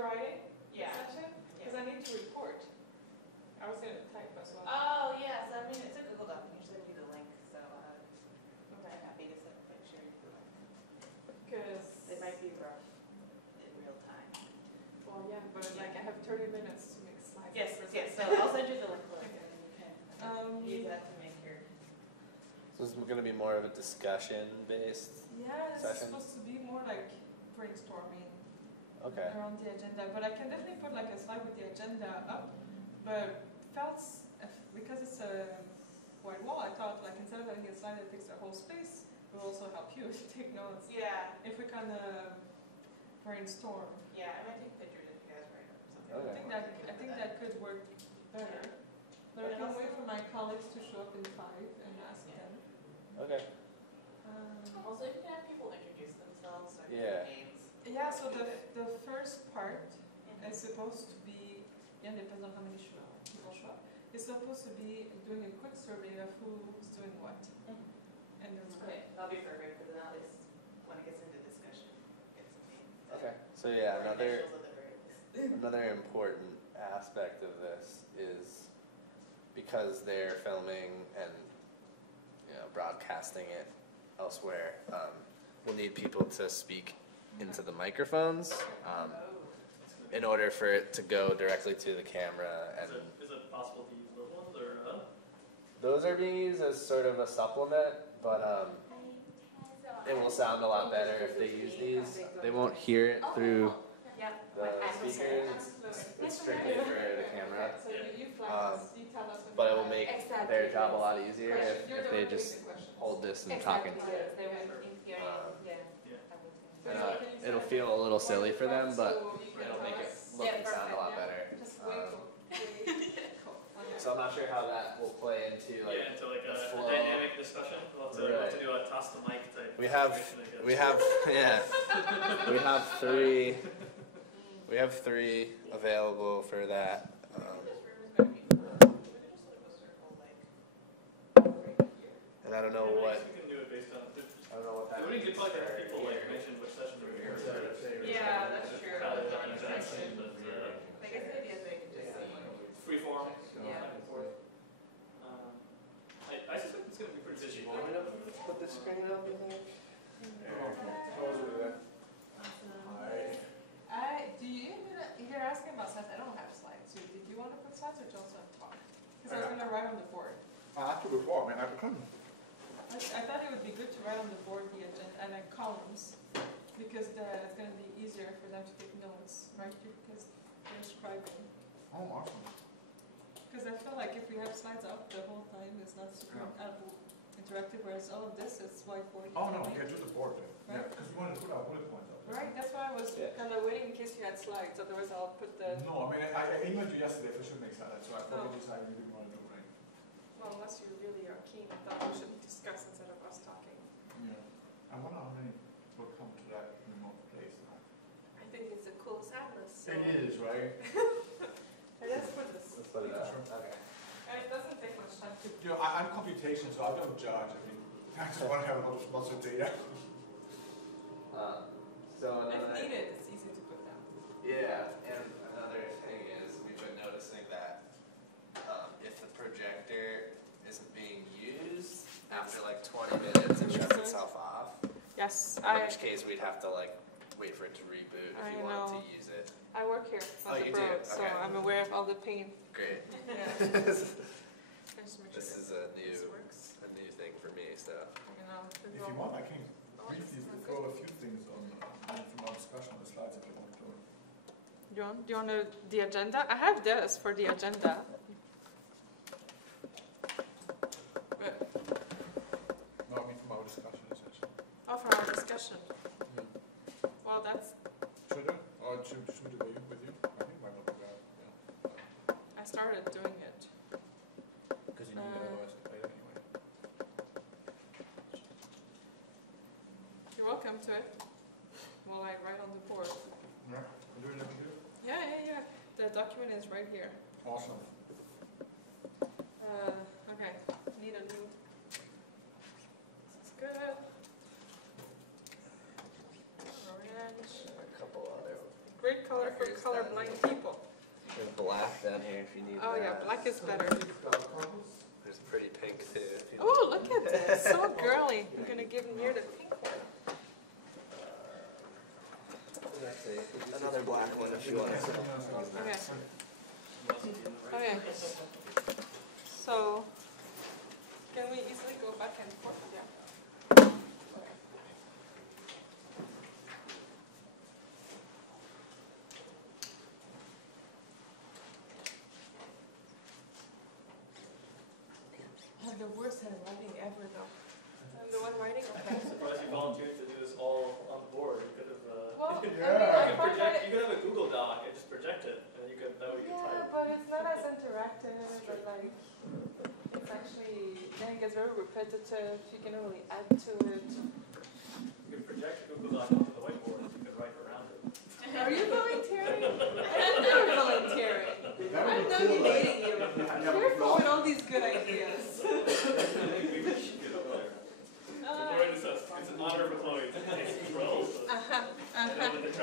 your writing? Yeah. Session? Because I need to report. I was going to type as well. Oh, yes. I mean, it's a Google Doc. You send you the link, so I'm happy to share you the link. Because it might be rough in real time. Well, yeah, but like I have 30 minutes to make slides. Yes, yes. So I'll send you the link, and then you can use that to make your. So this is going to be more of a discussion-based it's session? supposed to be more like brainstorming around the agenda. But I can definitely put like a slide with the agenda up. But because it's a white wall, I thought like instead of having a slide that takes the whole space, it will also help you to take notes. Yeah. If we kind of brainstorm. Yeah, I might take pictures if you guys write up something. Okay. I think that could work better. But I can wait for my colleagues to show up in 5 and ask them. Okay. Also, you can have people introduce themselves or names. Yeah, so the first part is supposed to be, it depends on how many people show up. It's supposed to be doing a quick survey of who's doing what. And then That'll be perfect because then at least when it gets into discussion, get some names. Okay. So yeah, another important aspect of this is because they're filming and broadcasting it elsewhere, we'll need people to speak into the microphones in order for it to go directly to the camera. And is it possible to use those ones, or those are being used as sort of a supplement, but it will sound a lot better if they use these. They won't hear it through the speakers. It's strictly for the camera. But it will make their job a lot easier if they just hold this and talking. It'll feel a little silly for them, but it'll make it look and sound a lot better. So I'm not sure how that will play into like into like a flow. dynamic discussion. We'll have to do a toss the mic type. We have three available for that. And I don't know what. We can do it based on. I don't know what that. We could probably have people like mention which session they're here. Yeah, that's true. I guess the idea is they can just free form. Yeah. Back and forth. I suspect it's going to be pretty busy. Want me to put the screen up in there? You're asking about slides. I don't have slides. So did you want to put slides or just want to talk? Because I was going to write on the board. After before, man, I couldn't. I thought it would be good to write on the board the agenda and like columns, because it's going to be easier for them to take notes, right? Because they're scribing. Oh, awesome. Because I feel like if we have slides up the whole time, it's not super interactive, whereas all of this is whiteboard. Oh no, yeah, do the board then. Right? Yeah, because we wanted to put our bullet points up. Right, that's why I was kind of waiting in case you had slides, otherwise I'll put the... No, I mean, I emailed you yesterday if I should make slides, so I probably decided you didn't want to do it, right? Well, unless you really are keen, I thought we should discuss instead of us talking. Yeah. I wonder how many will come to that remote place now. I think it's the coolest atlas. So. It is, right? Let's put this. Let's put it up. Okay. It doesn't take much time to... You know, I'm computation, so I don't judge. I mean, I just want to have lots of data. If needed, it's easy to put down. Yeah, and another thing is we've been noticing that if the projector isn't being used, after like 20 minutes it shuts itself off. Yes, In which case we'd have to like wait for it to reboot if you wanted to use it. I work here on the you Pro, do? so Okay. I'm aware of all the pain. Great. Yeah. This is a new thing for me, so. If you want, I can briefly throw a few things on from our discussion on the slides if you want to. Do you want the agenda? I have this for the agenda. No, I mean from our discussion essentially. Oh, for our discussion. Well, that's... Should I? Or should we do it with you? I think why not do that? Yeah. I started doing it. Because you need it otherwise later anyway. You're welcome to it. While I write on the board. Yeah. You doing it with you? Yeah. The document is right here. Awesome. Okay. Need a new... This is good. Orange. A couple other. great color for colorblind people. There's black down here if you need Oh that. yeah, black is better. There's pretty pink too. If you Oh, look at this, so girly. I'm gonna give Nir the pink one. That's another black one if you want to. Okay. Okay. So, can we easily go back and forth? Yeah. I have the worst handwriting ever, though. I'm the one writing. Okay. I'm surprised you volunteered to do this all on the board. You could have, Well, you could, I find project, that you could have a Google Doc and just project it, and you could, that way you could yeah, type. but it's not as interactive, but like, it's actually, then it gets very repetitive, you can really add to it. You could project Google Doc onto the whiteboard, and you could write around it. Are you volunteering? I'm never volunteering. I'm nominating you. Careful with all these good ideas. Maybe we should get up there. According to us, it's an honor for Chloe to take control.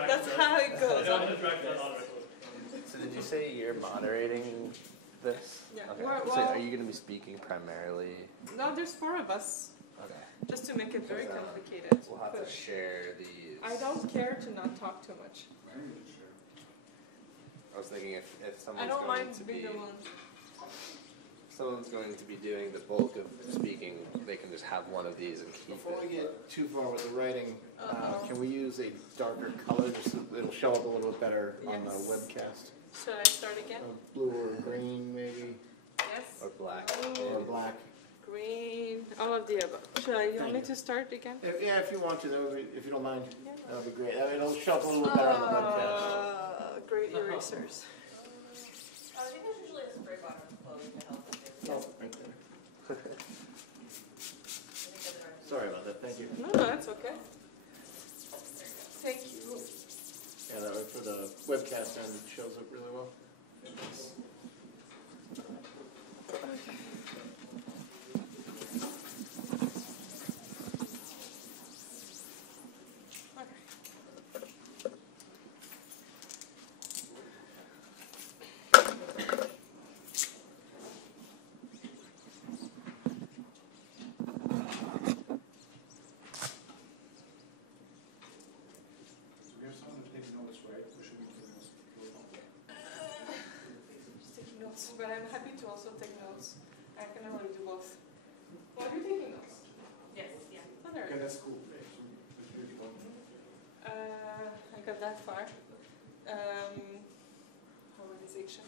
That's how it goes. I don't attract that honor. So did you say you're moderating this? Yeah. Okay. Well, So are you going to be speaking primarily? No, there's 4 of us, Okay. just to make it very complicated. We'll have to share these. I don't care to not talk too much. I was thinking if I someone's don't going mind to being be the one. someone's going to be doing the bulk of speaking, they can just have one of these and keep Before we it. get too far with the writing, Uh-oh. can we use a darker color just so it'll show up a little bit better on the Yes. webcast? Should I start again? Blue or green, maybe, Yes. Or black. or black. Green, all of the above. You want me to start again? Yeah, if you want to, that would be, if you don't mind, Yeah. that would be great. It'll show up a little bit better on the webcast. Great erasers. I think there's usually a spray bottom closed to help with this. Oh, right there. I think that's right. Sorry about that, thank you. No, that's okay. Thank you. Yeah, that way for the webcast end, it shows up really well. So we have someone to take notes, right? Or should we take notes? Just taking notes, but I'm happy to also take notes. I can only do both. Well, are you taking notes? Yes, yeah. Oh, there. Okay, that's cool. That's really cool. I got that far. Organization.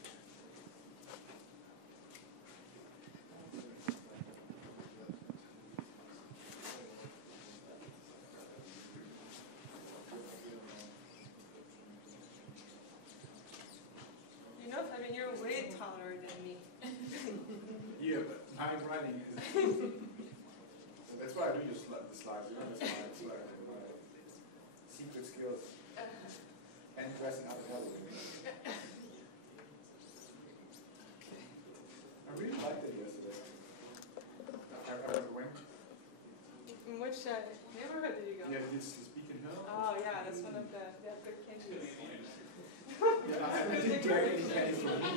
You know, I mean, you're way taller than me. Yeah, but my writing is. That's why I do use the slides. You know, that's my secret skills. And dressing up hell with me. I really liked it yesterday. I went. In which neighborhood did you go? Yeah, this Speaking Hill. Oh, yeah, that's one of the good candies. Yeah, I didn't drag any candy from me.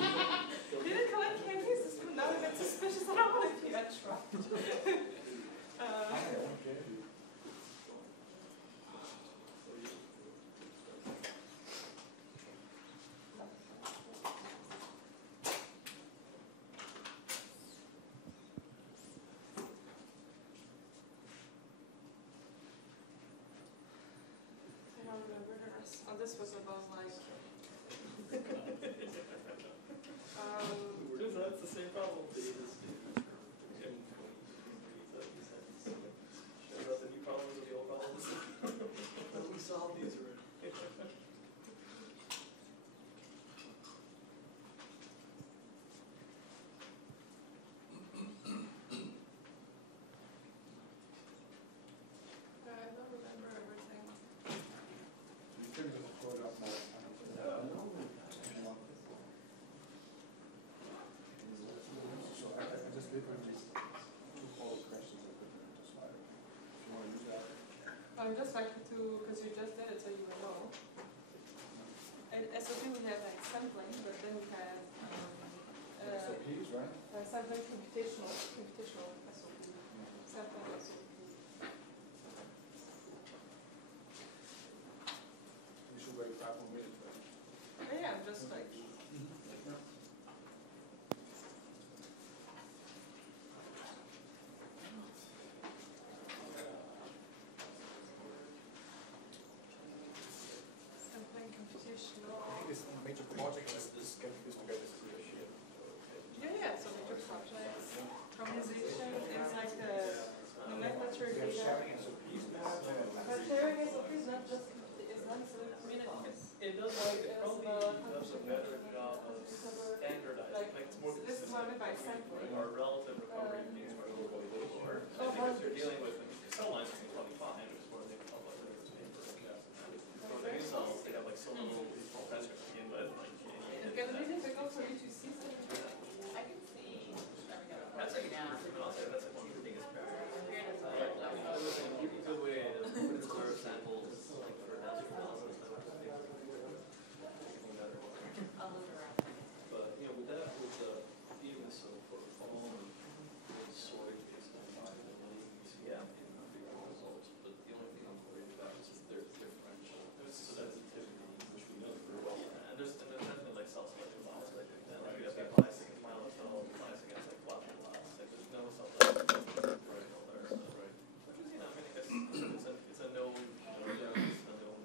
You didn't collect candies? This is not a bit suspicious. I don't want to be trapped. I want candy. I don't remember her. Oh, this was about like. Turns out it's the same problem. Shows up the new problems with the old problems. We solved these already. I don't remember everything. You can just throw it up now. So I just literally all the questions I put into the slide. If you want to use that. I'm just like to, because you just did it, so you will know. I in SOP we have like sampling, but then we have SOPs, right? sampling computational SOP. Sampling SOP. We should wait 5 more minutes, right? Yeah, just like. Sampling computational. I think this major project is getting this together is clear shit. Yeah, so major projects, harmonization, it's like the nomenclature We have data. sharing SOPs now. But sharing SOP is not just, it's not so community. It does probably does a better job of standardizing, like it's more So this is what I mean by sampling. our relative recovery things are a little bit lower. I think if you're dealing with cell lines, it's probably fine, it's more they come up with this paper. For the new cells, they have like so little small transcripts to begin with, like. It's gonna be difficult for you to see something. I can see everything That's like, now. that's like one of the biggest barriers. Weird as well. A good way to preserve samples, like for downstream analysis, that would be better. I'll look around. But, you know, with that, even so for all the sorting based on viability, Yeah. figure out results, but the only thing I'm worried about is their differential sensitivity, which we know very well. And there's definitely like self-selective bias, I think, that like you have to bias against myelocells, bias against like blasts, like there's no self-selective control there, so. Right. Which is, you know, I mean, I guess it's a known, it's a known.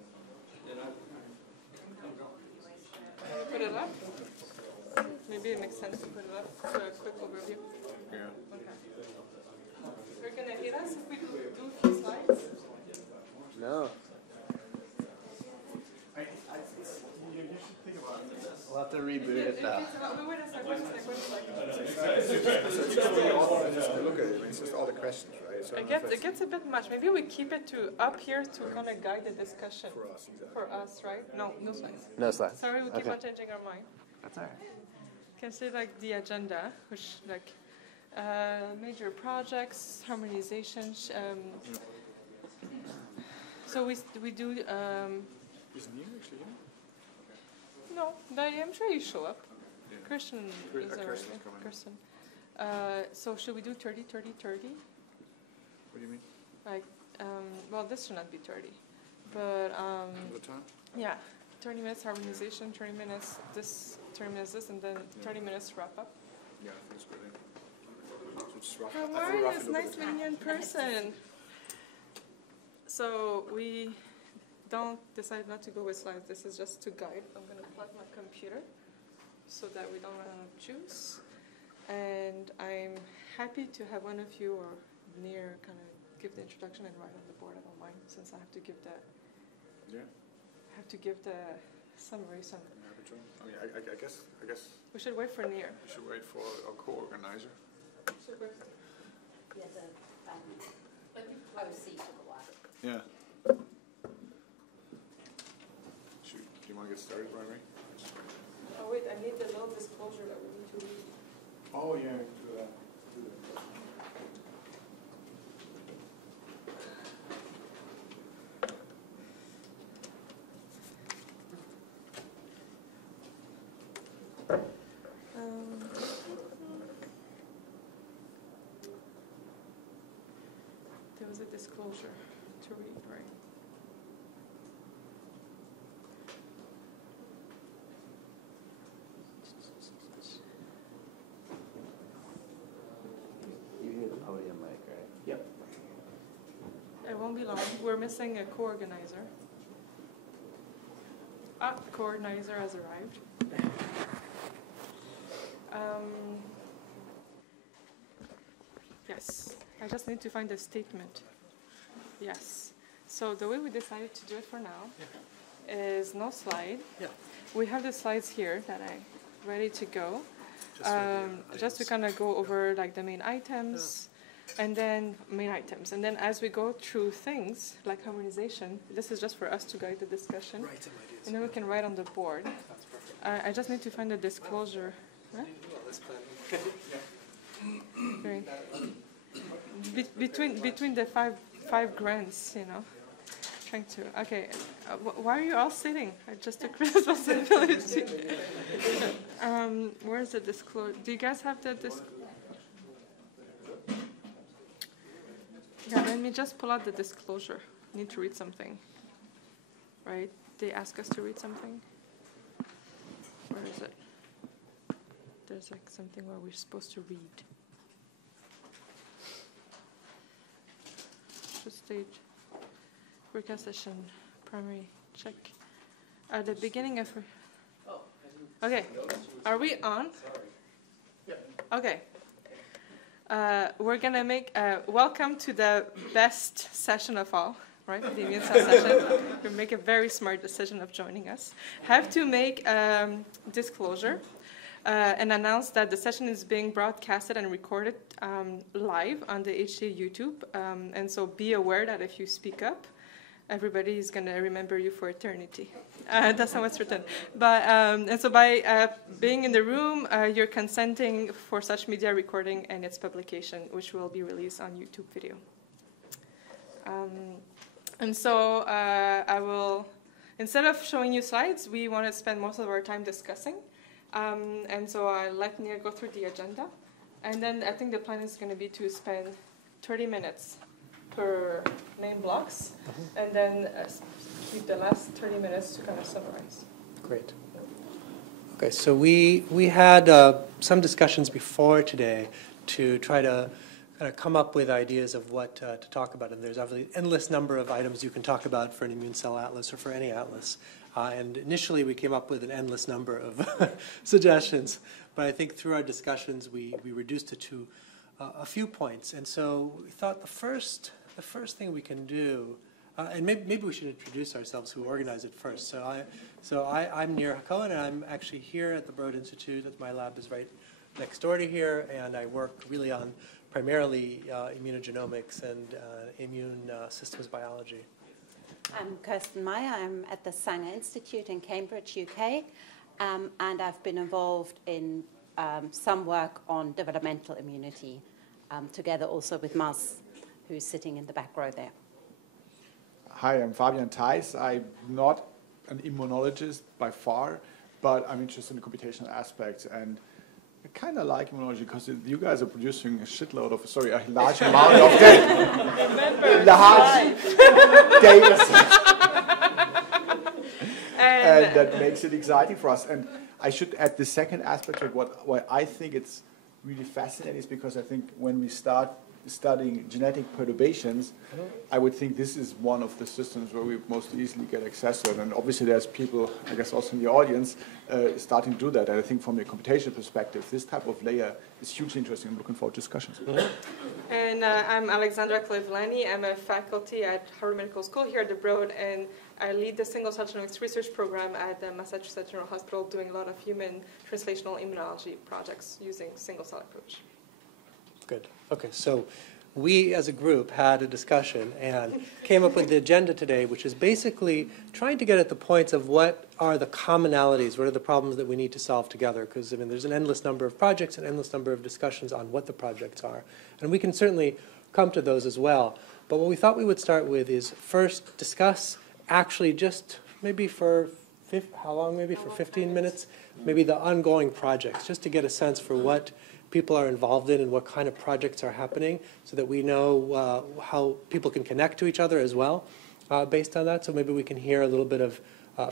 And Put it up? Maybe it makes sense to put it up for a quick overview. Yeah. Okay. You're gonna hit us if we do a few slides? No. You should think about it. We'll have to reboot it though. Wait a second, Look at it, it's just all the questions, right? So It gets a bit much. Maybe we keep it to up here to kind of guide the discussion. for us, exactly. For us, right? No slides. No slides. Sorry, we keep Okay. on changing our mind. That's alright. Can say like the agenda, which like major projects, harmonization. So we do. Is it new actually? No, I'm sure you show up. Yeah. Christian is Christian's already. coming. Christian. So should we do 30, 30, 30? What do you mean? Like, well, this should not be 30, but The time? yeah, 30 minutes harmonization, 30 minutes this, 30 minutes this, and then 30 minutes wrap up. Yeah, I think it's good. So just rough. How I are think you? rough It's it a nice bit. meeting you in person. So we don't decide not to go with slides. This is just to guide. I'm going to plug my computer so that we don't run out of juice. And I'm happy to have one of you or near kind of give the introduction and write on the board. I don't mind since I have to give the summary. So Yeah, but I mean, I guess we should wait for near. we should wait for our co-organizer. Should wait. Yes, OC for a while. Yeah. Do you want to get started right away? Oh wait, I need the little disclosure that we need to read. Oh yeah, do that. Do that. There was a disclosure to read, right? You hear the podium mic, right? Yep. It won't be long. We're missing a co-organizer. The co-organizer has arrived. Yes, I just need to find a statement. Yes. So the way we decided to do it for now is no slide. Yeah. We have the slides here that are ready to go. Just to kind of go over like the main items. And then and then as we go through things like harmonization, this is just for us to guide the discussion. Write some ideas. And then we can write on the board. That's perfect. I just need to find a disclosure. Huh? That's planning. Right. Between the five grants, you know. Trying to. Okay. Why are you all sitting? I just took responsibility. Where is the disclosure? Do you guys have the Yeah, let me just pull out the disclosure. I need to read something. Right? They ask us to read something. Where is it? There's like something where we're supposed to read. Stage. Breakout session. Primary. Check. At the beginning of... Okay. Are we on? Okay. We're going to make... welcome to the best session of all. Right, the immune cell session. You make a very smart decision of joining us. Have to make disclosure and announce that the session is being broadcasted and recorded live on the ICA YouTube. And so be aware that if you speak up, everybody is going to remember you for eternity. That's how it's written. But and so by being in the room, you're consenting for such media recording and its publication, which will be released on YouTube video. And so I will, instead of showing you slides, we want to spend most of our time discussing. And so I'll let Nia go through the agenda. And then I think the plan is going to be to spend 30 minutes per main blocks, and then keep the last 30 minutes to kind of summarize. Great. Okay, so we had some discussions before today to try to kind of come up with ideas of what to talk about. And there's obviously an endless number of items you can talk about for an immune cell atlas or for any atlas. And initially we came up with an endless number of suggestions. But I think through our discussions we reduced it to a few points. And so we thought the first thing we can do, and maybe we should introduce ourselves who organized it first. I'm Nir Hakohen, and I'm actually here at the Broad Institute. My lab is right next door to here, and I work really on primarily immunogenomics and immune systems biology. I'm Kirsten Meyer. I'm at the Sanger Institute in Cambridge, UK, and I've been involved in some work on developmental immunity, together also with Mars, who's sitting in the back row there. Hi, I'm Fabian Theis. I'm not an immunologist by far, but I'm interested in the computational aspects. And I kind of like immunology because you guys are producing a large amount of data. Large data sets. And that makes it exciting for us. And I should add the second aspect of why I think it's really fascinating is because I think when we start studying genetic perturbations, I would think this is one of the systems where we most easily get access to it. And obviously there's people, I guess also in the audience, starting to do that. And I think from a computational perspective, this type of layer is hugely interesting. I'm looking forward to discussions. And I'm Alexandra Klevlani. I'm a faculty at Harvard Medical School here at the Broad, and I lead the single-cell genomics research program at the Massachusetts General Hospital, doing a lot of human translational immunology projects using single-cell approach. Good. Okay, so we as a group had a discussion and came up with the agenda today, which is basically trying to get at the points of what are the commonalities, what are the problems that we need to solve together, because there's an endless number of projects, an endless number of discussions on what the projects are. And we can certainly come to those as well. But what we thought we would start with is first discuss actually just maybe for, how long maybe, for 15 minutes, maybe the ongoing projects, just to get a sense for what people are involved in and what kind of projects are happening so that we know how people can connect to each other as well based on that. So maybe we can hear a little bit of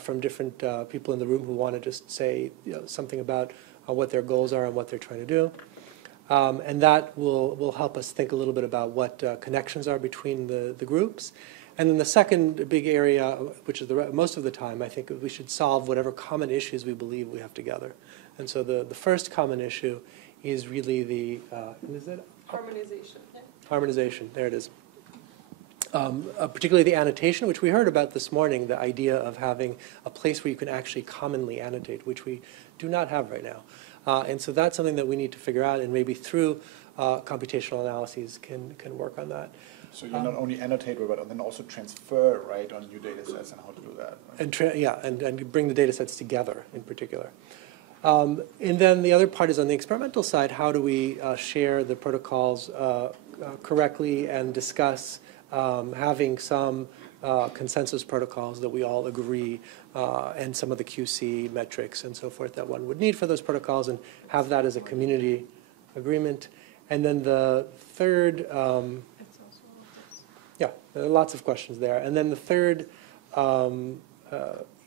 from different people in the room who want to just say something about what their goals are and what they're trying to do. And that will help us think a little bit about what connections are between the groups. And then the second big area, which is most of the time, I think we should solve whatever common issues we believe we have together. And so the first common issue is really the Harmonization. Harmonization, there it is. Particularly the annotation, which we heard about this morning, the idea of having a place where you can actually commonly annotate, which we do not have right now. And so that's something that we need to figure out, and maybe through computational analyses can work on that. So you not only annotate, but then also transfer, right, on new data sets and how to do that. Right? And bring the data sets together in particular. And then the other part is on the experimental side, how do we share the protocols correctly and discuss having some consensus protocols that we all agree, and some of the QC metrics and so forth that one would need for those protocols, and have that as a community agreement. And then the third, yeah, there are lots of questions there. And then the third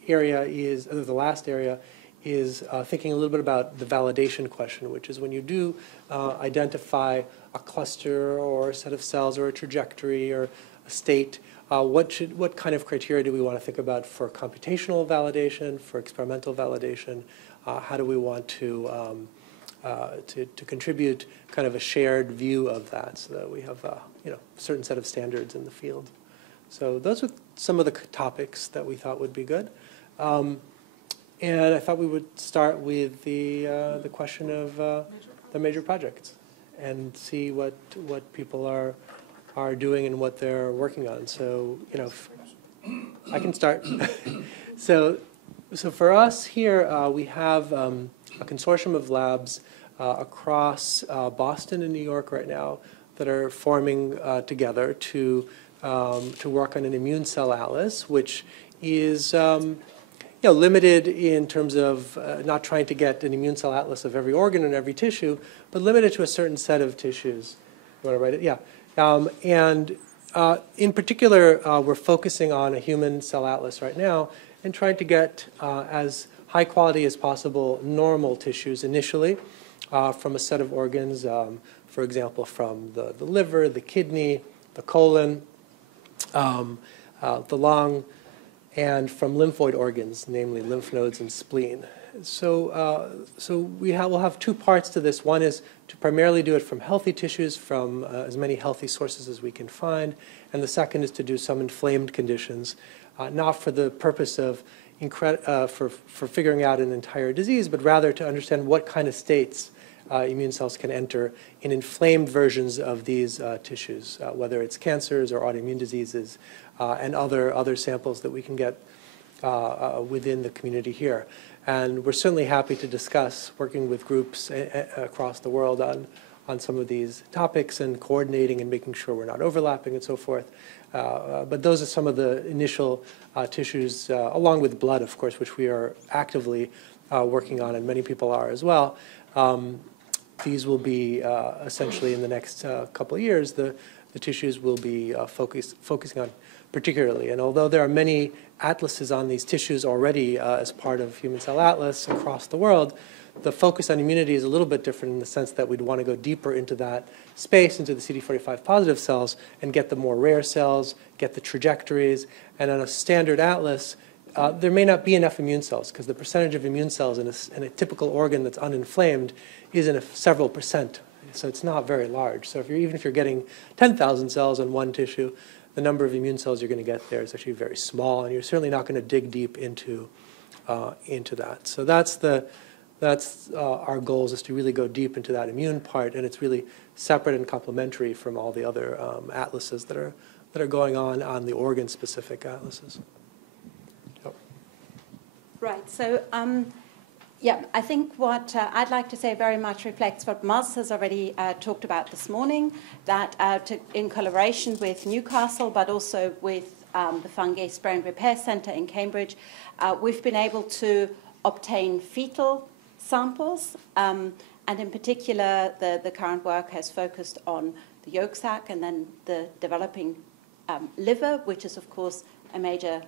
area is, the last area is thinking a little bit about the validation question, which is when you do identify a cluster or a set of cells or a trajectory or a state, what kind of criteria do we want to think about for computational validation, for experimental validation? How do we want to contribute kind of a shared view of that, so that we have a certain set of standards in the field? So those were some of the topics that we thought would be good. And I thought we would start with the question of the major projects and see what people are doing and what they're working on. So I can start. So for us here, we have a consortium of labs across Boston and New York right now that are forming together to work on an immune cell atlas, which is limited in terms of not trying to get an immune cell atlas of every organ and every tissue, but limited to a certain set of tissues. You want to write it? Yeah. And in particular, we're focusing on a human cell atlas right now and trying to get as high quality as possible normal tissues initially from a set of organs, for example, from the liver, the kidney, the colon, the lung, and from lymphoid organs, namely lymph nodes and spleen. So we'll have two parts to this. One is to primarily do it from healthy tissues, from as many healthy sources as we can find. And the second is to do some inflamed conditions, not for the purpose of for figuring out an entire disease, but rather to understand what kind of states immune cells can enter in inflamed versions of these tissues, whether it's cancers or autoimmune diseases, and other samples that we can get within the community here. And we're certainly happy to discuss working with groups across the world on some of these topics and coordinating and making sure we're not overlapping and so forth. But those are some of the initial tissues, along with blood, of course, which we are actively working on, and many people are as well. These will be essentially in the next couple of years, the tissues will be focusing on particularly. And although there are many atlases on these tissues already as part of Human Cell Atlas across the world, the focus on immunity is a little bit different in the sense that we'd want to go deeper into that space, into the CD45 positive cells, and get the more rare cells, get the trajectories. And on a standard atlas, there may not be enough immune cells, because the percentage of immune cells in a typical organ that's uninflamed is in several percent. So it's not very large. So even if you're getting 10,000 cells on one tissue, the number of immune cells you're going to get there is actually very small, and you're certainly not going to dig deep into that. So that's our goals, is to really go deep into that immune part, and it's really separate and complementary from all the other atlases that are going on the organ-specific atlases. Oh. Right. So. Yeah, I think what I'd like to say very much reflects what Maz has already talked about this morning, that in collaboration with Newcastle, but also with the Fungi Spray and Repair Centre in Cambridge, we've been able to obtain fetal samples, and in particular, the current work has focused on the yolk sac and then the developing liver, which is, of course, a major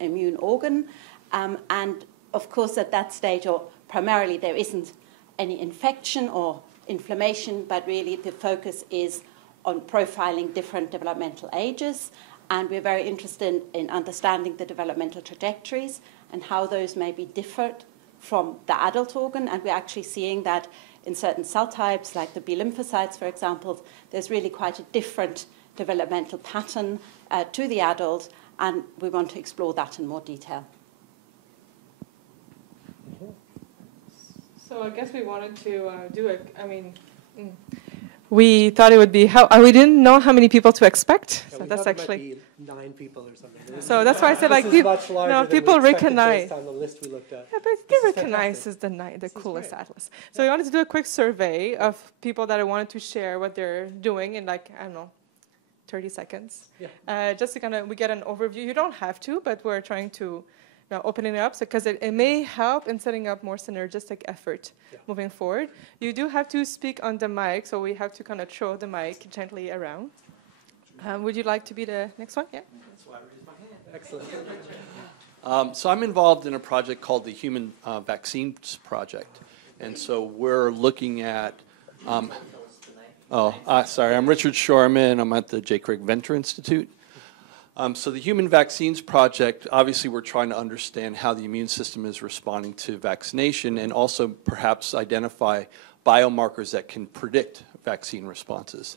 immune organ, and of course, at that stage, or primarily, there isn't any infection or inflammation, but really the focus is on profiling different developmental ages. And we're very interested in understanding the developmental trajectories and how those may be different from the adult organ. And we're actually seeing that in certain cell types, like the B lymphocytes, for example, there's really quite a different developmental pattern to the adult, and we want to explore that in more detail. So I guess we wanted to do it. I mean, we thought it would be we didn't know how many people to expect. Yeah, so that's actually it might be 9 people or something. So that's why I said like people recognize. On the list we looked at. Yeah, but they recognize as the coolest atlas. So we wanted to do a quick survey of people that wanted to share what they're doing in, like, I don't know, 30 seconds. Yeah. Just to kind of, we get an overview. You don't have to, but we're trying to open it up because it may help in setting up more synergistic effort moving forward. You do have to speak on the mic, so we have to kind of throw the mic gently around. Would you like to be the next one? Yeah. That's why I raised my hand. Excellent. So I'm involved in a project called the Human Vaccines Project. And so we're looking at, sorry, I'm Richard Shorman. I'm at the J. Craig Venter Institute. So the Human Vaccines Project, obviously we're trying to understand how the immune system is responding to vaccination and also perhaps identify biomarkers that can predict vaccine responses.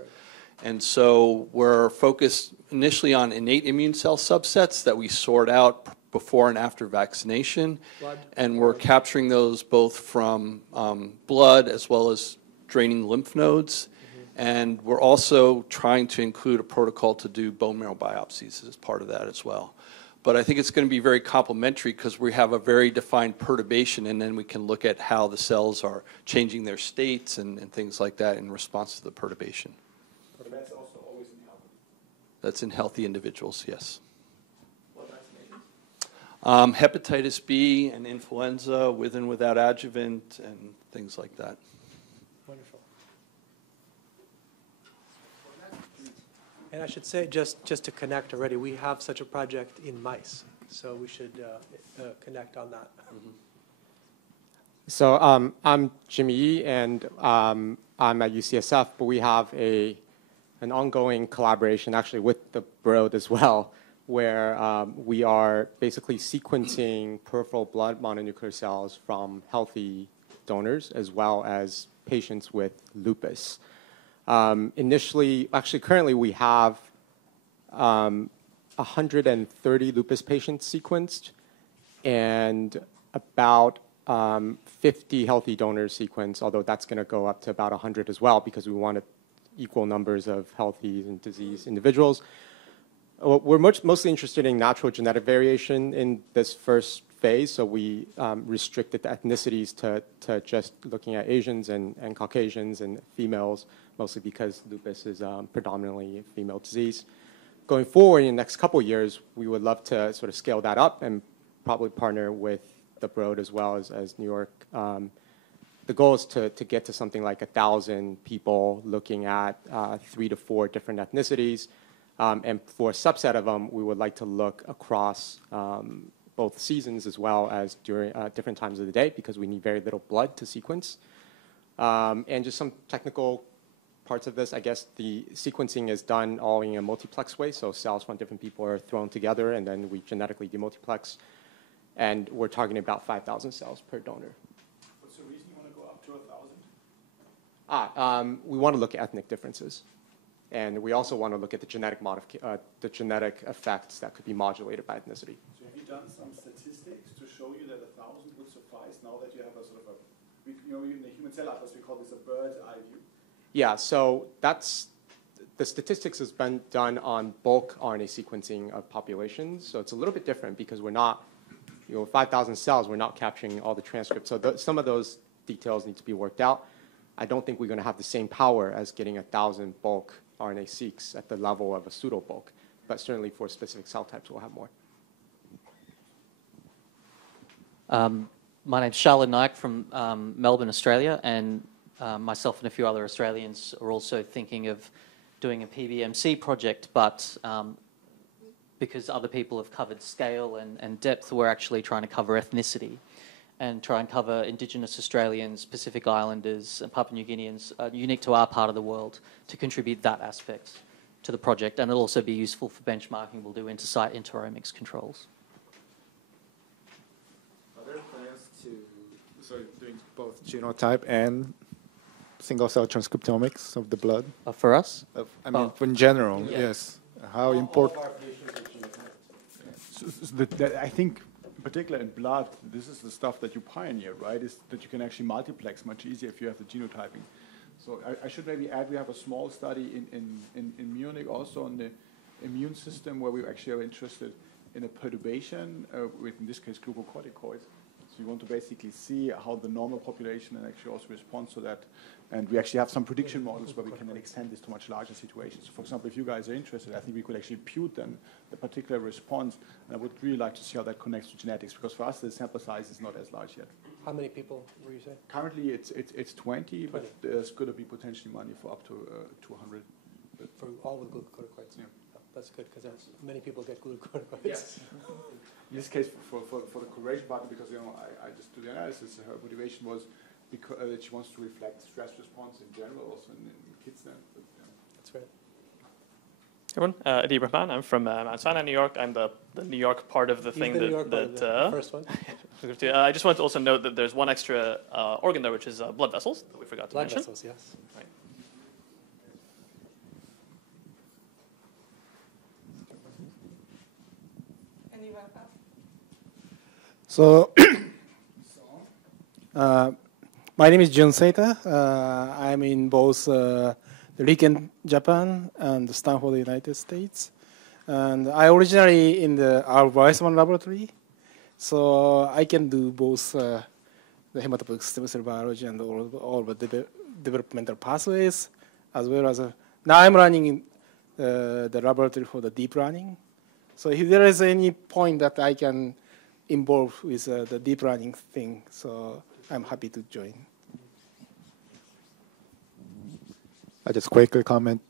And so we're focused initially on innate immune cell subsets that we sort out before and after vaccination. Blood. And we're capturing those both from blood as well as draining lymph nodes. And we're also trying to include a protocol to do bone marrow biopsies as part of that as well. But I think it's going to be very complementary because we have a very defined perturbation, and then we can look at how the cells are changing their states and things like that in response to the perturbation. But that's also always in healthy. That's in healthy individuals, yes. What vaccinations? Hepatitis B and influenza with and without adjuvant and things like that. Wonderful. And I should say, just to connect already, we have such a project in mice, so we should connect on that. So I'm Jimmy Yi, and I'm at UCSF, but we have an ongoing collaboration actually with the Broad as well, where we are basically sequencing peripheral blood mononuclear cells from healthy donors as well as patients with lupus. Currently we have 130 lupus patients sequenced and about 50 healthy donors sequenced, although that's going to go up to about 100 as well because we want equal numbers of healthy and diseased individuals. We're mostly interested in natural genetic variation in this first phase, so we restricted the ethnicities to just looking at Asians and Caucasians and females, mostly because lupus is predominantly a female disease. Going forward in the next couple of years, we would love to sort of scale that up and probably partner with the Broad as well as New York. The goal is to get to something like 1,000 people looking at 3 to 4 different ethnicities. And for a subset of them, we would like to look across both seasons as well as during different times of the day because we need very little blood to sequence. And just some technical parts of this, I guess the sequencing is done all in a multiplex way, so cells from different people are thrown together and then we genetically demultiplex. And we're targeting about 5,000 cells per donor. What's the reason you want to go up to 1,000? We want to look at ethnic differences. And we also want to look at the genetic effects that could be modulated by ethnicity. So have you done some statistics to show you that 1,000 would suffice now that you have a sort of in the human cell atlas, we call this a bird's eye view? Yeah, so the statistics has been done on bulk RNA sequencing of populations. So it's a little bit different because we're not, 5,000 cells, we're not capturing all the transcripts. So some of those details need to be worked out. I don't think we're going to have the same power as getting 1,000 bulk RNA-seqs at the level of a pseudo-bulk, but certainly for specific cell types, we'll have more. My name's Charlotte Naik from Melbourne, Australia, and myself and a few other Australians are also thinking of doing a PBMC project, but because other people have covered scale and depth, we're actually trying to cover ethnicity and try and cover Indigenous Australians, Pacific Islanders, and Papua New Guineans, unique to our part of the world, to contribute that aspect to the project. And it'll also be useful for benchmarking. We'll do intersite interomics controls. Are there plans to doing both genotype and single-cell transcriptomics of the blood? For us? In general, Yeah. yes. How important? I think, in particular in blood, this is the stuff that you pioneer, right? Is that you can actually multiplex much easier if you have the genotyping. So I should maybe add, we have a small study in Munich also on the immune system where we actually are interested in a perturbation with, in this case, glucocorticoids So you want to basically see how the normal population and actually also responds to that. And we actually have some prediction models where we can then extend this to much larger situations. So for example, if you guys are interested, I think we could actually impute then the particular response. And I would really like to see how that connects to genetics, because for us, the sample size is not as large yet. How many people were you saying? Currently, it's 20, but there's going to be potentially money for up to 200. For all with glucocorticoids? Yeah. Oh, that's good, because many people get glucocorticoids. Yes. In this case, for the correlation partner, because I just do the analysis, her motivation was because that she wants to reflect stress response in general, also in kids then. But, That's right. Everyone, Adi Rahman. I'm from Mount Sinai, New York. I'm the New York part of the thing the that. New York part of the first one. I just wanted to also note that there's one extra organ there, which is blood vessels that we forgot to mention. mention. Blood vessels, yes. Right. So, my name is Jun Seita. I'm in both Riken, Japan, and Stanford, United States. And I originally in our Weissman laboratory, so I can do both the hematopoietic stem cell biology and all the developmental pathways, as well as now I'm running the laboratory for the deep learning. So if there is any point that I can involve with the deep learning thing, so I'm happy to join. I just quickly comment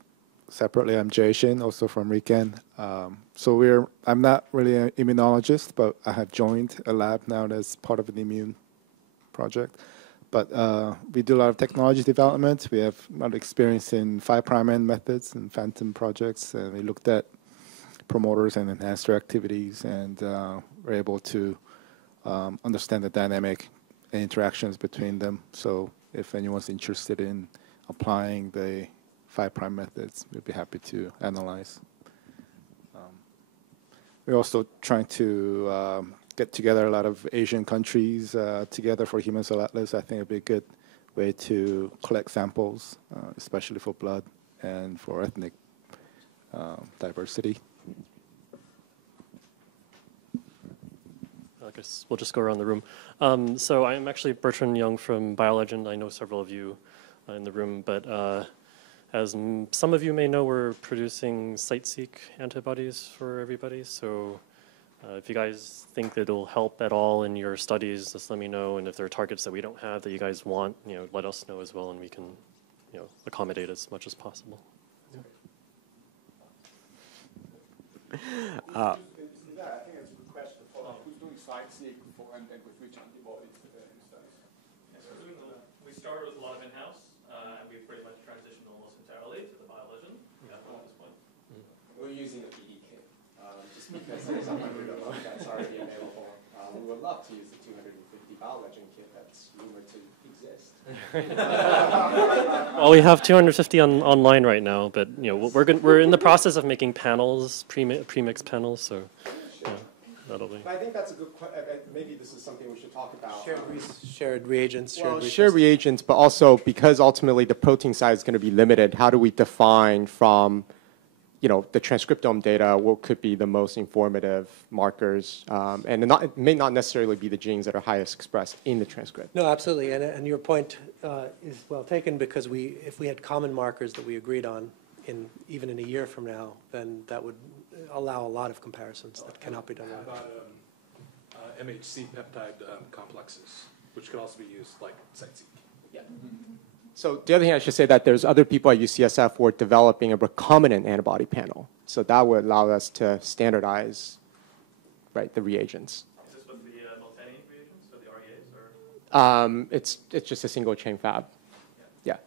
separately. I'm Jay Shin, also from Riken. So I'm not really an immunologist, but I have joined a lab now that's part of an immune project. But we do a lot of technology development. We have a lot of experience in 5' end methods and phantom projects, and we looked at promoters and enhancer activities, and we're able to understand the dynamic interactions between them. So if anyone's interested in applying the 5' methods, we'd be happy to analyze. We're also trying to get together a lot of Asian countries together for Human Cell Atlas. I think it'd be a good way to collect samples, especially for blood and for ethnic diversity. I guess we'll just go around the room. So I'm actually Bertrand Young from BioLegend. I know several of you in the room, but as some of you may know, we're producing site-seek antibodies for everybody. So if you guys think that it'll help at all in your studies, just let me know. And if there are targets that we don't have that you guys want, let us know as well, and we can, accommodate as much as possible. I think it's a good question to follow up. Who's doing site-seek and with which antibodies in studies? Yes, we started with a lot of in-house, and we pretty much transitioned almost entirely to the BioLegend at this point. We're using a PD kit, just because there's 100 of them that's already available. We would love to use the 250 BioLegend kit that's rumored to exist. Well, we have 250 online right now, but we're in the process of making panels, pre-mixed panels, so that'll be. But I think that's a good question. Maybe this is something we should talk about. Shared reagents. Shared reagents, but also because ultimately the protein size is going to be limited, how do we define from the transcriptome data what could be the most informative markers, and it may not necessarily be the genes that are highest expressed in the transcript. No, absolutely, and your point is well taken, because if we had common markers that we agreed on, even in a year from now, then that would allow a lot of comparisons that cannot be done. How about MHC peptide complexes, which could also be used like site-seek? Yeah. So the other thing I should say that there's other people at UCSF who are developing a recombinant antibody panel. So that would allow us to standardize, the reagents. Is this with the Miltenyi reagents or the REAs? Or? It's just a single chain fab. Yeah.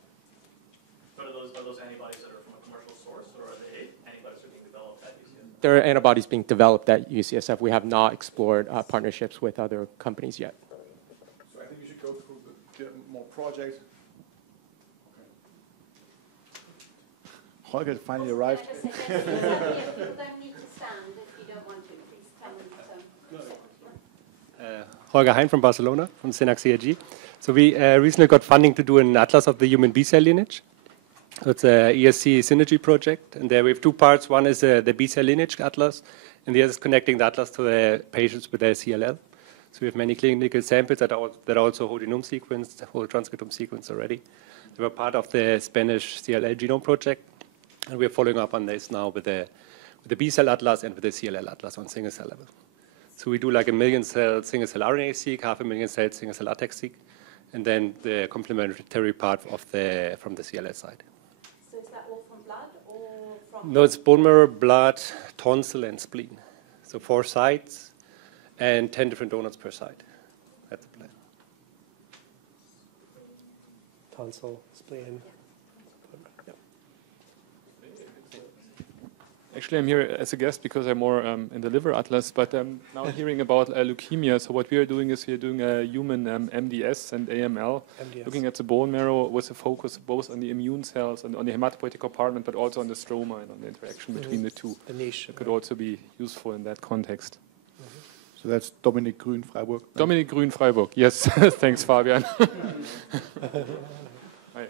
But are those antibodies that are from a commercial source, or are they antibodies that are being developed at UCSF? There are antibodies being developed at UCSF. We have not explored partnerships with other companies yet. So I think we should go through more projects. Holger finally arrived. You don't need to stand if you don't want to. Please come and Holger Hein from Barcelona, from Cenac CAG. So we recently got funding to do an atlas of the human B-cell lineage. So it's a ESC synergy project, and there we have two parts. One is the B-cell lineage atlas, and the other is connecting the atlas to the patients with their CLL. So we have many clinical samples that are also whole genome sequenced, whole transcriptome sequenced already. They were part of the Spanish CLL genome project, and we're following up on this now with the B-cell atlas and with the CLL atlas on single-cell level. So we do like a 1 million cell single-cell RNA-seq, 500,000 cell single-cell latex-seq, and then the complementary part from the CLL side. So is that all from blood or from? No, it's bone marrow, blood, tonsil, and spleen. So 4 sites and 10 different donors per site. That's the plan. Tonsil, spleen. Yep. Actually, I'm here as a guest because I'm more in the liver atlas, but now hearing about leukemia. So what we are doing is we are doing a human MDS and AML, looking at the bone marrow with a focus both on the immune cells and on the hematopoietic compartment, but also on the stroma and on the interaction between the two. The niche. It could also be useful in that context. So that's Dominic Grün, Freiburg. Dominic Grün, Freiburg. Yes, thanks, Fabian. Hi.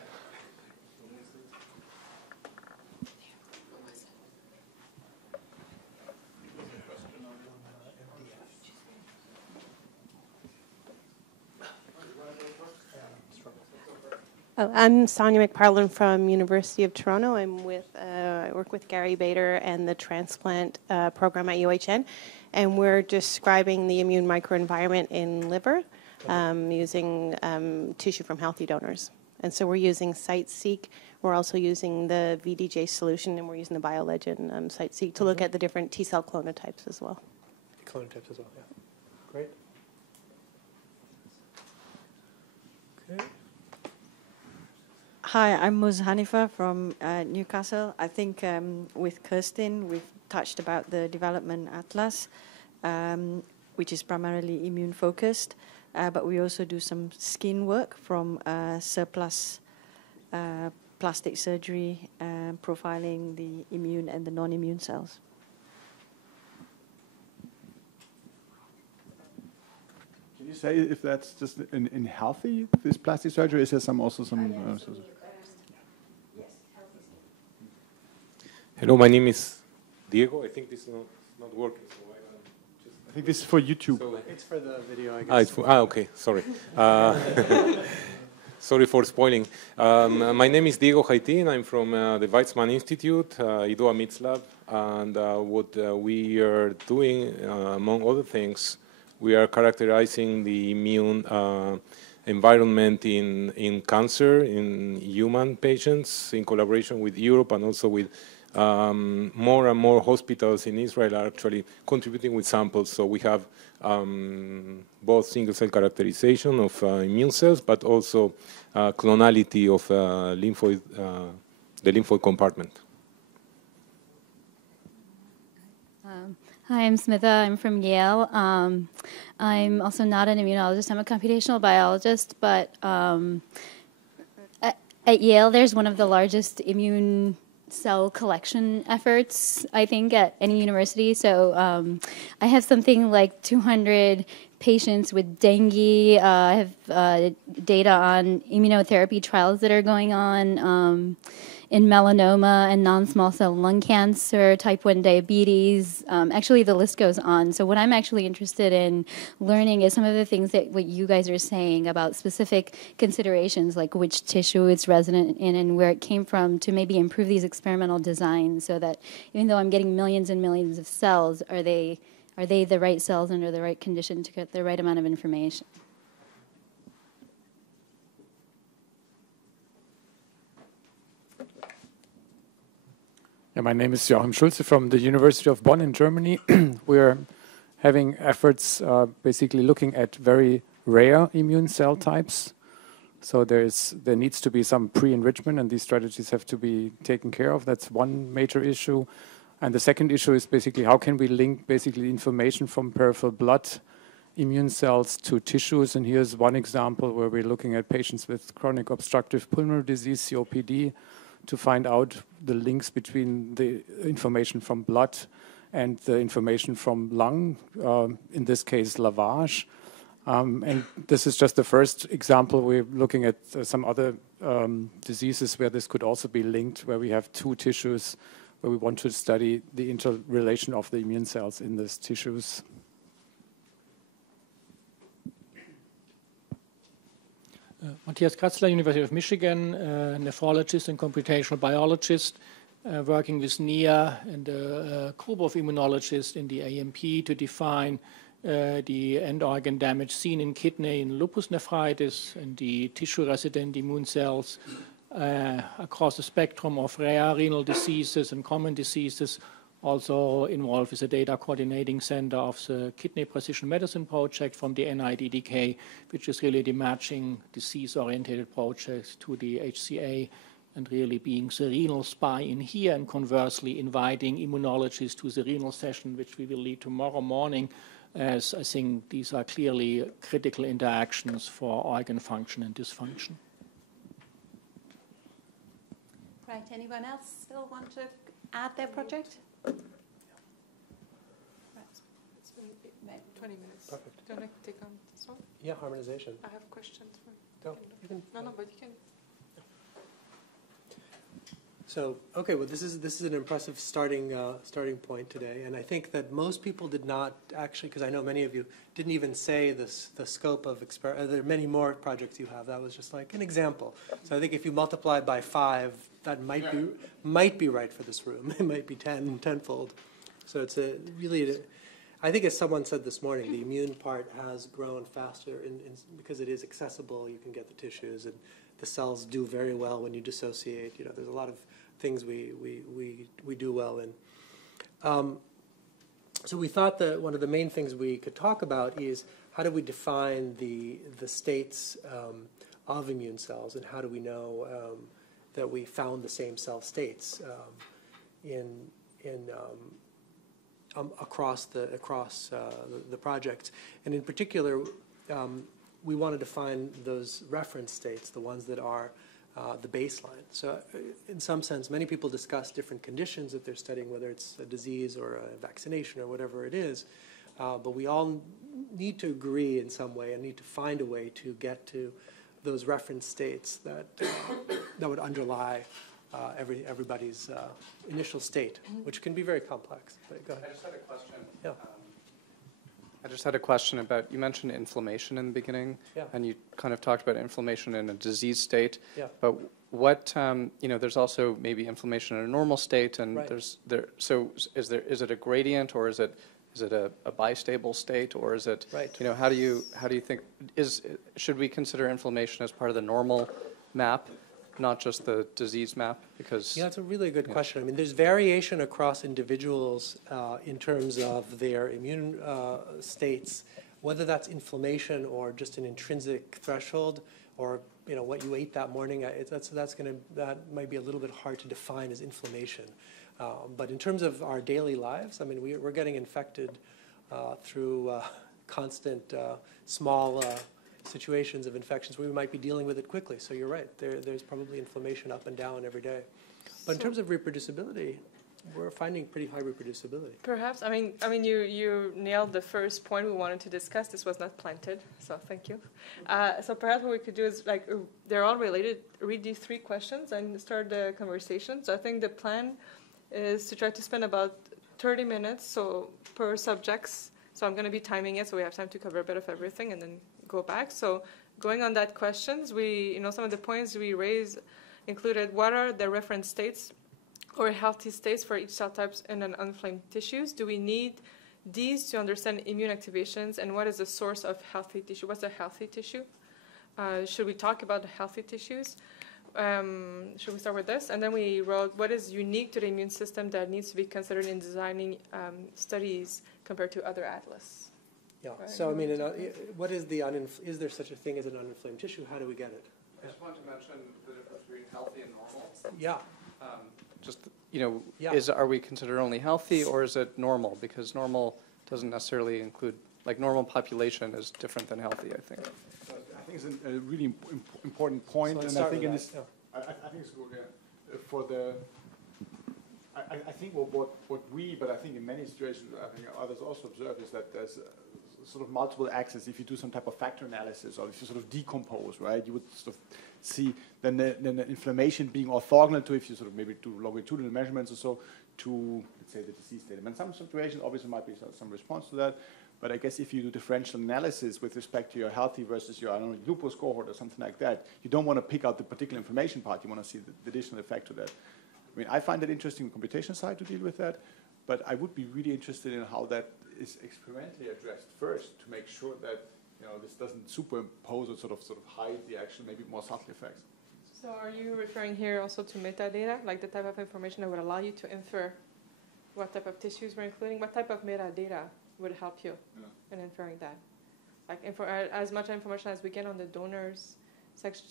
Oh, I'm Sonia McParlin from University of Toronto. I work with Gary Bader and the transplant program at UHN, and we're describing the immune microenvironment in liver using tissue from healthy donors. And so we're using CiteSeq. We're also using the VDJ solution, and we're using the BioLegend CiteSeq to look at the different T-cell clonotypes as well. Clonotypes as well, yeah. Great. Okay. Hi, I'm Muz Hanifa from Newcastle. I think with Kirsten, we've touched about the development atlas, which is primarily immune focused, but we also do some skin work from surplus plastic surgery, profiling the immune and the non-immune cells. Can you say if that's just in healthy, this plastic surgery, is there also some... Hello, my name is Diego. I think this is not working. So I think this is for YouTube. So it's for the video, I guess. Okay, sorry. Sorry for spoiling. My name is Diego Haitin. I'm from the Weizmann Institute, Ido Amit's lab. And what we are doing, among other things, we are characterizing the immune environment in cancer, in human patients, in collaboration with Europe and also with more and more hospitals in Israel are actually contributing with samples. So we have both single-cell characterization of immune cells, but also clonality of the lymphoid compartment. Hi, I'm Smitha. I'm from Yale. I'm also not an immunologist. I'm a computational biologist, but at Yale, there's one of the largest immune cell collection efforts, I think, at any university. So I have something like 200 patients with dengue. I have data on immunotherapy trials that are going on in melanoma and non-small cell lung cancer, type 1 diabetes. Actually, the list goes on. So what I'm actually interested in learning is some of the things that what you guys are saying about specific considerations, like which tissue it's resident in and where it came from, to maybe improve these experimental designs so that even though I'm getting millions and millions of cells, are they the right cells under the right condition to get the right amount of information? Yeah, my name is Joachim Schulze from the University of Bonn in Germany. We're having efforts basically looking at very rare immune cell types. So there needs to be some pre-enrichment, and these strategies have to be taken care of. That's one major issue. And the second issue is basically how can we link basically information from peripheral blood immune cells to tissues. And here's one example where we're looking at patients with chronic obstructive pulmonary disease, COPD, to find out the links between the information from blood and the information from lung, in this case, lavage. And this is just the first example. We're looking at some other diseases where this could also be linked, where we have two tissues where we want to study the interrelation of the immune cells in these tissues. Matthias Kratzler, University of Michigan, nephrologist and computational biologist, working with NIA and a group of immunologists in the AMP to define the end organ damage seen in kidney in lupus nephritis and the tissue-resident immune cells across the spectrum of rare renal diseases and common diseases. Also involved with the data coordinating center of the Kidney Precision Medicine Project from the NIDDK, which is really the matching disease-oriented project to the HCA and really being the renal spy in here, and conversely inviting immunologists to the renal session, which we will lead tomorrow morning, as I think these are clearly critical interactions for organ function and dysfunction. Right, anyone else still want to add their project? It's been 20 minutes. Perfect. Do you want to take on this one? Yeah, harmonization. I have questions for Go. You can, no, but you can. So, okay, well, this is an impressive starting point today, and I think that most people did not actually, because I know many of you didn't even say the scope of there are many more projects you have. That was just like an example. So I think if you multiply by 5, that might be right for this room. It might be tenfold. So it's I think as someone said this morning, the immune part has grown faster because it is accessible. You can get the tissues, and the cells do very well when you dissociate. You know, there's a lot of things we do well in. So we thought that one of the main things we could talk about is how do we define the states of immune cells, and how do we know that we found the same cell states across the project, and in particular, we wanted to find those reference states, the ones that are the baseline. So in some sense, many people discuss different conditions that they're studying, whether it's a disease or a vaccination or whatever it is, but we all need to agree in some way and need to find a way to get to those reference states that would underlie everybody's initial state, which can be very complex. But go ahead. I just had a question. Yeah. I just had a question about, you mentioned inflammation in the beginning, yeah. And you kind of talked about inflammation in a disease state. Yeah. But what, there's also maybe inflammation in a normal state, and right. So is it a gradient, or is it a bistable state, or is it, right. How do you think, should we consider inflammation as part of the normal map, not just the disease map? Because yeah, that's a really good question. I mean, there's variation across individuals in terms of their immune states, whether that's inflammation or just an intrinsic threshold, or what you ate that morning. That might be a little bit hard to define as inflammation. But in terms of our daily lives, I mean, we're getting infected through constant small situations of infections where we might be dealing with it quickly. So you're right. There's probably inflammation up and down every day. But in terms of reproducibility, we're finding pretty high reproducibility. Perhaps. I mean, you nailed the first point we wanted to discuss. This was not planted, so thank you. So perhaps what we could do is, they're all related. Read these 3 questions and start the conversation. So I think the plan is to try to spend about 30 minutes per subjects. So I'm going to be timing it so we have time to cover a bit of everything and then go back. So going on that questions, some of the points we raised included what are the reference states or healthy states for each cell types in an inflamed tissues? Do we need these to understand immune activations, and what is the source of healthy tissue? What's a healthy tissue? Should we talk about the healthy tissues? Should we start with this? And then we wrote what is unique to the immune system that needs to be considered in designing studies compared to other atlas. Yeah. Right. So I mean, what is is there such a thing as an uninflamed tissue? How do we get it? I just want to mention the difference between healthy and normal. Yeah. Are we considered only healthy, or is it normal? Because normal doesn't necessarily include, normal population is different than healthy, I think. I think it's a really important point, So and I think in this, I think it's good for the. I think what we, but I think in many situations, I think others also observe is that there's sort of multiple axes. If you do some type of factor analysis, or if you sort of decompose, right, you would sort of see then the inflammation being orthogonal to, if you sort of maybe do longitudinal measurements or so, to, let's say, the disease state. And in some situations, obviously, might be some response to that, But I guess if you do differential analysis with respect to your healthy versus your, I don't know, lupus cohort or something like that, you don't want to pick out the particular information part. You want to see the additional effect to that. I mean, I find it interesting on the computation side to deal with that, but I would be really interested in how that is experimentally addressed first to make sure that this doesn't superimpose or sort of hide the actual maybe more subtle effects. So are you referring here also to metadata, like the type of information that would allow you to infer what type of tissues we're including? What type of metadata would help you in inferring that? Like as much information as we get on the donors, sex,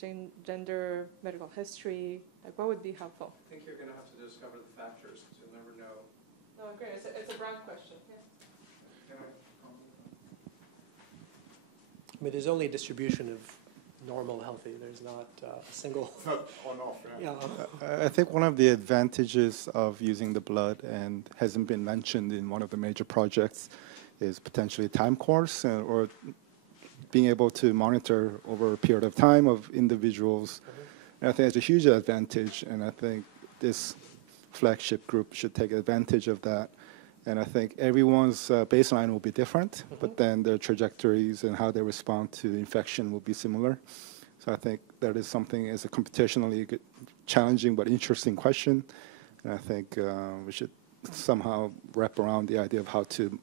gender, medical history, like what would be helpful? I think you're going to have to discover the factors because you'll never know. No, great. It's a broad question. Yeah. I mean, there's only a distribution of normal healthy. There's not a single. On off. Yeah. I think one of the advantages of using the blood, and hasn't been mentioned in one of the major projects, is potentially time course or being able to monitor over a period of time of individuals. And I think it's a huge advantage, and I think this flagship group should take advantage of that. And I think everyone's baseline will be different, but then their trajectories and how they respond to infection will be similar. So I think that is something as a computationally challenging but interesting question. And I think we should somehow wrap around the idea of how to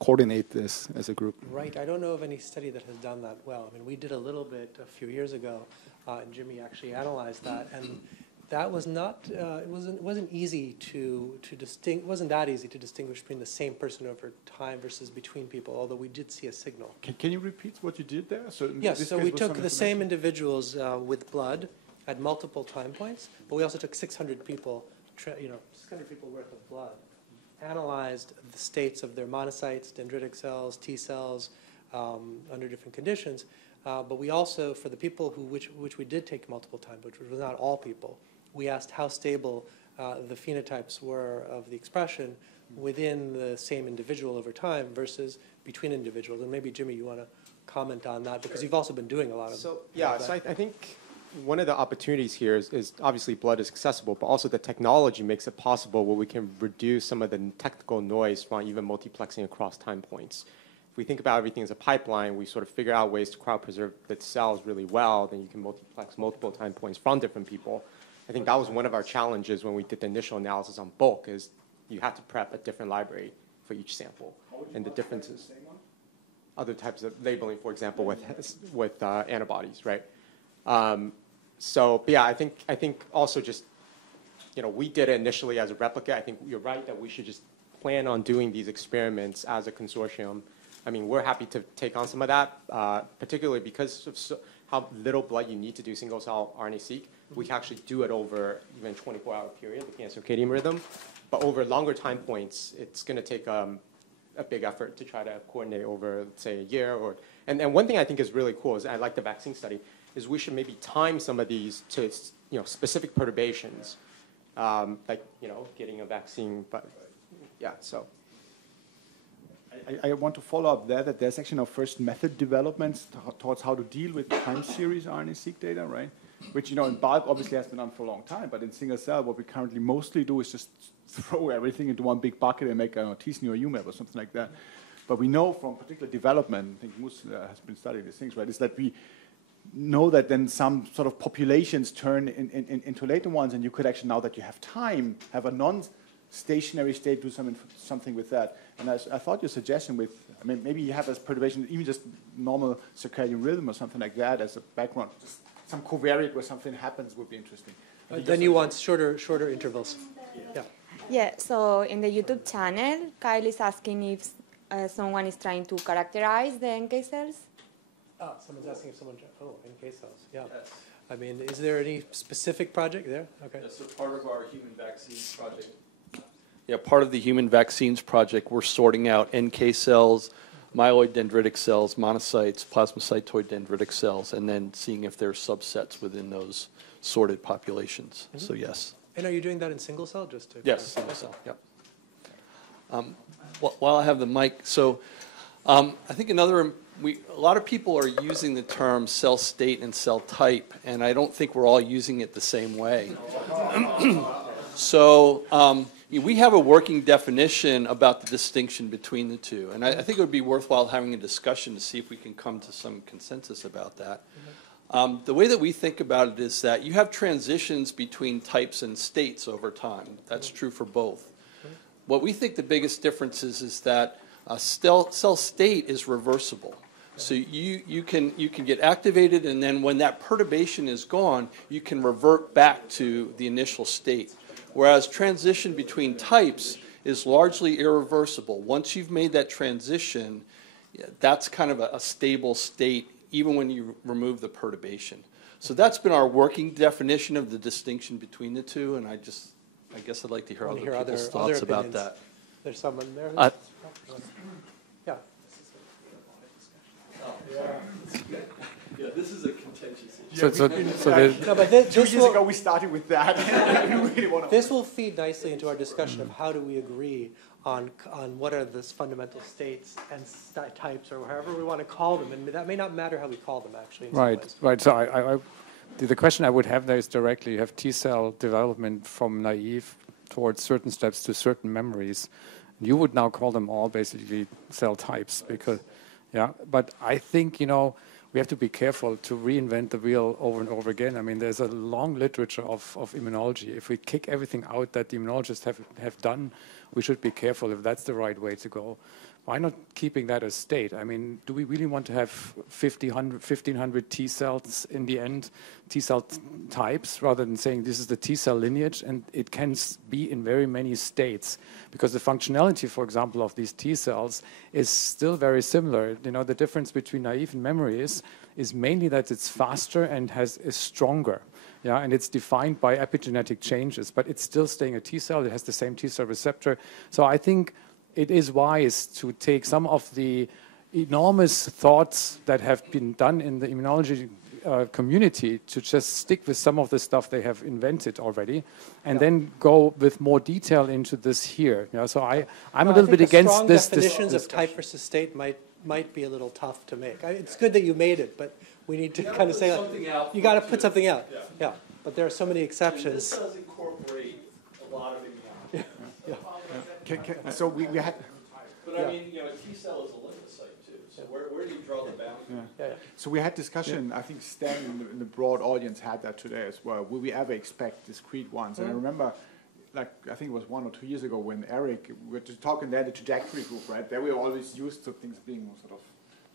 coordinate this as a group. Right. I don't know of any study that has done that well. I mean, we did a little bit a few years ago, and Jimmy actually analyzed that, and that was not. It wasn't easy to distinguish. It wasn't that easy to distinguish between the same person over time versus between people. Although we did see a signal. Can you repeat what you did there? So yes. So we took the same individuals with blood at multiple time points, but we also took 600 people. 600 people worth of blood. Analyzed the states of their monocytes, dendritic cells, T cells under different conditions. But we also, for the people which we did take multiple times, which was not all people, we asked how stable the phenotypes were of the expression within the same individual over time versus between individuals. And maybe, Jimmy, you want to comment on that because you've also been doing a lot of So I think one of the opportunities here is obviously blood is accessible, but also the technology makes it possible where we can reduce some of the technical noise from even multiplexing across time points. If we think about everything as a pipeline, we sort of figure out ways to cryopreserve the cells really well, then you can multiplex multiple time points from different people. I think that was one of our challenges when we did the initial analysis on bulk, is you have to prep a different library for each sample. And the differences, other types of labeling, for example, with antibodies, right? But yeah, I think also just, we did it initially as a replica. I think you're right that we should just plan on doing these experiments as a consortium. I mean, we're happy to take on some of that, particularly because of how little blood you need to do single-cell RNA-seq. We can actually do it over even a 24-hour period, looking at circadian rhythm. But over longer time points, it's going to take a big effort to try to coordinate over, let's say, a year. And one thing I think is really cool is, I like the vaccine study, is we should maybe time some of these to specific perturbations, like getting a vaccine. But yeah, so. I want to follow up there that there's actually now first method developments towards how to deal with time series RNA-seq data, right? Which, in bulk obviously has been done for a long time, but in single cell, what we currently mostly do is just throw everything into one big bucket and make a T-SNE or UMAP or something like that. But we know from particular development, I think Mus has been studying these things, right, is that we know that then some sort of populations turn into later ones, and you could actually, now that you have time, have a non-stationary state, do something with that. And I thought your suggestion with, maybe you have as perturbation, even just normal circadian rhythm or something like that as a background, just some covariate where something happens would be interesting. Then you want shorter intervals. Yeah. Yeah, so in the YouTube channel, Kyle is asking if someone is trying to characterize the NK cells. Someone's asking if NK cells, yeah. Yes. I mean, is there any specific project there? Okay. Yes, so part of our human vaccines project. Yeah, part of the human vaccines project, we're sorting out NK cells, myeloid dendritic cells, monocytes, plasmacytoid dendritic cells, and then seeing if there are subsets within those sorted populations. Mm-hmm. So yes. And are you doing that in single cell? Just to yes, single cell. Yep. While I have the mic, so I think a lot of people are using the term cell state and cell type, and I don't think we're all using it the same way. So we have a working definition about the distinction between the two, and I think it would be worthwhile having a discussion to see if we can come to some consensus about that. The way that we think about it is that you have transitions between types and states over time. That's true for both. What we think the biggest difference is that a cell state is reversible. So you can get activated, and then when that perturbation is gone, you can revert back to the initial state. Whereas transition between types is largely irreversible. Once you've made that transition, that's kind of a stable state, even when you remove the perturbation. So that's been our working definition of the distinction between the two, and I guess I'd like to hear other people's thoughts about that. There's someone there. Yeah. Yeah, this is a contentious issue. No, but 2 years ago we started with that. This will feed nicely into our discussion of how do we agree on what are the fundamental states and types, or however we want to call them, and that may not matter how we call them actually. Right. So the question I would have there is directly: you have T cell development from naive towards certain steps to certain memories. You would now call them all basically cell types, because, yeah. But I think, we have to be careful to reinvent the wheel over and over again. I mean, there's a long literature of immunology. If we kick everything out that the immunologists have done, we should be careful if that's the right way to go. Why not keeping that as state? I mean, do we really want to have 1,500 T cells in the end, T cell types, rather than saying this is the T cell lineage, and it can be in very many states? Because the functionality, for example, of these T cells is still very similar. The difference between naive and memory is mainly that it's faster and is stronger. Yeah, and it's defined by epigenetic changes, but it's still staying a T cell. It has the same T cell receptor. So I think it is wise to take some of the enormous thoughts that have been done in the immunology community to just stick with some of the stuff they have invented already, and then go with more detail into this here. So I'm a little bit against this. Definitions of type versus state might be a little tough to make. It's good that you made it, but we need to kind of say you got to put something out. Yeah, but there are so many exceptions. This does incorporate a lot of immunology. So we had. But I mean, a T cell is a lymphocyte too. So where do you draw the boundary? So we had discussion. I think Stan in the broad audience had that today as well. Will we ever expect discrete ones? And I remember, I think it was 1 or 2 years ago when Eric, we were talking there, the trajectory group, right? There we were always used to things being sort of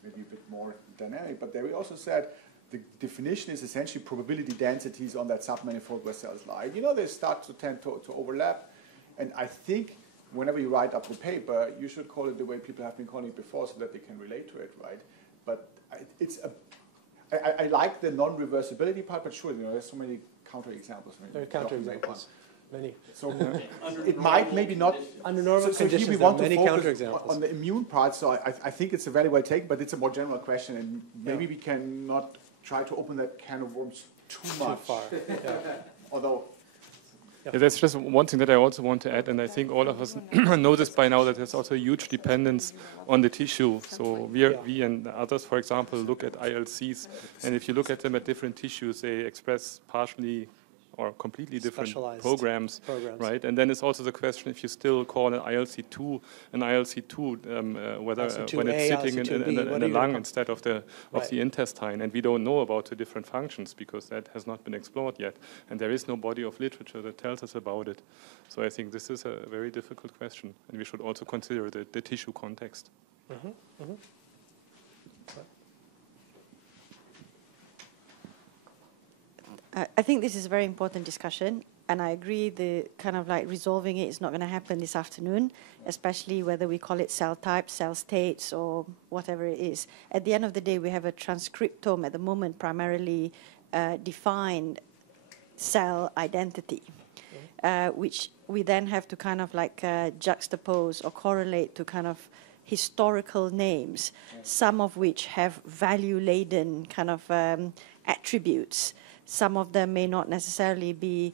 maybe a bit more dynamic. But there we also said the definition is essentially probability densities on that submanifold where cells lie. They start to tend to overlap, and I think whenever you write up the paper, you should call it the way people have been calling it before, so that they can relate to it, right? But I like the non-reversibility part, but sure, there's so many counterexamples. There are counterexamples, many. So it might maybe not under normal conditions. We want there are many to focus counterexamples on the immune part. So I think it's a very well taken, but it's a more general question, and maybe we can not try to open that can of worms too much. Too far. Although. Yeah, that's just one thing that I also want to add, and I think all of us know this by now, that there's also a huge dependence on the tissue. So we and others, for example, look at ILCs, and if you look at them at different tissues, they express partially or completely different programs, right? And then it's also the question if you still call an ILC2 whether when it's sitting in the lung instead of the intestine, and we don't know about the different functions because that has not been explored yet, and there is no body of literature that tells us about it. So I think this is a very difficult question, and we should also consider the tissue context. I think this is a very important discussion, and I agree the kind of resolving it is not going to happen this afternoon, especially whether we call it cell types, cell states, or whatever it is. At the end of the day, we have a transcriptome at the moment, primarily defined cell identity, which we then have to kind of juxtapose or correlate to kind of historical names, some of which have value-laden kind of attributes. Some of them may not necessarily be,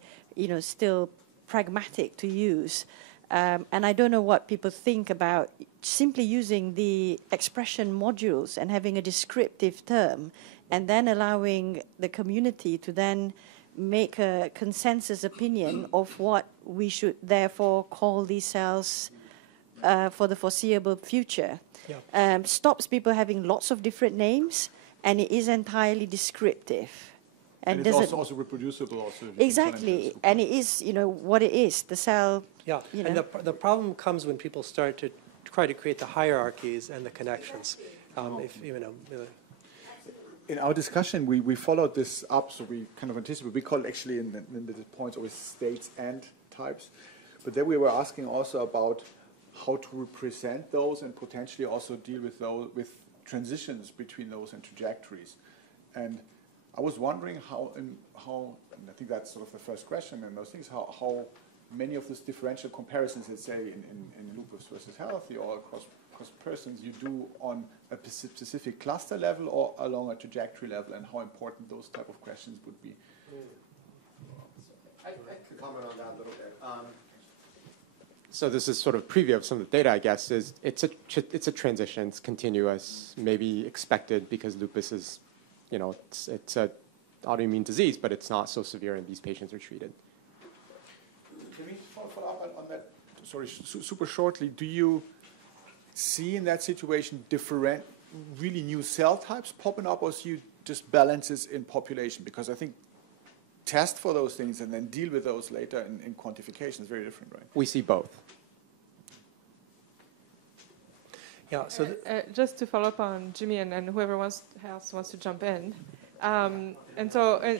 still pragmatic to use. And I don't know what people think about simply using the expression modules and having a descriptive term, and then allowing the community to then make a consensus opinion of what we should therefore call these cells for the foreseeable future. Yeah. Stops people having lots of different names, and it is entirely descriptive. And it's also reproducible also. Exactly, and it is, what it is, the cell. Yeah, and the problem comes when people start to try to create the hierarchies and the connections. In our discussion, we followed this up, so we kind of anticipated. We call it actually in the points always states and types. But then we were asking also about how to represent those and potentially also deal with those, with transitions between those and trajectories. And I was wondering and I think that's sort of the first question in those things, how many of those differential comparisons, let's say in lupus versus healthy or across persons, you do on a specific cluster level or along a trajectory level, and how important those type of questions would be. I could comment on that a little bit. So this is sort of preview of some of the data, I guess. It's a transition. It's continuous, maybe expected because lupus is, it's a autoimmune disease, but it's not so severe, and these patients are treated. Can we follow up on that? Sorry, super shortly. Do you see in that situation different, really new cell types popping up, or see you just balances in population? Because I think test for those things and then deal with those later in quantification is very different, right? We see both. Yeah. So just to follow up on Jimmy and whoever else wants to jump in, and so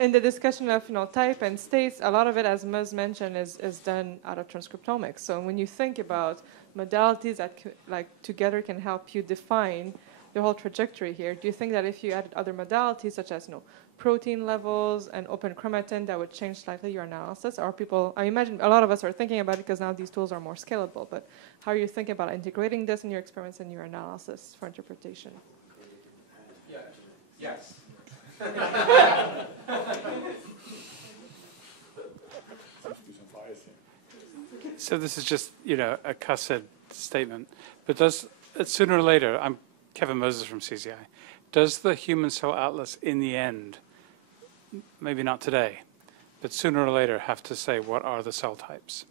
in the discussion of type and states, a lot of it, as Muz mentioned, is done out of transcriptomics. So when you think about modalities that together can help you define the whole trajectory here, do you think that if you added other modalities such as protein levels and open chromatin, that would change slightly your analysis? Or people, I imagine a lot of us are thinking about it because now these tools are more scalable, but how are you thinking about integrating this in your experiments and your analysis for interpretation? Yeah. Yes. So this is just, a cussed statement, but does sooner or later, I'm Kevin Moses from CCI, does the Human Cell Atlas in the end, maybe not today, but sooner or later have to say what are the cell types?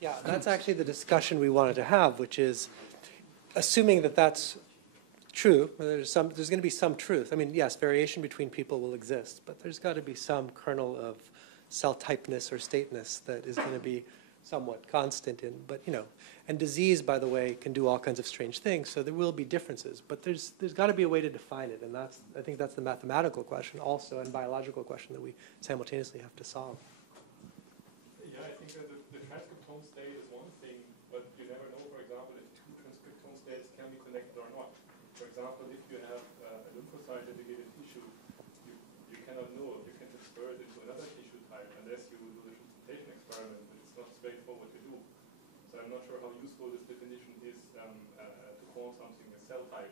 Yeah, that's actually the discussion we wanted to have, which is assuming that that's true, there's going to be some truth. I mean, yes, variation between people will exist, but there's got to be some kernel of cell typeness or stateness that is going to be somewhat constant in, but and disease, by the way, can do all kinds of strange things, so there will be differences, but there's got to be a way to define it, and I think that's the mathematical question also, and biological question that we simultaneously have to solve. Yeah, I think that the transcriptome state is one thing, but you never know, for example, if two transcriptome states can be connected or not. For example, if you have a lymphocyte-dedicated tissue, you cannot know. You can transfer it into another tissue type unless you do the transplantation experiment, but it's not straightforward to do. So I'm not sure how useful this definition is to call something a cell type.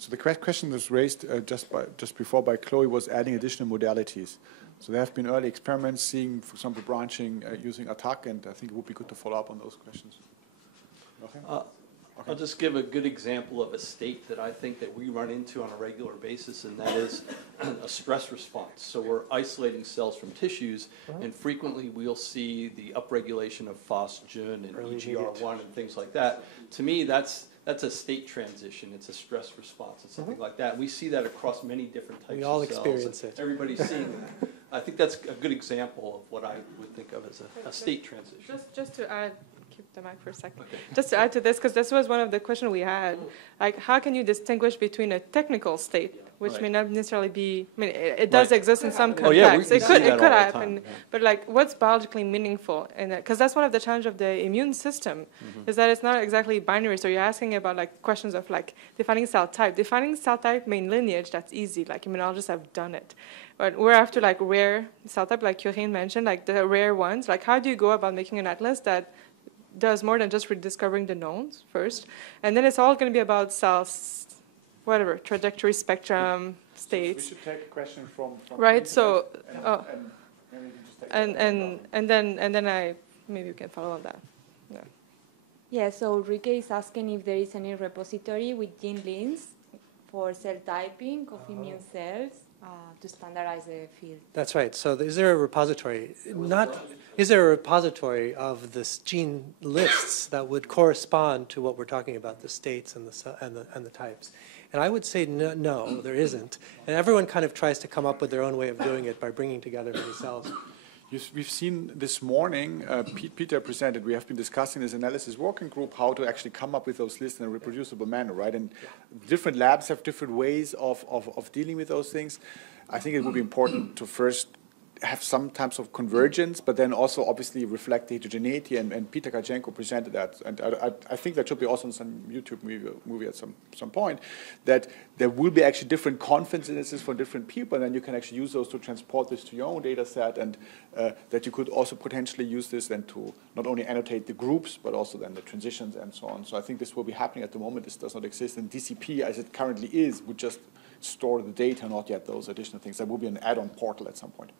So the question was raised just before by Chloe was adding additional modalities. So there have been early experiments seeing, for example, branching using ATAC, and I think it would be good to follow up on those questions. Okay. I'll just give a good example of a state that I think that we run into on a regular basis, and that is a stress response. So we're isolating cells from tissues, and frequently we'll see the upregulation of phosphagen and EGR1 and things like that. To me, that's a state transition. It's a stress response. It's something like that. We see that across many different types of cells. We all experience it. Everybody's seeing that. I think that's a good example of what I would think of as a state transition. Just to add, keep the mic for a second. Just to add to this, because this was one of the questions we had, like how can you distinguish between a technical state, which may not necessarily be, I mean, it does exist in some contexts. It could happen, but like what's biologically meaningful? Because that's one of the challenges of the immune system, is that it's not exactly binary. So you're asking about like questions of like defining cell type. Defining cell type main lineage, that's easy. Like immunologists have done it. But we're after like rare cell type, like Corinne mentioned, like the rare ones. Like how do you go about making an atlas that does more than just rediscovering the knowns first, and then it's all going to be about cells, whatever trajectory, spectrum, states. We should take a question from right. So, and then I maybe you can follow on that. Yeah. So Rike is asking if there is any repository with gene links for cell typing of immune cells to standardize the field. That's right. So is there a repository? Is there a repository of this gene lists that would correspond to what we're talking about, the states and the types? And I would say no, there isn't. And everyone kind of tries to come up with their own way of doing it by bringing together many cells. We've seen this morning, Peter presented, we have been discussing this analysis working group, how to actually come up with those lists in a reproducible manner, right? And different labs have different ways of dealing with those things. I think it would be important to first have some types of convergence, but then also obviously reflect the heterogeneity, and Peter Kachenko presented that. And I think that should be also in some YouTube movie at some point, that there will be actually different confidences for different people, and then you can actually use those to transport this to your own data set, and that you could also potentially use this then to not only annotate the groups, but also then the transitions and so on. So I think this will be happening at the moment. This does not exist, and DCP, as it currently is, would just store the data, not yet those additional things. There will be an add-on portal at some point.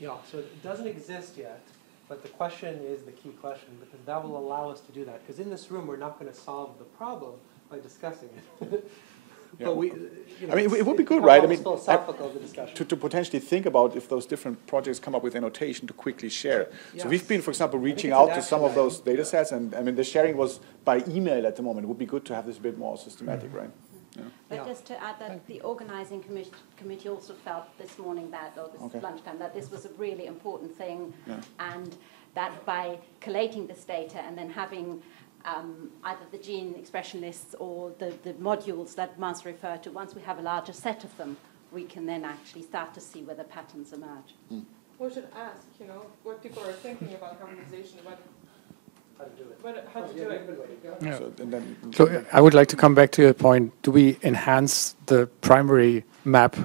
Yeah, so it doesn't exist yet, but the question is the key question, because that will allow us to do that. Because in this room, we're not going to solve the problem by discussing it. Yeah. But we, I mean, it would be good, right? I mean, philosophical, the discussion. to potentially think about if those different projects come up with annotation to quickly share. Yes. So we've been, for example, reaching it's an out to some of action those data sets, and I mean, the sharing was by email at the moment. It would be good to have this a bit more systematic, right? Yeah. But just to add that the organising committee also felt this morning that, or this lunchtime, that this was a really important thing, and that by collating this data and then having either the gene expression lists or the modules that Mars referred to, once we have a larger set of them, we can then actually start to see whether patterns emerge. We should ask, what people are thinking about harmonization, about how to do it. Yeah. So So I would like to come back to your point. Do we enhance the primary map?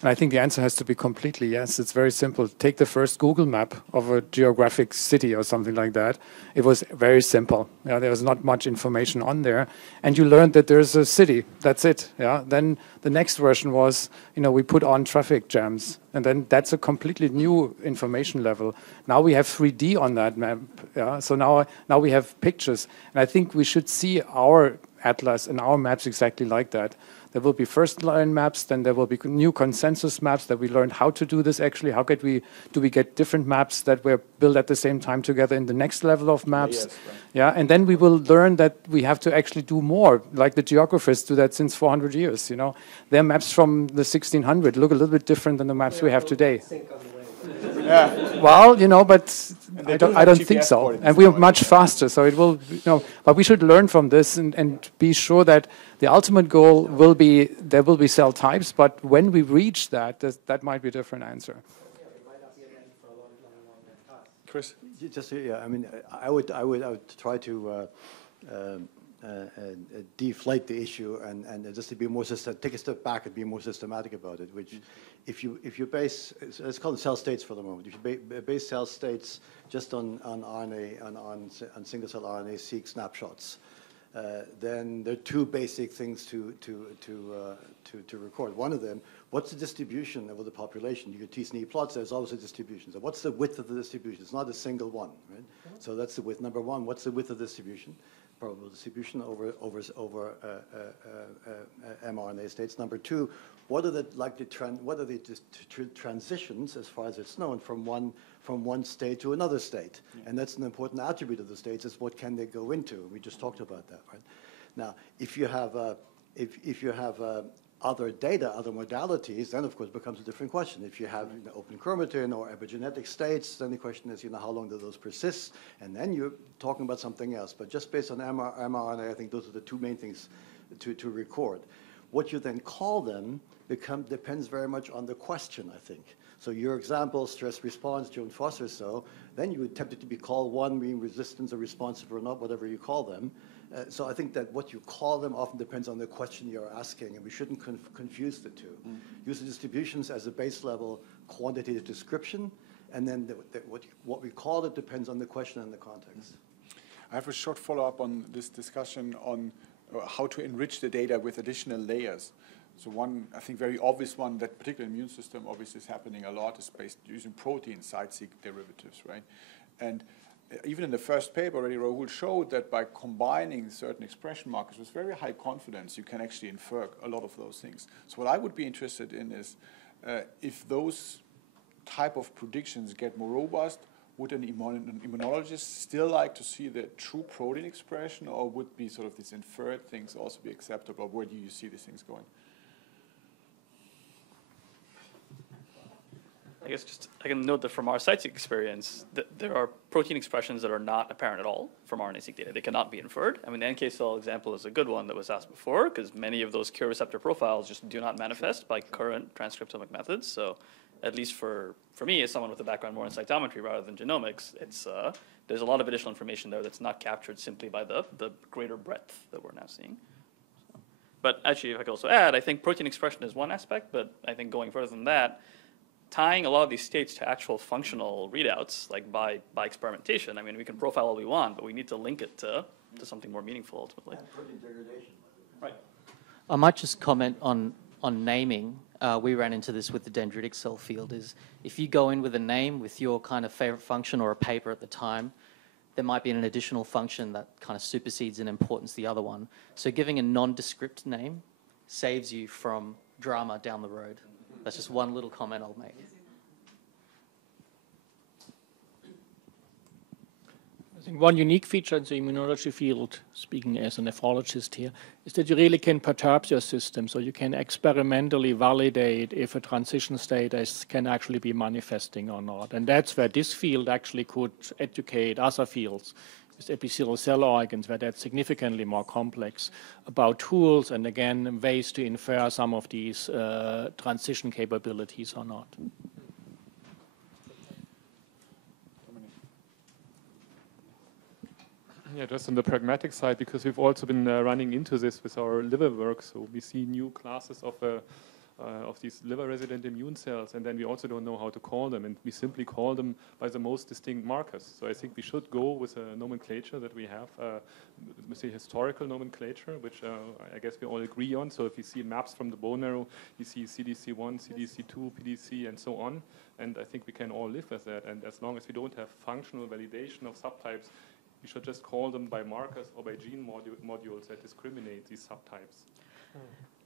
And I think the answer has to be completely yes. It's very simple. Take the first Google map of a geographic city or something like that. It was very simple. Yeah, there was not much information on there. And you learned that there's a city. That's it. Yeah. Then the next version was, we put on traffic jams. And then that's a completely new information level. Now we have 3D on that map. Yeah. So now we have pictures. And I think we should see our atlas and our maps exactly like that. There will be first-line maps, then there will be new consensus maps that we learned how to do this actually. How do we get different maps that were built at the same time together in the next level of maps? Yes, right. Yeah, and then we will learn that we have to actually do more, like the geographers do that since 400 years. Their maps from the 1600 look a little bit different than the maps we have today. Yeah. Well, but I don't think so. And we're much faster, so it will, but we should learn from this and be sure that the ultimate goal will be, there will be cell types, but when we reach that, that might be a different answer. Chris? Just, I mean, I would try to deflate the issue and just to be more take a step back and be more systematic about it. Which, if you base, let's call them cell states for the moment. If you base cell states just on RNA on single cell RNA-seq snapshots, then there are two basic things to record. One of them, what's the distribution of the population? You get T-SNE plots. There's always a distribution. So what's the width of the distribution? It's not a single one, right? So that's the width. Number one, what's the width of the distribution? Probable distribution over mRNA states. Number two, what are the transitions, as far as it's known, from one state to another state? And that's an important attribute of the states, is what can they go into? We just talked about that, right? Now, if you have other data, other modalities, then of course it becomes a different question. If you have open chromatin or epigenetic states, then the question is, how long do those persist? And then you're talking about something else. But just based on mRNA, I think those are the two main things to record. What you then call them depends very much on the question, I think. So your example, stress response, Joan Foster, then you would tempt it to be called one, being resistant or responsive or not, whatever you call them. So I think that what you call them often depends on the question you're asking, and we shouldn't confuse the two. Use the distributions as a base level quantitative description, and then what we call it depends on the question and the context. I have a short follow-up on this discussion on how to enrich the data with additional layers. So one, I think, very obvious one that particularly immune system obviously is happening a lot is based using protein side-seq derivatives, right? And even in the first paper already, Rahul showed that by combining certain expression markers with very high confidence, you can actually infer a lot of those things. So what I would be interested in is if those type of predictions get more robust, would an immunologist still like to see the true protein expression, or would be sort of these inferred things also be acceptable? Where do you see these things going? I guess just I can note that from our site's experience, that there are protein expressions that are not apparent at all from RNA-seq data. They cannot be inferred. I mean, the NK cell example is a good one that was asked before, because many of those cure receptor profiles just do not manifest by current transcriptomic methods. So at least for me, as someone with a background more in cytometry rather than genomics, it's there's a lot of additional information there that's not captured simply by the greater breadth that we're now seeing. So, but actually, if I could also add, I think protein expression is one aspect, but I think going further than that, tying a lot of these states to actual functional readouts, like by experimentation. I mean, we can profile all we want, but we need to link it to something more meaningful ultimately. And protein degradation. Right. I might just comment on naming. We ran into this with the dendritic cell field, is if you go in with a name with your kind of favorite function or a paper at the time, there might be an additional function that kind of supersedes in importance the other one. So giving a nondescript name saves you from drama down the road. That's just one little comment I'll make. I think one unique feature in the immunology field, speaking as a nephrologist here, is that you really can perturb your system, so you can experimentally validate if a transition state can actually be manifesting or not. And that's where this field actually could educate other fields with epithelial cell organs, where that's significantly more complex, about tools and, again, ways to infer some of these transition capabilities or not. Yeah, just on the pragmatic side, because we've also been running into this with our liver work. So we see new classes of these liver-resident immune cells, and then we also don't know how to call them, and we simply call them by the most distinct markers. So I think we should go with a nomenclature that we have, with the historical nomenclature, which I guess we all agree on. So if you see maps from the bone marrow, you see CDC1, CDC2, PDC, and so on. And I think we can all live with that. And as long as we don't have functional validation of subtypes, we should just call them by markers or by gene modules that discriminate these subtypes.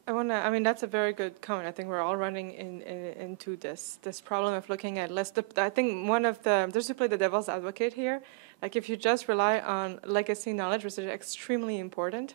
I mean, that's a very good comment. I think we're all running into this problem of looking at I think one of just to play the devil's advocate here, like if you just rely on legacy knowledge, which is extremely important,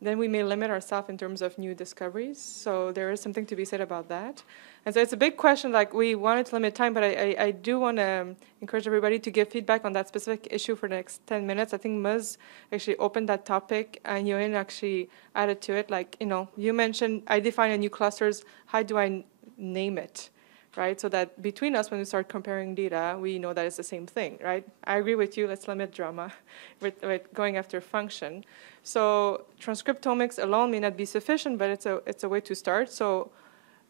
then we may limit ourselves in terms of new discoveries. So there is something to be said about that. And so it's a big question, like we wanted to limit time, but I do want to encourage everybody to give feedback on that specific issue for the next 10 minutes. I think Muz actually opened that topic and Yoin actually added to it. Like, you mentioned, I define a new clusters, how do I name it, right? So that between us, when we start comparing data, we know that it's the same thing, right? I agree with you, let's limit drama with going after function. So transcriptomics alone may not be sufficient, but it's a way to start. So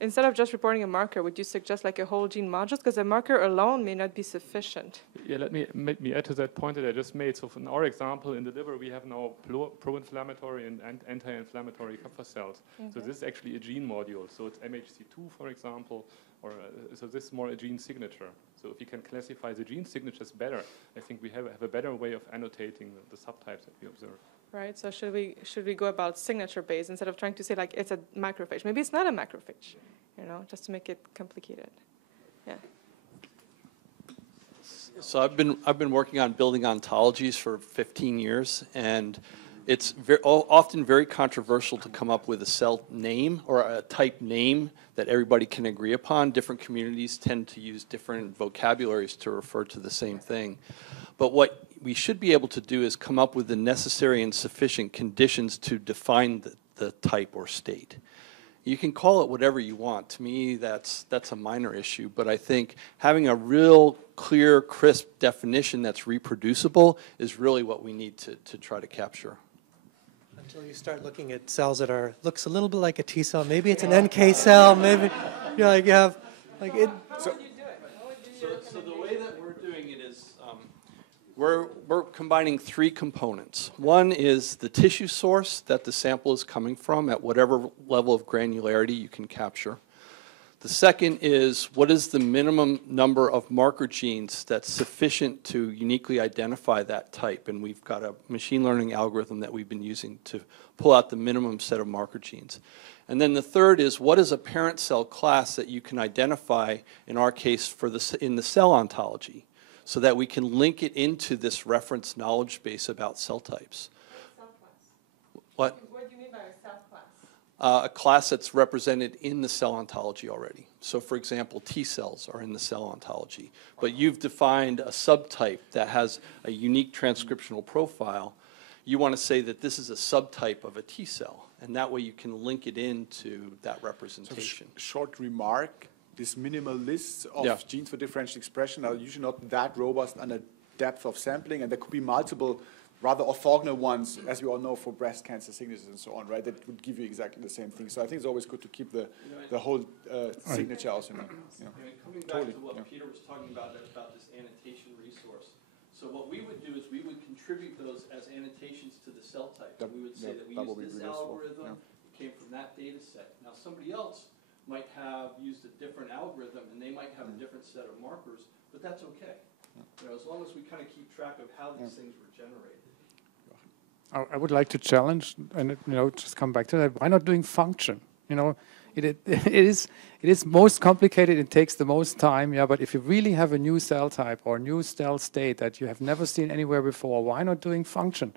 instead of just reporting a marker, would you suggest like a whole gene module? Because a marker alone may not be sufficient. Yeah, let me add to that point that I just made. So in our example, in the liver, we have now pro-inflammatory and anti-inflammatory Kupffer cells. Mm-hmm. So this is actually a gene module. So it's MHC2, for example, or so this is more a gene signature. So if you can classify the gene signatures better, I think we have a better way of annotating the subtypes that we observe. Right, so should we go about signature based instead of trying to say like it's a macrophage? Maybe it's not a macrophage, just to make it complicated. Yeah. So I've been working on building ontologies for 15 years, and it's often very controversial to come up with a cell name or a type name that everybody can agree upon. Different communities tend to use different vocabularies to refer to the same thing. But what we should be able to do is come up with the necessary and sufficient conditions to define the type or state. You can call it whatever you want. To me, that's a minor issue, but I think having a real clear, crisp definition that's reproducible is really what we need to try to capture. Until you start looking at cells that looks a little bit like a T cell, maybe it's an NK cell, maybe you have like it. So the way that we're doing it is we're combining three components. One is the tissue source that the sample is coming from at whatever level of granularity you can capture. The second is, what is the minimum number of marker genes that's sufficient to uniquely identify that type? And we've got a machine learning algorithm that we've been using to pull out the minimum set of marker genes. And then the third is, what is a parent cell class that you can identify, in our case, in the cell ontology, so that we can link it into this reference knowledge base about cell types? What? What do you mean by a cell class? A class that's represented in the cell ontology already. So for example, T cells are in the cell ontology, but you've defined a subtype that has a unique transcriptional profile. You want to say that this is a subtype of a T cell, and that way you can link it into that representation. So short remark, these minimal lists of genes for differential expression are usually not that robust under depth of sampling, and there could be multiple rather orthogonal ones, as we all know, for breast cancer signatures and so on, right? That would give you exactly the same thing. So I think it's always good to keep the whole signature also. Coming back to what Peter was talking about this annotation resource. So what we would do is we would contribute those as annotations to the cell type. We would say that we used this algorithm, it came from that data set. Now somebody else might have used a different algorithm, and they might have a different set of markers, but that's okay. As long as we kind of keep track of how these things were generated. I would like to challenge and just come back to that. Why not doing function? It is most complicated. It takes the most time. Yeah, but if you really have a new cell type or new cell state that you have never seen anywhere before, why not doing function?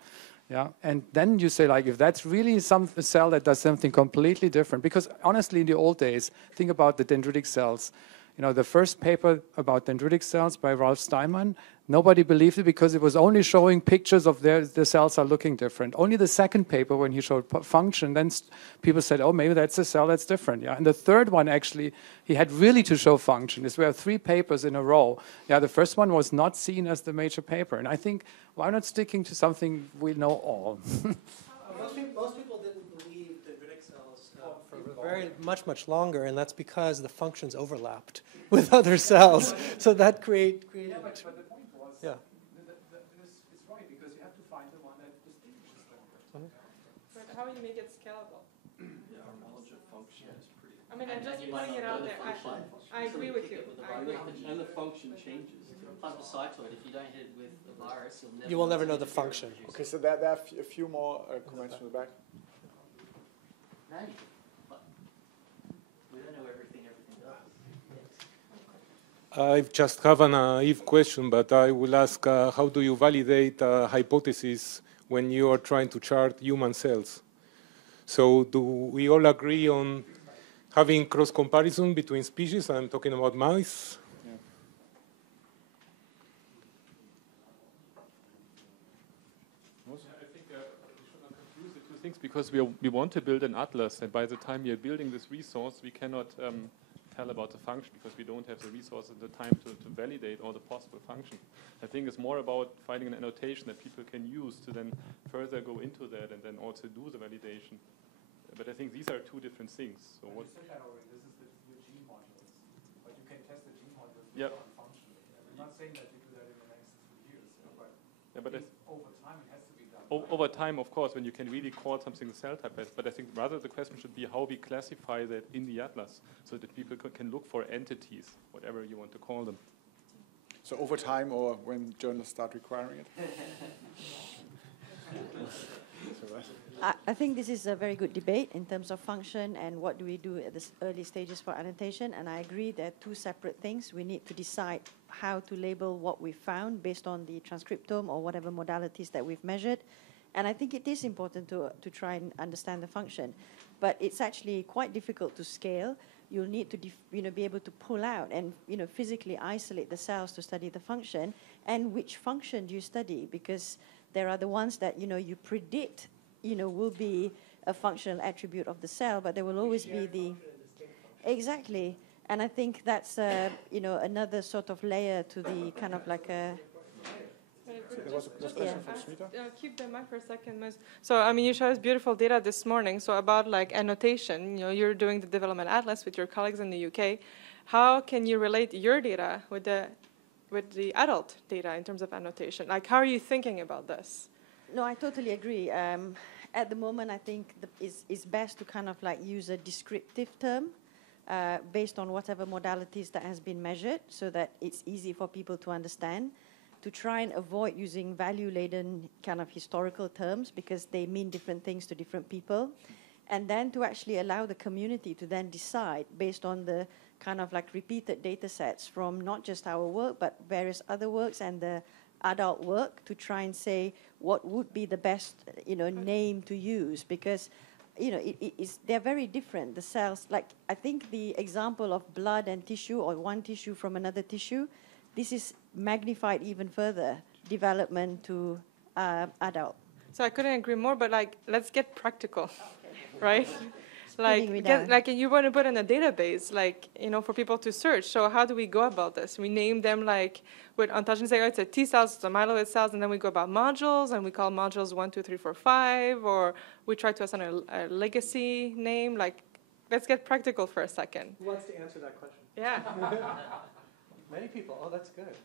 Yeah, and then you say, like, if that's really a cell that does something completely different, because honestly, in the old days, think about the dendritic cells. The first paper about dendritic cells by Ralph Steinman, nobody believed it because it was only showing pictures of the cells are looking different. Only the second paper, when he showed function, then people said, oh, maybe that's a cell that's different. Yeah, and the third one, actually, he had really to show function. We have 3 papers in a row. Yeah, the first one was not seen as the major paper. And I think, why not sticking to something we know all? Most people didn't believe dendritic cells for much longer, and that's because the functions overlapped with other cells. So that created. Yeah, but the point was, it's right, because you have to find the one that distinguishes them. But how do you make it scalable? Yeah, our knowledge of function is pretty. I mean, I'm just putting it out there. I agree with you. And the function changes. Plasmacytoid, if you don't hit it with a virus, you will never know the function. Okay, so there are a few more comments from the back. Maybe. We don't know everything does. I just have a naive question, but I will ask, how do you validate a hypothesis when you are trying to chart human cells? So do we all agree on having cross-comparison between species? I'm talking about mice. Things, because we want to build an atlas, and by the time we are building this resource, we cannot tell about the function because we don't have the resources and the time to validate all the possible functions. I think it's more about finding an annotation that people can use to then further go into that and then also do the validation. But I think these are 2 different things. So what? You said that already. This is the gene modules, but you can test the gene modules without function. I'm not saying that you do that in the next 2 years, but over time it has to be done. Over time, of course, when you can really call something a cell type, but I think rather the question should be how we classify that in the atlas so that people can look for entities, whatever you want to call them. So over time, or when journals start requiring it? I think this is a very good debate in terms of function and what do we do at the early stages for annotation. And I agree they're 2 separate things. We need to decide how to label what we found based on the transcriptome or whatever modalities that we've measured. And I think it is important to try and understand the function. But it's actually quite difficult to scale. You'll need to be able to pull out and physically isolate the cells to study the function. And which function do you study? Because there are the ones that you predict will be a functional attribute of the cell, but there will always be the exactly. And I think that's another sort of layer to the kind of like a. There was a question from Smita. Keep the mic for a second, Ms. So, I mean, you showed us beautiful data this morning. So about like annotation, you're doing the development atlas with your colleagues in the UK. How can you relate your data with the adult data in terms of annotation? Like, how are you thinking about this? No, I totally agree. At the moment, I think it's best to kind of like use a descriptive term based on whatever modalities that has been measured so that it's easy for people to understand, to try and avoid using value-laden kind of historical terms because they mean different things to different people, and then to actually allow the community to then decide based on the kind of like repeated data sets from not just our work, but various other works and the adult work to try and say what would be the best, name to use because, they're very different. The cells, like I think the example of blood and tissue or one tissue from another tissue, this is magnified even further, development to adult. So I couldn't agree more, but like, let's get practical, right? Like you want to put in a database, for people to search. So how do we go about this? We name them with ontogeny, say, it's a T cells, it's a myeloid cells, and then we go about modules, and we call modules 1, 2, 3, 4, 5, or we try to assign a legacy name. Let's get practical for a second. Who wants to answer that question? Yeah. Many people. Oh, that's good.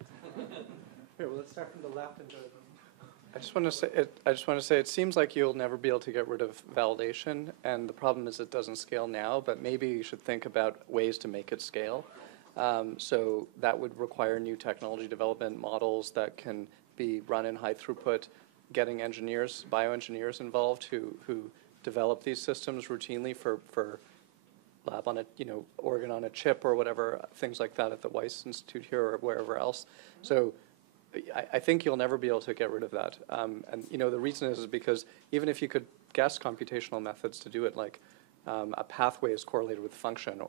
Here, well, let's start from the left and go to the... I just want to say it seems like you'll never be able to get rid of validation, and the problem is it doesn't scale now, but maybe you should think about ways to make it scale. So that would require new technology development models that can be run in high throughput, getting engineers, bioengineers involved who develop these systems routinely for lab on a, organ on a chip or whatever, things like that at the Weiss Institute here or wherever else. So I think you'll never be able to get rid of that. And the reason is because even if you could guess computational methods to do it, like a pathway is correlated with function.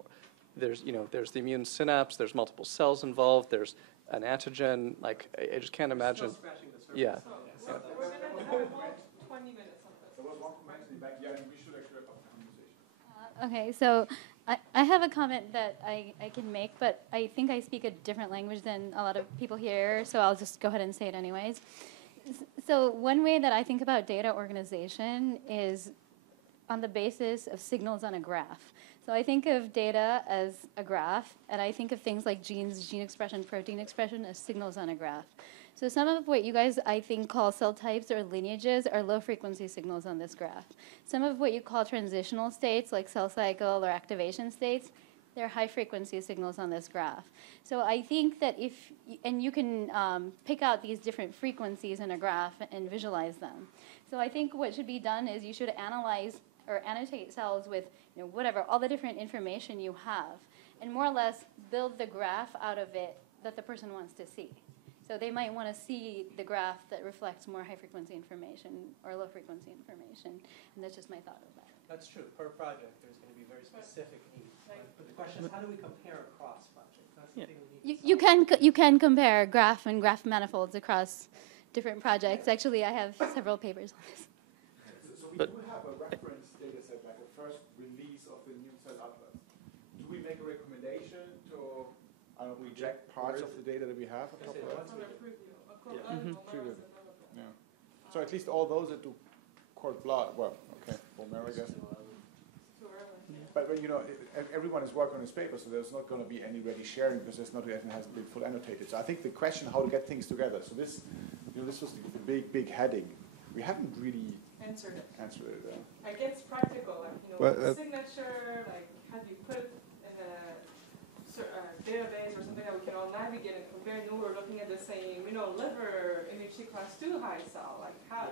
There's the immune synapse. There's multiple cells involved. There's an antigen. Like I just can't imagine. Yeah. We're going to have about 20 minutes on this. There was one comment in the back. Yeah, we should actually wrap up the conversation. Okay, so I have a comment that I can make, but I think I speak a different language than a lot of people here, so I'll just go ahead and say it anyways. So one way that I think about data organization is on the basis of signals on a graph. So I think of data as a graph, and I think of things like genes, gene expression, protein expression as signals on a graph. So some of what you guys, I think, call cell types or lineages are low-frequency signals on this graph. Some of what you call transitional states, like cell cycle or activation states, they're high-frequency signals on this graph. So I think that and you can pick out these different frequencies in a graph and visualize them. So I think what should be done is you should analyze or annotate cells with, whatever, all the different information you have, and more or less build the graph out of it that the person wants to see. So they might want to see the graph that reflects more high-frequency information or low-frequency information, and that's just my thought of that. That's true. Per project, there's going to be very specific needs. But the question is, how do we compare across projects? That's the thing we need. You can compare graph and graph manifolds across different projects. Actually, I have several papers on this. So we do have a reference data set, like the first release of the Immune Cell Atlas. Do we make a recommendation to reject parts of the data that we have on top of that? Preview. Yeah. So at least all those that do cord blood, bone marrow, I guess. But everyone is working on this paper, so there's not going to be any ready sharing because everything hasn't been full annotated. So I think the question how to get things together. So this, this was the big heading. We haven't really answered it. Yeah. I guess practical, signature, how do you put it in a database or something that we can all navigate and compare. We're looking at the same, liver, MHC class 2 high cell. How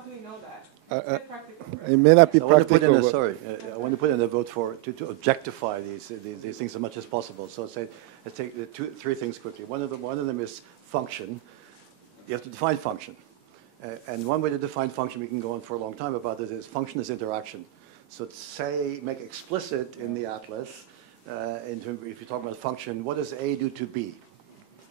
do we know that? It may not be I want practical. I want to put in a vote to objectify these things as much as possible. So let's take three things quickly. One of them is function. You have to define function. And one way to define function, we can go on for a long time about this, is function is interaction. So make explicit in the atlas, if you're talking about function, what does A do to B?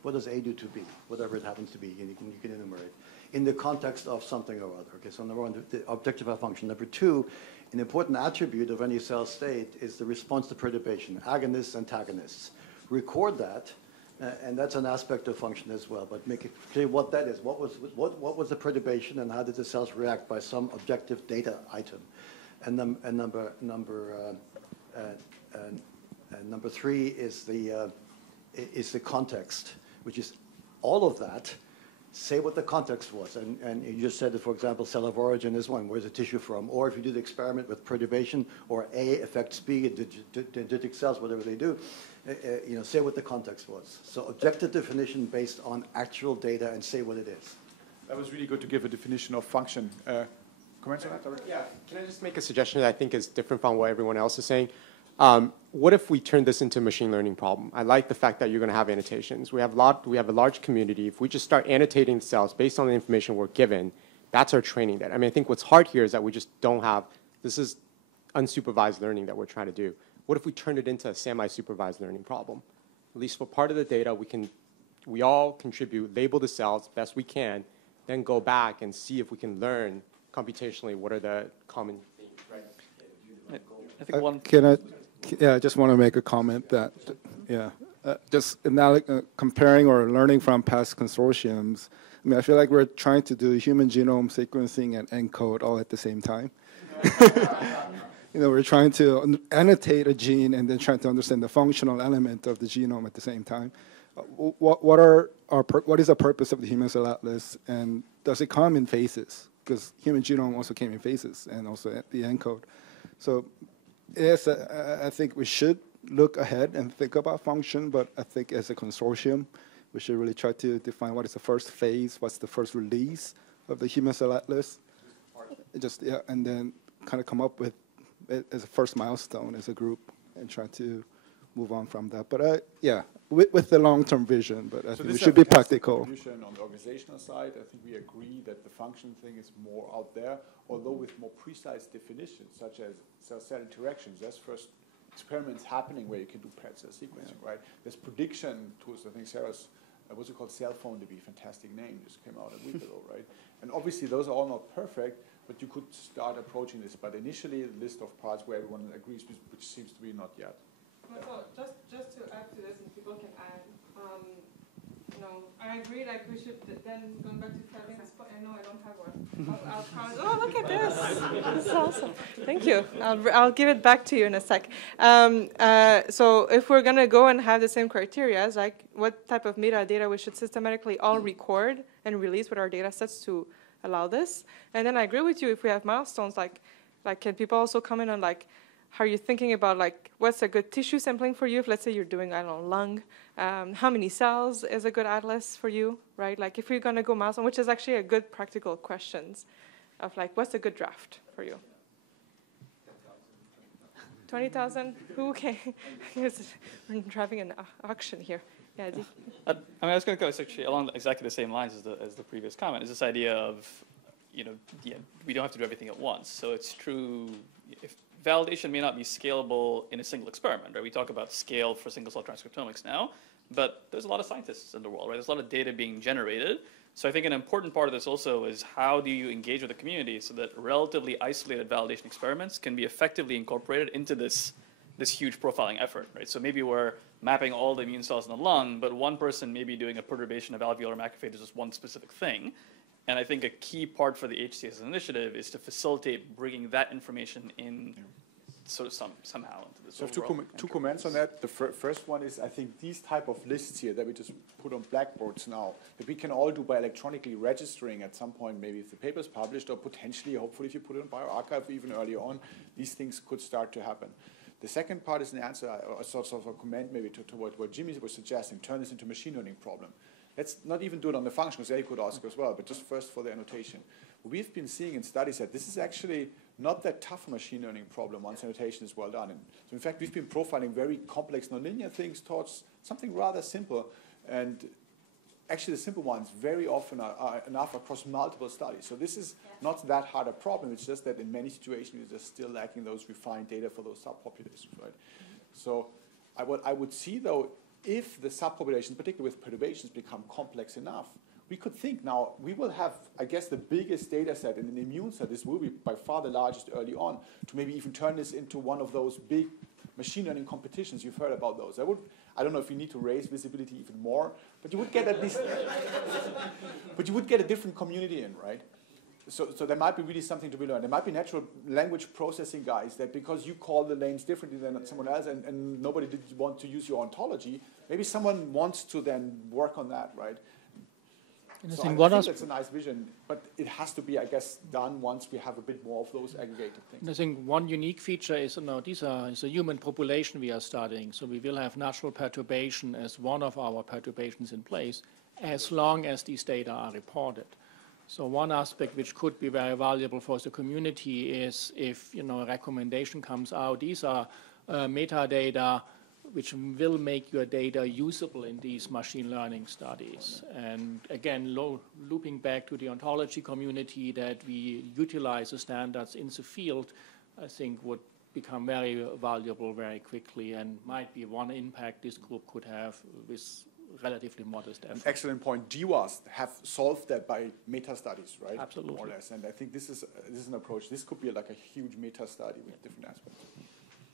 What does A do to B? Whatever it happens to be, and you can enumerate. In the context of something or other. Okay, so number one, the objectify function. Number two, an important attribute of any cell state is the response to perturbation, agonists, antagonists. Record that, and that's an aspect of function as well, but make it clear what that is. What was the perturbation, and how did the cells react by some objective data item? And number three is the context, which is all of that say what the context was. And you just said that, for example, cell of origin is one. Where's the tissue from? Or if you do the experiment with perturbation, or A affects B, dendritic cells, whatever they do, say what the context was. So objective definition based on actual data, and say what it is. That was really good to give a definition of function. Comments on that, Derek? Yeah. Can I just make a suggestion that I think is different from what everyone else is saying? What if we turn this into a machine learning problem? I like the fact that you're going to have annotations. We have a large community. If we just start annotating cells based on the information we're given, that's our training data. I mean, I think what's hard here is that we just don't have, this is unsupervised learning that we're trying to do. What if we turn it into a semi-supervised learning problem? At least for part of the data, we all contribute, label the cells best we can, then go back and see if we can learn computationally what are the common themes, right? I think one. I just want to make a comment that, just comparing or learning from past consortiums. I mean, I feel like we're trying to do human genome sequencing and ENCODE all at the same time. We're trying to annotate a gene and then trying to understand the functional element of the genome at the same time. What is the purpose of the Human Cell Atlas, and does it come in phases? Because human genome also came in phases, and also at the ENCODE. So yes, I think we should look ahead and think about function, but I think as a consortium, we should really try to define what is the first phase, what's the first release of the Human Cell Atlas, and then kind of come up with it as a first milestone as a group and try to move on from that. But with the long-term vision, but I think we should be practical. On the organizational side, I think we agree that the function thing is more out there, although with more precise definitions, such as cell-cell interactions. There's first experiments happening where you can do paired cell sequencing, right? There's prediction tools. I think Sarah's, what's it called, cell phone to be a fantastic name, just came out a week ago, right? And obviously those are all not perfect, but you could start approaching this. But initially, a list of parts where everyone agrees, which seems to be not yet. So just to add to this, and people can add, I agree, like we should, then going back to Kevin's point, I know I don't have one. I'll count. Oh, look at this. This is awesome. Thank you. I'll give it back to you in a sec. So if we're going to go and have the same criteria, as like what type of metadata we should systematically all record and release with our data sets to allow this. And then I agree with you, if we have milestones, like can people also comment on like, how are you thinking about like what's a good tissue sampling for you? If let's say you're doing, I don't know, lung, how many cells is a good atlas for you, right? Like if you're gonna go milestone, which is actually a good practical questions of like what's a good draft for you? 20,000? Who can? We're driving an auction here. Yeah. I mean, I was going to go actually along exactly the same lines as the previous comment. Is this idea of, we don't have to do everything at once. So it's true. If validation may not be scalable in a single experiment, right? We talk about scale for single-cell transcriptomics now, but there's a lot of scientists in the world, right? There's a lot of data being generated. So I think an important part of this also is how do you engage with the community so that relatively isolated validation experiments can be effectively incorporated into this huge profiling effort, right? So maybe we're mapping all the immune cells in the lung, but one person may be doing a perturbation of alveolar macrophages, just one specific thing. And I think a key part for the HCS initiative is to facilitate bringing that information in sort of somehow into this. So I have two comments on that. The first one is, I think these type of lists here that we just put on blackboards now, that we can all do by electronically registering at some point, maybe if the paper is published, or potentially, hopefully, if you put it on bioRxiv even earlier on, these things could start to happen. The second part is an answer, a sort of a comment maybe to what Jimmy was suggesting, turn this into a machine learning problem. Let's not even do it on the function, because they could ask as well, but just first for the annotation. We've been seeing in studies that this is actually not that tough a machine learning problem once annotation is well done. And so in fact, we've been profiling very complex nonlinear things towards something rather simple. And actually the simple ones very often are enough across multiple studies. So this is not that hard a problem. It's just that in many situations, we're just still lacking those refined data for those subpopulations, right? So I would see, though, if the subpopulations, particularly with perturbations, become complex enough, we could think now we will have, I guess, the biggest data set in an immune set. This will be by far the largest early on, to maybe even turn this into one of those big machine learning competitions. You've heard about those. I don't know if you need to raise visibility even more, but you would get at least, but you would get a different community in, right? So there might be really something to be learned. There might be natural language processing guys that because you call the names differently than someone else and nobody did want to use your ontology, maybe someone wants to then work on that, right? And So I think I one think as- that's a nice vision, but it has to be, I guess, done once we have a bit more of those aggregated things. And I think one unique feature is, is a human population we are studying. So we will have natural perturbation as one of our perturbations in place, as long as these data are reported. So one aspect which could be very valuable for the community is if a recommendation comes out, these are metadata which will make your data usable in these machine learning studies. And again, looping back to the ontology community, that we utilize the standards in the field, I think would become very valuable very quickly, and might be one impact this group could have with relatively modest effort. An excellent point. GWAS have solved that by meta studies, right? Absolutely. More or less. And I think this is an approach. This could be like a huge meta study with different aspects.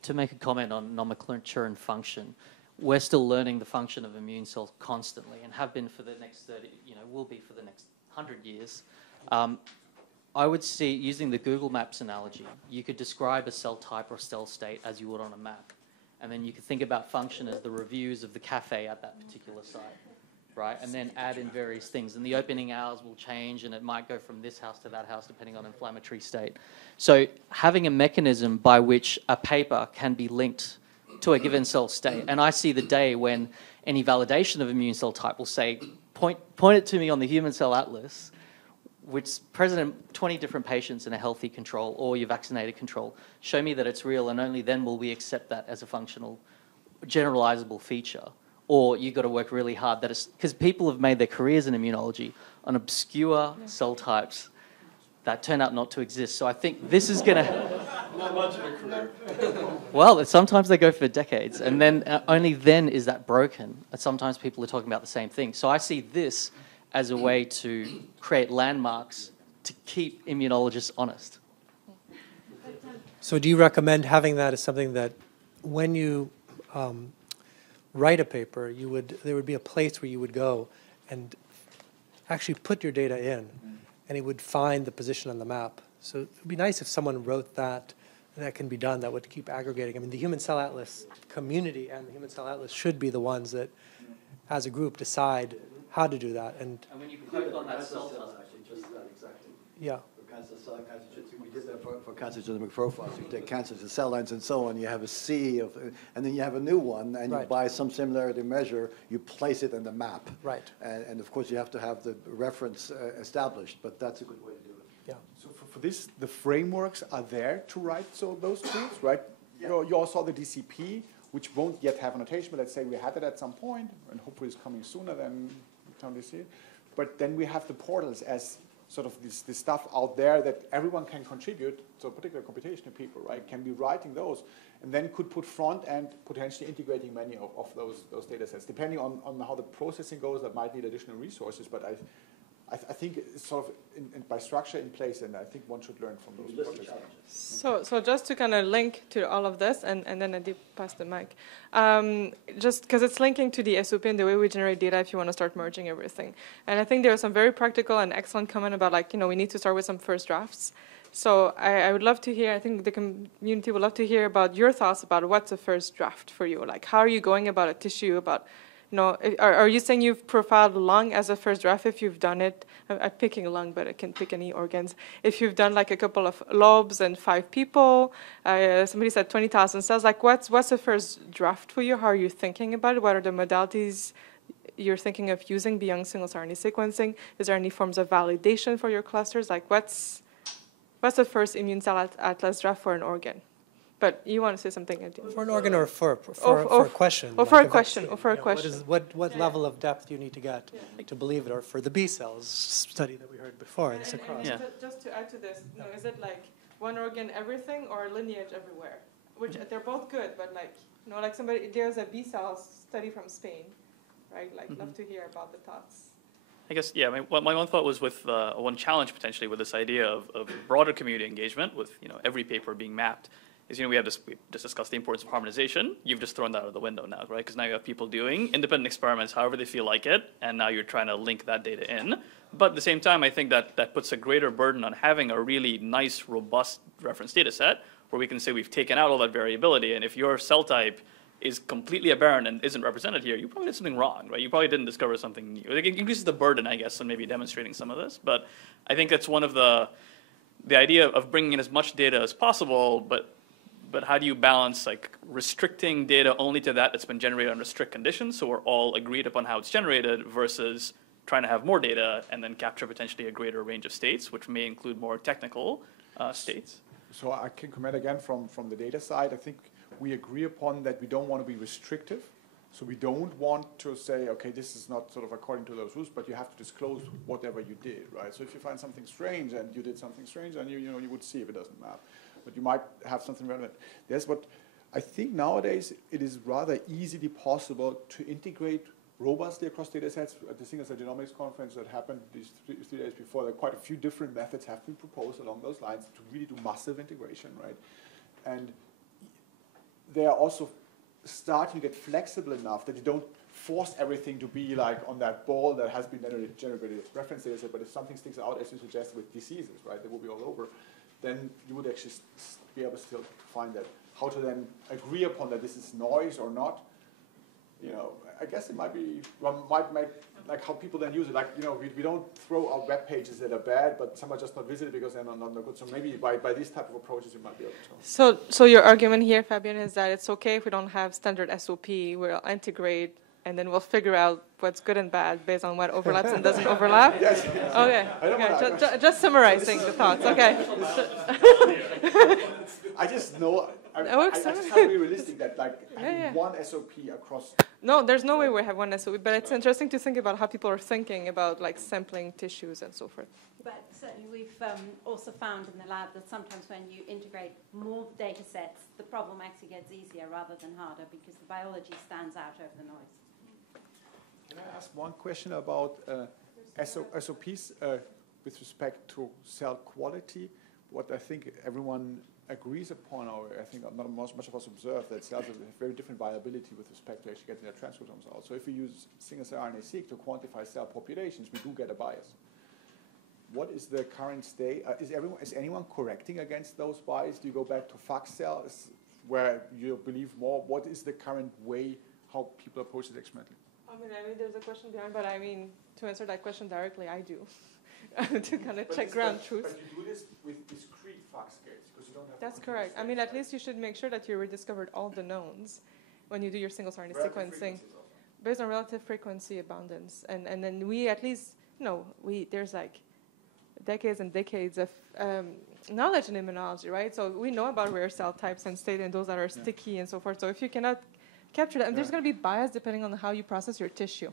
To make a comment on nomenclature and function, we're still learning the function of immune cells constantly, and have been for the next 30, will be for the next 100 years. I would see, using the Google Maps analogy, you could describe a cell type or cell state as you would on a map. And then you could think about function as the reviews of the cafe at that particular site, right? And then add in various things. And the opening hours will change, and it might go from this house to that house depending on inflammatory state. So having a mechanism by which a paper can be linked to a given cell state. And I see the day when any validation of immune cell type will say, point it to me on the human cell atlas, which present 20 different patients in a healthy control or your vaccinated control. Show me that it's real, and only then will we accept that as a functional, generalizable feature. Or you've got to work really hard. That is because people have made their careers in immunology on obscure cell types that turn out not to exist. So I think this is going to... Not much of a career. Well, sometimes they go for decades, and then only then is that broken. And sometimes people are talking about the same thing. So I see this as a way to create landmarks to keep immunologists honest. So do you recommend having that as something that when you write a paper, there would be a place where you would go and actually put your data in, and it would find the position on the map? So it would be nice if someone wrote that, and that can be done, that would keep aggregating. I mean, the Human Cell Atlas community and the Human Cell Atlas should be the ones that, as a group, decide how to do that. And when you click on that cell type, just that exactly. Yeah. We did that for cancer genomic profiles. You take cancer to cell lines and so on. You have a sea of, and then you have a new one, and you by some similarity measure, you place it in the map. Right. And of course, you have to have the reference established, but that's a good way to do it. Yeah. So for this, the frameworks are there to write those tools, right? Yeah. You all saw the DCP, which won't yet have annotation, but let's say we had it at some point, and hopefully it's coming sooner than we see it. But then we have the portals as sort of this stuff out there that everyone can contribute, so particularly computational people, right, can be writing those, and then could put front end potentially integrating many of those data sets. Depending on how the processing goes, that might need additional resources, but I think it's sort of by structure in place, and I think one should learn from those projects. So just to kind of link to all of this, and then I do pass the mic, just because it's linking to the SOP and the way we generate data if you want to start merging everything. And I think there was some very practical and excellent comment about, like, we need to start with some first drafts. So I would love to hear, I think the community would love to hear about your thoughts about what's a first draft for you. Like, how are you going about a tissue, about are you saying you've profiled lung as a first draft if you've done it? I'm picking lung, but I can pick any organs. If you've done like a couple of lobes and 5 people, somebody said 20,000 cells. Like, what's the first draft for you? How are you thinking about it? What are the modalities you're thinking of using beyond single-cell RNA sequencing? Is there any forms of validation for your clusters? Like, what's the first immune cell atlas draft for an organ? But you want to say something? For an organ or for a question? Or for a question. Or for a question. What level of depth do you need to get to believe it? Or for the B cells study that we heard before. And just to add to this, is it like one organ everything or lineage everywhere? Which they're both good, but like somebody, there's a B cell study from Spain, right? Like, love to hear about the thoughts. I guess, yeah, my one thought was with one challenge potentially with this idea of broader community engagement with, every paper being mapped. Is, we just discussed the importance of harmonization. You've just thrown that out of the window now, right? Because now you have people doing independent experiments however they feel like it, and now you're trying to link that data in. But at the same time, I think that puts a greater burden on having a really nice, robust reference data set where we can say we've taken out all that variability, and if your cell type is completely aberrant and isn't represented here, you probably did something wrong, right? You probably didn't discover something new. It increases the burden, I guess, on maybe demonstrating some of this. But I think that's one of the idea of bringing in as much data as possible, but how do you balance like restricting data only to that's been generated under strict conditions, so we're all agreed upon how it's generated, versus trying to have more data and then capture potentially a greater range of states, which may include more technical states? So I can comment again from the data side. I think we agree upon that we don't want to be restrictive. So we don't want to say, okay, this is not sort of according to those rules, but you have to disclose whatever you did, right? So if you find something strange and you did something strange, then you would see if it doesn't map. But you might have something relevant. That's what I think nowadays it is rather easily possible to integrate robustly across data sets. At the single-cell genomics conference that happened these three days before, there quite a few different methods have been proposed along those lines to really do massive integration, right? And they are also starting to get flexible enough that you don't force everything to be like on that ball that has been generated as reference data set, but if something sticks out, as you suggest, with diseases, right, they will be all over, then you would actually be able to still find that. How to then agree upon that this is noise or not, I guess it might be, one might make, like how people then use it, like, we don't throw out web pages that are bad, but some are just not visited because they're not good. So maybe by these type of approaches, you might be able to. So your argument here, Fabian, is that it's okay if we don't have standard SOP, we'll integrate, and then we'll figure out what's good and bad based on what overlaps and doesn't overlap? Yes. Okay. Just summarizing the thoughts. Okay. I just know. I just have to be realistic that having one SOP across. No, there's no way we have one SOP, but it's interesting to think about how people are thinking about sampling tissues and so forth. But certainly we've also found in the lab that sometimes when you integrate more data sets, the problem actually gets easier rather than harder because the biology stands out over the noise. Can I ask one question about SOPs with respect to cell quality? What I think everyone agrees upon, or I think not much of us observe, that cells have very different viability with respect to actually getting their transcriptomes out. So if we use single-cell RNA-seq to quantify cell populations, we do get a bias. What is the current state? Is anyone correcting against those biases? Do you go back to FACS cells where you believe more? What is the current way how people approach it experimentally? I mean, there's a question behind, but to answer that question directly, I do. To kind of check ground truth. But you do this with discrete FACS gates because you don't have. That's correct. I mean, at least you should make sure that you rediscovered all the knowns when you do your single-cell RNA sequencing, based on relative frequency abundance, and then we at least there's decades and decades of knowledge in immunology, right? So we know about rare cell types and state and those that are sticky and so forth. So if you cannot capture that, and there's going to be bias depending on how you process your tissue.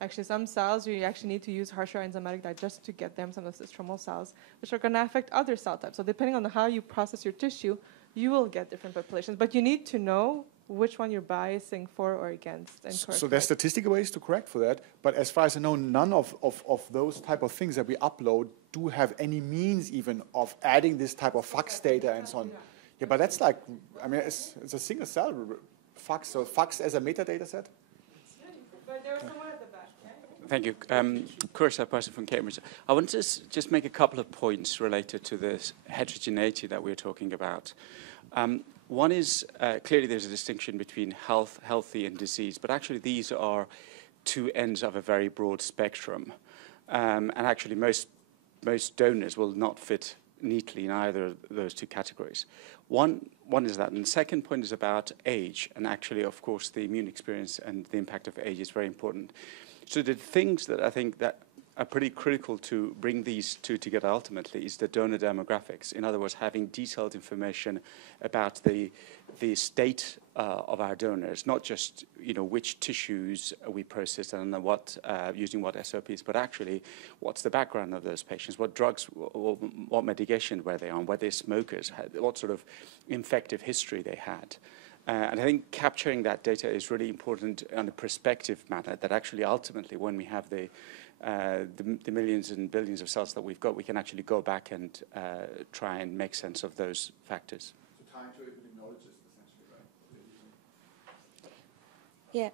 Actually, some cells you actually need to use harsher enzymatic digest to get them, some of the stromal cells, which are going to affect other cell types. So depending on how you process your tissue, you will get different populations. But you need to know which one you're biasing for or against. And so there's statistical ways to correct for that. But as far as I know, none of those type of things that we upload do have any means even of adding this type of FACS data and so on. Yeah, but that's it's a single cell FACS. So FACS as a metadata set? But there was someone at the back. Thank you. Kursa, person from Cambridge. I want to just make a couple of points related to this heterogeneity that we're talking about. One is, clearly there's a distinction between healthy and disease, but actually these are two ends of a very broad spectrum. And actually most donors will not fit neatly in either of those two categories. One is that, and the second point is about age, and actually, of course, the immune experience and the impact of age is very important. So the things that I think that are pretty critical to bring these two together ultimately is the donor demographics. In other words, having detailed information about the state of our donors, not just which tissues we processed and using what SOPs, but actually what's the background of those patients, what drugs, what medication were they on, were they smokers, what sort of infective history they had. And I think capturing that data is really important on a prospective manner, that actually ultimately when we have the millions and billions of cells that we've got, we can actually go back and try and make sense of those factors. So time to immunologists, essentially, right? Yeah.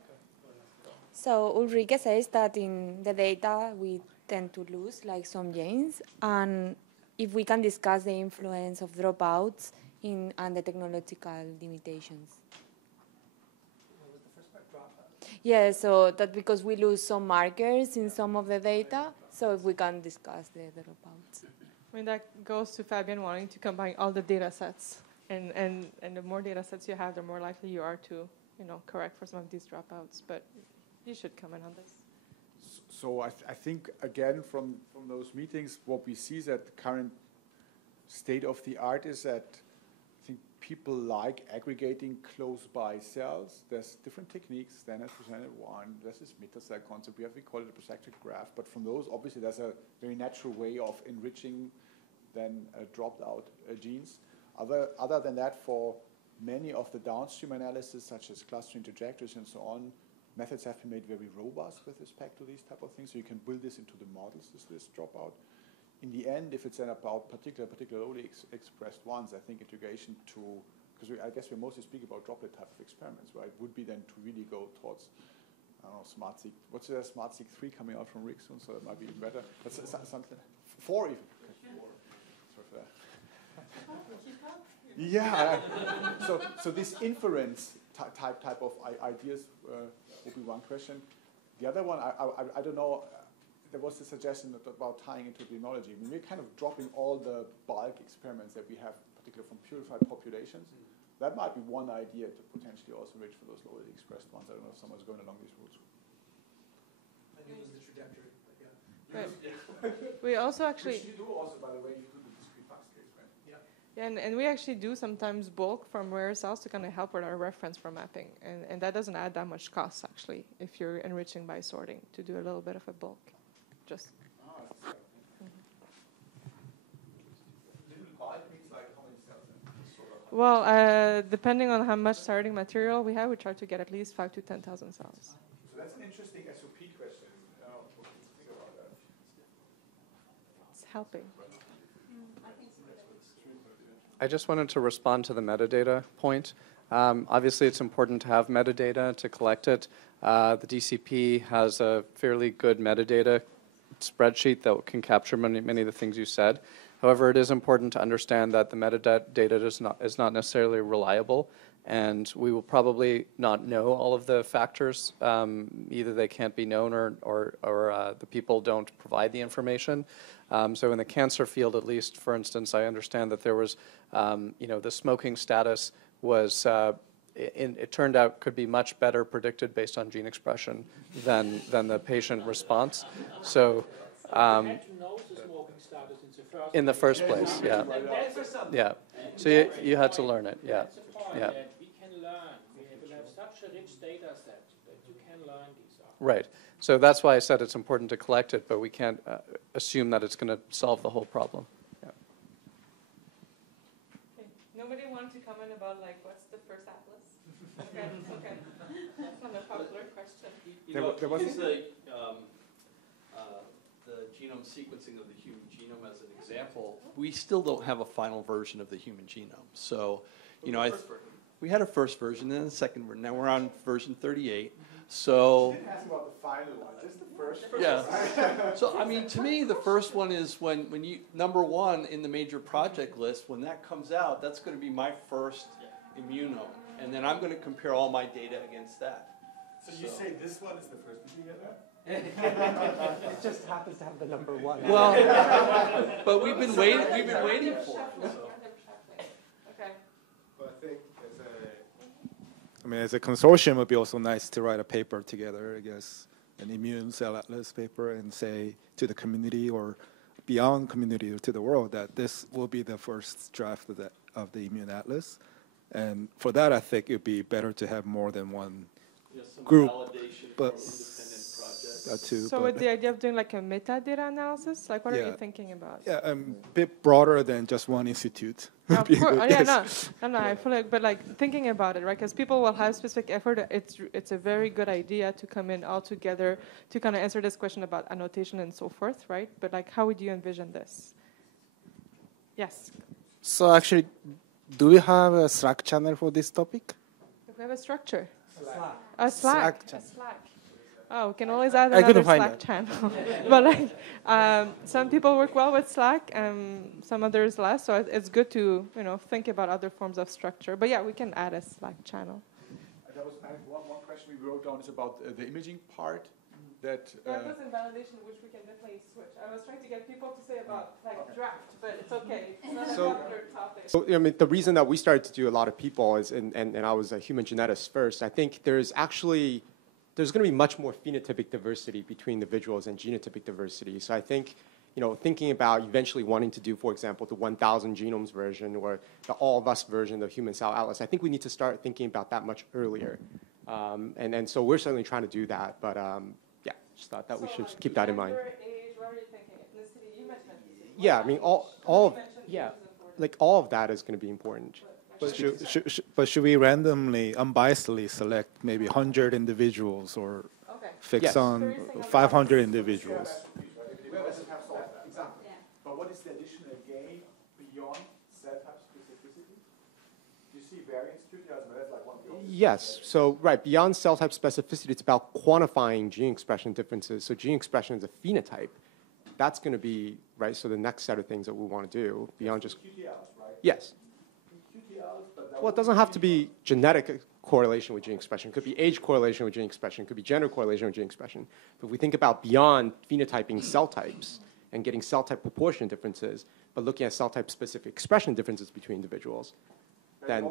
So Ulrike says that in the data we tend to lose some genes, and if we can discuss the influence of dropouts and the technological limitations. Yeah, so that because we lose some markers in some of the data, so if we can discuss the dropouts. I mean, that goes to Fabian wanting to combine all the data sets. And the more data sets you have, the more likely you are to, correct for some of these dropouts. But you should comment on this. So I think, again, from those meetings, what we see is that the current state of the art is that I think people like aggregating close by cells. There's different techniques. Stan has presented one. There's this meta-cell concept. We call it a prosected graph. But from those, obviously, there's a very natural way of enriching then dropped out genes. Other than that, for many of the downstream analysis, such as clustering trajectories and so on, methods have been made very robust with respect to these type of things. So you can build this into the models, this dropout. In the end, if it's then about particularly expressed ones, I think integration to, because I guess we mostly speak about droplet type of experiments, right, would be then to really go towards, I don't know, SmartSeq. What's the SmartSeq 3 coming out from Rick soon, so it might be even better. That's something, 4 even. Okay, 4. Sorry for that. Yeah. So this inference type of ideas would be one question. The other one, I don't know. There was a suggestion about tying into immunology. I mean, we're kind of dropping all the bulk experiments that we have, particularly from purified populations. That might be one idea to potentially also reach for those lowly expressed ones. I don't know if someone's going along these routes. I knew it was the trajectory, but yeah. Right. We also actually... Which you do also, by the way, you do the discrete FACS case, right? Yeah, and we actually do sometimes bulk from rare cells to kind of help with our reference for mapping. And that doesn't add that much cost, actually, if you're enriching by sorting, to do a little bit of a bulk. Just. Well, depending on how much starting material we have, we try to get at least 5,000 to 10,000 cells. So that's an interesting SOP question. It's helping. I just wanted to respond to the metadata point. Obviously, it's important to have metadata to collect it. The DCP has a fairly good metadata spreadsheet that can capture many of the things you said. However, it is important to understand that the metadata is not necessarily reliable, and we will probably not know all of the factors. Either they can't be known or the people don't provide the information. So in the cancer field, at least, for instance, I understand that there was, the smoking status was, it turned out could be much better predicted based on gene expression than the patient response. So in the first place, yeah. Yeah. So you had to learn it, yeah. Yeah. We can learn. We have such a rich data set that you can learn these. Right. So that's why I said it's important to collect it, but we can't assume that it's going to solve the whole problem. Yeah. Okay. Nobody wanted to comment about, what's the first atlas? Okay. That's not a popular question. There was the genome sequencing of the human genome as an example. We still don't have a final version of the human genome. So, we had a first version and a second version. Now we're on version 38. So. You didn't ask about the final one, just the first. Yeah. So to me, the first one is when you #1 in the major project list. When that comes out, that's going to be my first immunome, and then I'm going to compare all my data against that. So you say this one is the first one together? It just happens to have the #1. Well, but we've been waiting for it. So. Okay. But I think as a consortium, it would be also nice to write a paper together, I guess, an immune cell atlas paper, and say to the community or beyond community or to the world that this will be the first draft of the immune atlas. And for that, I think it would be better to have more than one group. But So with the idea of doing a metadata analysis, what are you thinking about? Yeah, a bit broader than just one institute. Of course, I feel but thinking about it, right? Because people will have specific effort. It's a very good idea to come in all together to kind of answer this question about annotation and so forth, right? But how would you envision this? Yes. So actually, do we have a Slack channel for this topic? If we have a structure. Slack. A Slack. Slack. A Slack. Oh, we can always add another Slack channel. But some people work well with Slack, some others less. So it's good to think about other forms of structure. But yeah, we can add a Slack channel. I have one question we wrote down is about the imaging part. That was in validation, which we can definitely switch. I was trying to get people to say about draft, but it's okay. It's not a popular topic. So I mean, the reason that we started to do a lot of people is, and I was a human geneticist first, I think there's going to be much more phenotypic diversity between individuals and genotypic diversity. So I think, thinking about eventually wanting to do, for example, the 1,000 genomes version or the all of us version of Human Cell Atlas, I think we need to start thinking about that much earlier. And so we're certainly trying to do that, but yeah, just thought that we should keep that in mind. Age, what are you thinking? Ethnicity? You mentioned ethnicity. Yeah, I mean, all of that is going to be important. But should we randomly, unbiasedly select maybe 100 individuals or fix on 500 individuals? Exactly. But what is the additional gain beyond cell type specificity? Do you see variance to it as well as like one? Yes. So, right, beyond cell type specificity, it's about quantifying gene expression differences. So gene expression is a phenotype. That's going to be, right, so the next set of things that we want to do beyond just... QTLs, right? Yes. Well, it doesn't have to be genetic correlation with gene expression. It could be age correlation with gene expression. It could be gender correlation with gene expression. But if we think about beyond phenotyping cell types and getting cell type proportion differences, but looking at cell type specific expression differences between individuals, then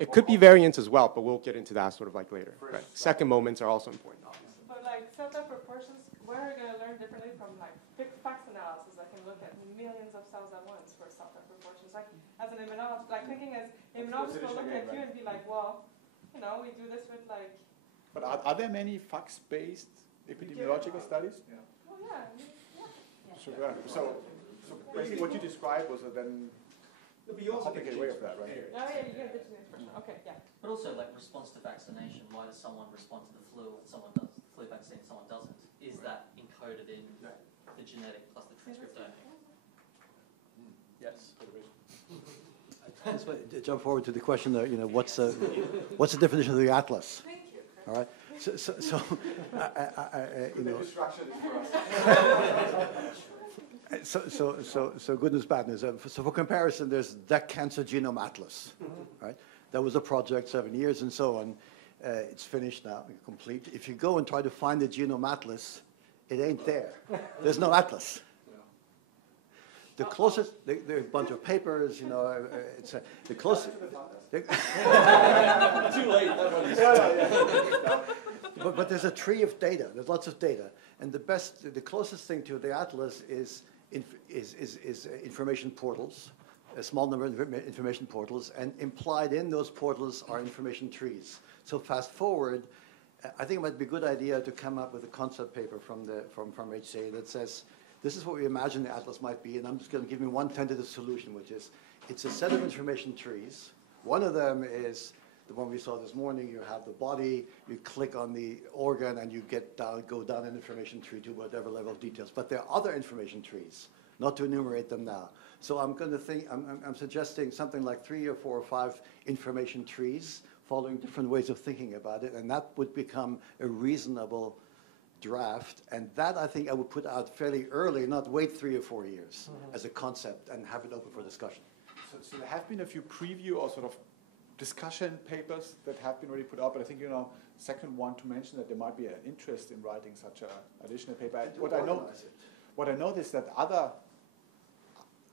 it could be variance as well, but we'll get into that sort of like later. Right. Second moments are also important. But like cell type proportions, we're going to learn differently from like big fax analysis. I can look at millions of cells at once for cell type proportions. Like as an immunologist, like thinking as immunologists will look at you and be like, well, we do this with like. But are there many fax-based epidemiological studies? Yeah. Well, yeah. So basically what you described was then a complicated way of that, right? Oh yeah, you get the gene expression. Okay, yeah. But also, like response to vaccination, why does someone respond to the flu and someone does flu vaccine, someone doesn't? Is that encoded in the genetic plus the transcriptome? Yes. I just want to jump forward to the question that, what's the definition of the atlas? Thank you. All right. So good news, bad news. So for comparison, there's that Cancer Genome Atlas, right? That was a project 7 years and so on. It's finished now, complete. If you go and try to find the Genome Atlas, it ain't there. There's no atlas. The closest, there are a bunch of papers, it's the closest. Too late. But there's a tree of data. There's lots of data, and the closest thing to the atlas is information portals, a small number of information portals, and implied in those portals are information trees. So fast forward, I think it might be a good idea to come up with a concept paper from ICA that says, this is what we imagine the atlas might be, and I'm just going to give you one tentative solution, which is it's a set of information trees. One of them is the one we saw this morning. You have the body, you click on the organ, and you go down an information tree to whatever level of details. But there are other information trees, not to enumerate them now. So I'm suggesting something like 3 or 4 or 5 information trees following different ways of thinking about it, and that would become a reasonable draft, and that I think I would put out fairly early, not wait 3 or 4 years as a concept and have it open for discussion. So there have been a few preview or sort of discussion papers that have been already put out, but I think, second one to mention that there might be an interest in writing such an additional paper. What I noticed that other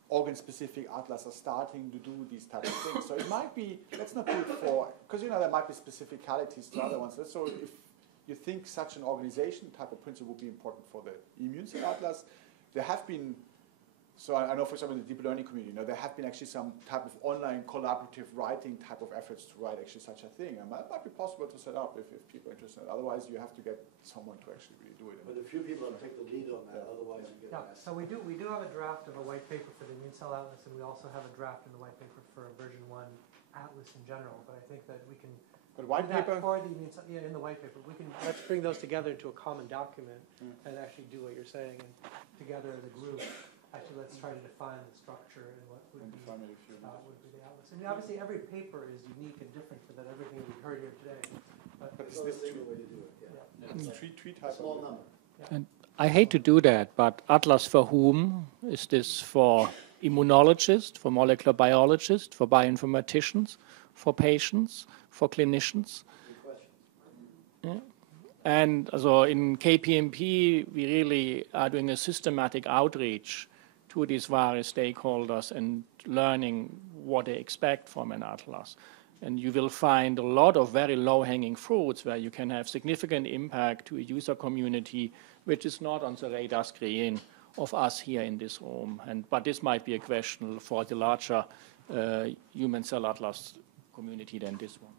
organ-specific atlas are starting to do these types of things. So it might be, let's not do it for, because there might be specificalities to other ones. So if you think such an organization type of principle would be important for the immune cell atlas, there have been, so I know for example in the deep learning community, there have been actually some type of online collaborative writing type of efforts to write actually such a thing. And that might be possible to set up if people are interested. Otherwise you have to get someone to actually really do it. But a few people have taken the lead on that, otherwise you get So we do have a draft of a white paper for the immune cell atlas, and we also have a draft in the white paper for version 1 atlas in general. But I think that we can But white paper? For the immune cell, in the white paper. Let's bring those together into a common document and actually do what you're saying. And together as a group, actually let's try to define the structure and what would be the atlas. And obviously every paper is unique and different for that, everything we've heard here today. But is this tree way to do it? It's tree type small number. And I hate to do that, but atlas for whom? Is this for immunologists, for molecular biologists, for bioinformaticians, for patients, for clinicians. Yeah. And so in KPMP, we really are doing a systematic outreach to these various stakeholders and learning what they expect from an atlas. And you will find a lot of very low-hanging fruits where you can have significant impact to a user community, which is not on the radar screen of us here in this room. But this might be a question for the larger human cell atlas community than this one.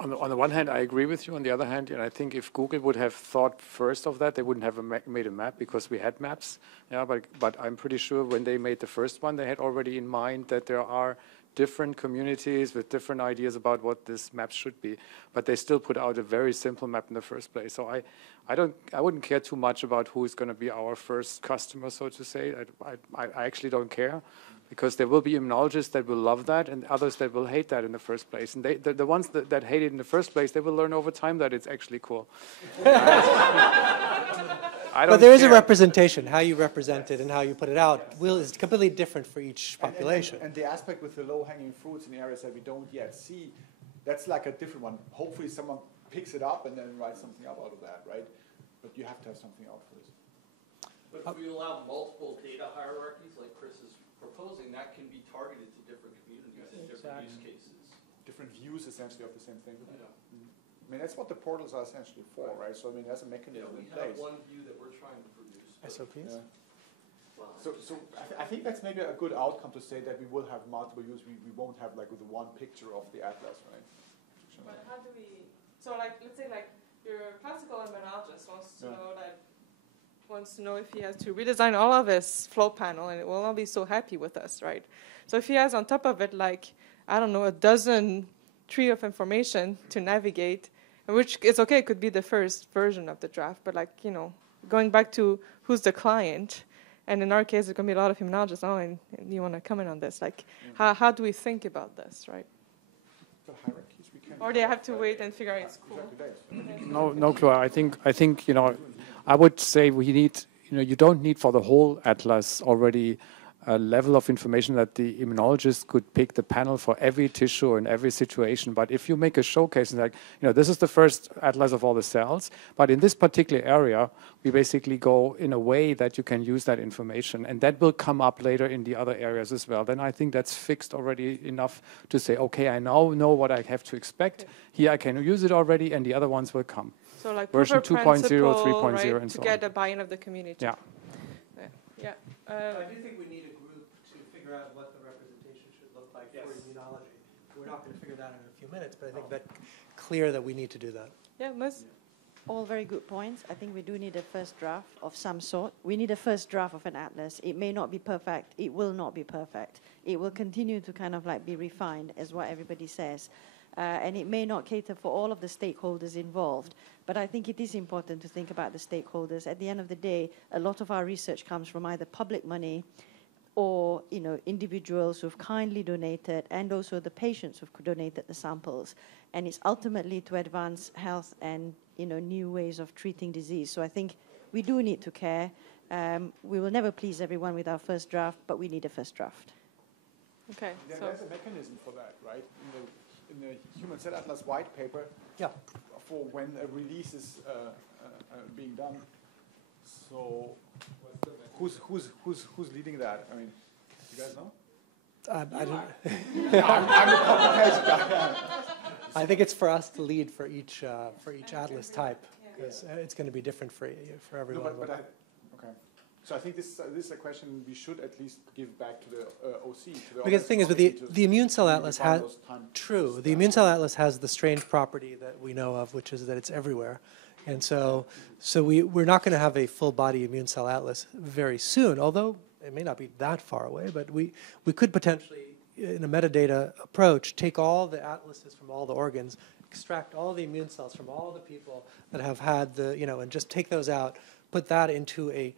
On the one hand, I agree with you. On the other hand, I think if Google would have thought first of that, they wouldn't have made a map because we had maps. Yeah, but I'm pretty sure when they made the first one, they had already in mind that there are different communities with different ideas about what this map should be. But they still put out a very simple map in the first place. So I wouldn't care too much about who is going to be our first customer, so to say. I actually don't care. Because there will be immunologists that will love that and others that will hate that in the first place. And the ones that hate it in the first place, they will learn over time that it's actually cool. But there is a representation. How you represent it and how you put it out is completely different for each population. And the aspect with the low-hanging fruits in areas that we don't yet see, that's like a different one. Hopefully someone picks it up and then writes something up out of that, right? But you have to have something out first. But if we allow multiple data hierarchies like Chris is proposing, that can be targeted to different communities and different use cases. Different views essentially of the same thing. Yeah. I mean, that's what the portals are essentially for, right? So I mean, there's a mechanism in place. We have one view that we're trying to produce. SOPs? Yeah. Wow. So I think that's maybe a good outcome to say that we will have multiple views. We won't have like the one picture of the atlas, right? But how do we, so like, let's say like your classical immunologist wants to know if he has to redesign all of his flow panel, and it will not be so happy with us, right? So if he has on top of it, like, I don't know, a dozen tree of information to navigate, which is okay, it could be the first version of the draft, but like, going back to who's the client, and in our case, there's going to be a lot of immunologists, and you want to comment on this, like, how do we think about this, right? The hierarchies we can. Or they have to wait and figure out it's cool. No, Chloe. I think I would say we need, you don't need for the whole atlas already a level of information that the immunologist could pick the panel for every tissue and every situation. But if you make a showcase and like, this is the first atlas of all the cells, but in this particular area, we basically go in a way that you can use that information, and that will come up later in the other areas as well. Then I think that's fixed already enough to say, okay, I now know what I have to expect. Here I can use it already, and the other ones will come. So like version 2.0, 3.0, right, and so on. To get the buy-in of the community. Yeah. Yeah. I do think we need a group to figure out what the representation should look like for immunology. We're not going to figure that out in a few minutes, but I think that's clear that we need to do that. Yeah, Ms. All very good points. I think we do need a first draft of some sort. We need a first draft of an atlas. It may not be perfect. It will not be perfect. It will continue to kind of like be refined, as what everybody says. And it may not cater for all of the stakeholders involved. But I think it is important to think about the stakeholders. At the end of the day, a lot of our research comes from either public money or individuals who've kindly donated, and also the patients who've donated the samples. And it's ultimately to advance health and new ways of treating disease. So I think we do need to care. We will never please everyone with our first draft, but we need a first draft. Okay. So there's a mechanism for that, right? In the Human Cell Atlas white paper, for when a release is being done. So, who's leading that? I mean, you guys know? I don't. I'm a publication guy. I think it's for us to lead for each atlas type, because it's going to be different for everyone. No, but okay. So I think this is a question we should at least give back to the OC. Because the thing is, with the Immune Cell Atlas has the Immune Cell Atlas has the strange property that we know of, which is that it's everywhere, and so we're not going to have a full body Immune Cell Atlas very soon. Although it may not be that far away, but we could potentially, in a metadata approach, take all the atlases from all the organs, extract all the immune cells from all the people that have had and just take those out, put that into a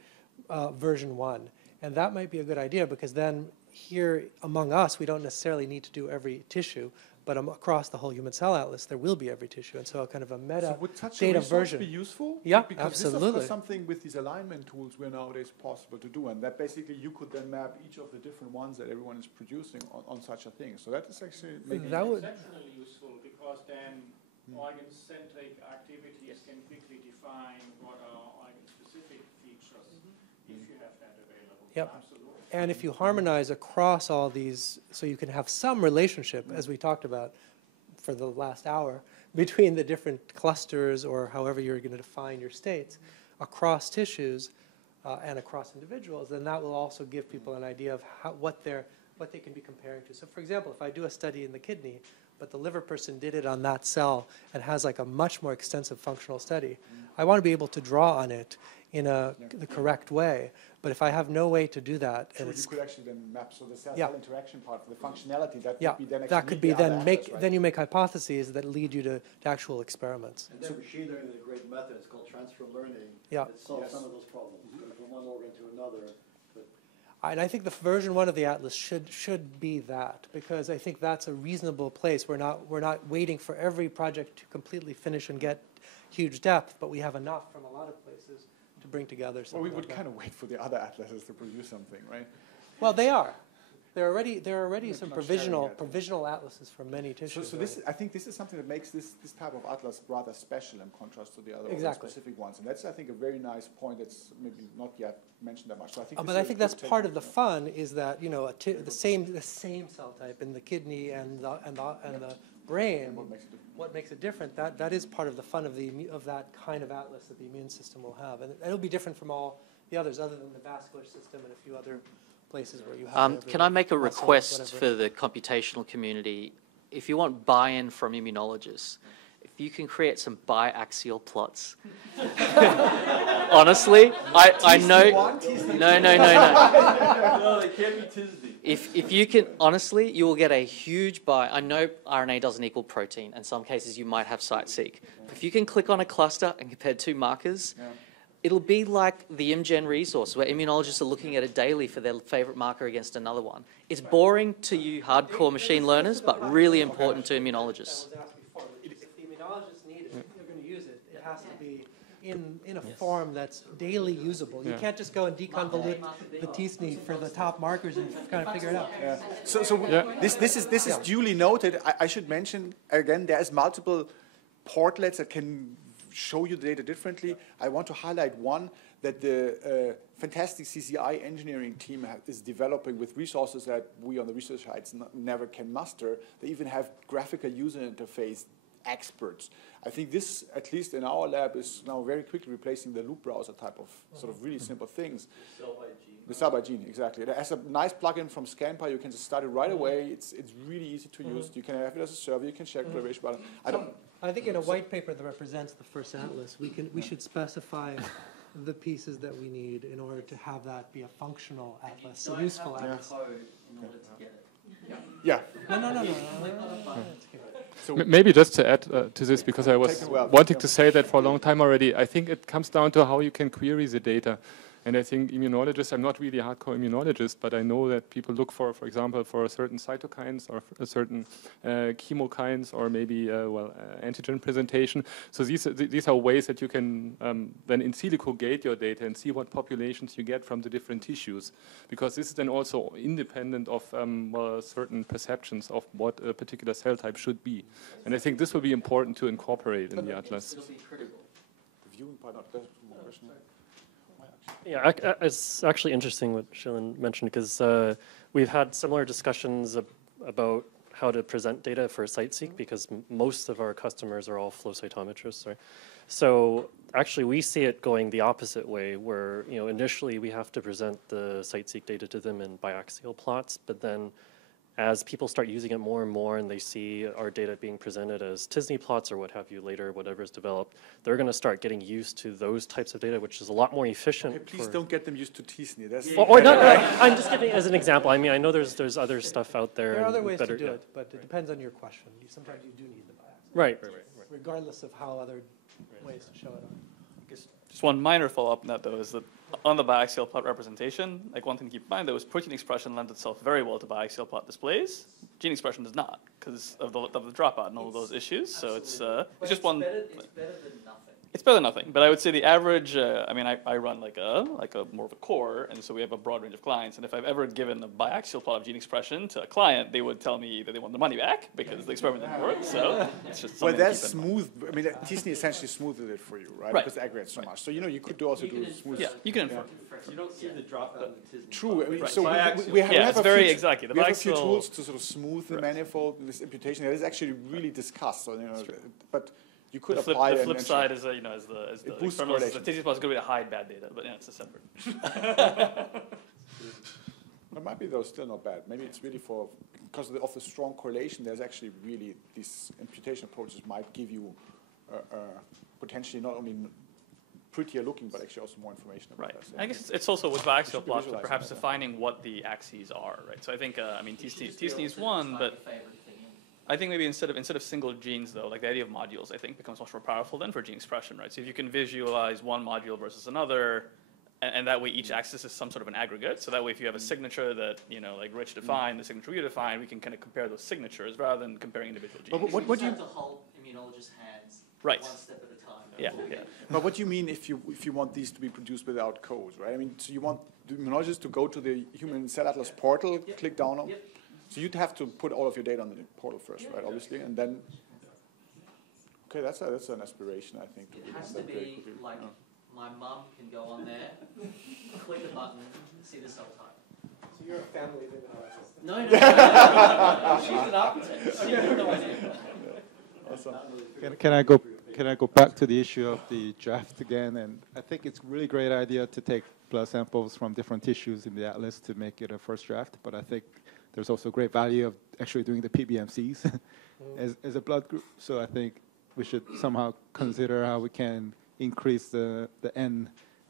version 1. And that might be a good idea, because then here among us, we don't necessarily need to do every tissue, but across the whole human cell atlas, there will be every tissue, and so a kind of a meta would such data a resource version be useful? Yeah, because absolutely. this is of course something with these alignment tools we're nowadays possible to do, and that basically you could then map each of the different ones that everyone is producing on such a thing. So that is actually maybe exceptionally useful, because then organ-centric activities can quickly define what are organ-specific features if you have that available. Yep. Absolutely. And if you harmonize across all these, so you can have some relationship, as we talked about for the last hour, between the different clusters, or however you're going to define your states, across tissues and across individuals, then that will also give people an idea of what they can be comparing to. So for example, if I do a study in the kidney, but the liver person did it on that cell and has like a much more extensive functional study, I want to be able to draw on it in the correct way. But if I have no way to do that, so and you could actually then map, so the cell interaction part, the functionality, that yeah, would be then that could be then right? then you make hypotheses that lead you to actual experiments. And then machine learning is a great method. It's called transfer learning. Yeah. It solves some of those problems. Going from one organ to another. And I think the version 1 of the atlas should be that, because I think that's a reasonable place. We're not waiting for every project to completely finish and get huge depth, but we have enough from a lot of places to bring together something. Well, we would kind of wait for the other atlases to produce something, right? Well, they are. There are already some provisional atlases for many tissues. So this, I think this is something that makes this type of atlas rather special in contrast to the other specific ones. And that's, I think, a very nice point that's maybe not yet mentioned that much. So I think but I think that's part of the fun, is that, you know, the same cell type in the kidney and the brain. What makes it different? That is part of the fun of that kind of atlas that the immune system will have, and it'll be different from all the others, other than the vascular system and a few other places where you have. Can I make a request for the computational community? If you want buy-in from immunologists, if you can create some biaxial plots. Honestly, I know. No. No, they can't be TISD. If you can, honestly, you will get a huge I know RNA doesn't equal protein. In some cases, you might have site-seq. If you can click on a cluster and compare two markers, it'll be like the ImGen resource, where immunologists are looking at it daily for their favorite marker against another one. It's boring to you hardcore machine learners, but really important to immunologists. If the immunologists need it, if they're going to use it, it has to be in a form that's daily usable. You can't just go and deconvolute the t-SNE for the top markers and kind of figure it out. Yeah. This is duly noted. I should mention, again, there's multiple portlets that can show you the data differently. I want to highlight one that the fantastic CCI engineering team is developing with resources that we on the research sites never can muster. They even have graphical user interface experts. I think this, at least in our lab, is now very quickly replacing the loop browser type of sort of really simple things. The cell by gene, exactly. It has a nice plugin from Scanpy. You can just start it right away. It's really easy to use. You can have it as a server. You can check collaboration button. I think in a white paper that represents the first atlas, we should specify the pieces that we need in order to have that be a functional atlas, a useful atlas. In order to get it. Yeah. No. So maybe just to add to this, because I was wanting to say that for a long time already, I think it comes down to how you can query the data. And I think immunologists, I'm not really a hardcore immunologist, but I know that people look for example, for certain cytokines or a certain chemokines or maybe, antigen presentation. So these are ways that you can then in silico gate your data and see what populations you get from the different tissues. Because this is then also independent of certain perceptions of what a particular cell type should be. And I think this will be important to incorporate in the atlas. It'll be critical. The viewing part, there's more question. Yeah, it's actually interesting what Shilin mentioned, because we've had similar discussions about how to present data for site-seq, because most of our customers are all flow cytometrists, right? So actually we see it going the opposite way, where initially we have to present the site-seq data to them in biaxial plots, but then as people start using it more and more and they see our data being presented as t-SNE plots or what have you later, whatever is developed, they're going to start getting used to those types of data, which is a lot more efficient. Okay, please don't get them used to t-SNE. That's or not, I'm just giving it as an example. I mean, I know there's other stuff out there. There are other ways to do it, but it depends on your question. Sometimes you do need the bias. Right. Regardless of how other ways to show it on. Just one minor follow-up on that, though, is that on the biaxial plot representation, like one thing to keep in mind, though, is protein expression lends itself very well to biaxial plot displays, gene expression does not, because of the dropout and all of those issues. So it's just one. It's better than nothing. It's better than nothing, but I would say the average. I mean, I run like a more of a core, and so we have a broad range of clients. And if I've ever given a biaxial plot of gene expression to a client, they would tell me that they want the money back because the experiment didn't work. So it's just well, something that's to keep in mind. smooth. I mean, T-SNE essentially smoothed it for you, right? Right. Because it aggregates so much. So you could also do smooth. Yeah, you can infer. You don't see the dropout. True. I mean, Right. so Biaxial. we have Yeah, a it's few, very exactly. The we have a few biaxial- tools to sort of smooth the manifold, this imputation. That is actually really discussed. So, but you could The apply flip it. and side is, as the it boosts experimental correlation. statistics is a good way to hide bad data, but yeah, it's a separate. It might be though still not bad. Maybe it's really because of the strong correlation. There's actually really these imputation approaches might give you potentially not only prettier looking, but actually also more information about Right. us. I guess it's also with biaxial plots, visualizing perhaps that. defining what the axes are, right? So I think, T-SNE is one, but I think maybe instead of single genes, though, like the idea of modules, I think becomes much more powerful then for gene expression, right? So if you can visualize one module versus another, and that way each axis is some sort of an aggregate. So that way if you have a signature that, like Rich defined, the signature we defined, we can kind of compare those signatures rather than comparing individual genes. But what do you have to hold immunologist's hands Right. one step at a time? Yeah, yeah. But what do you mean if you want these to be produced without code, right? I mean, so you want the immunologist to go to the Human Cell Atlas portal, click down on. So you'd have to put all of your data on the portal first, right? Obviously, and then. Okay, that's an aspiration, I think. It has to be like my mum can go on there, click a button, see the cell type. So you're a family immunologist? No. She's an architect. She has no idea. Awesome. Can I go back to the issue of the draft again? And I think it's a really great idea to take blood samples from different tissues in the atlas to make it a first draft. But I think there's also great value of actually doing the PBMCs as a blood group. So I think we should somehow consider how we can increase the N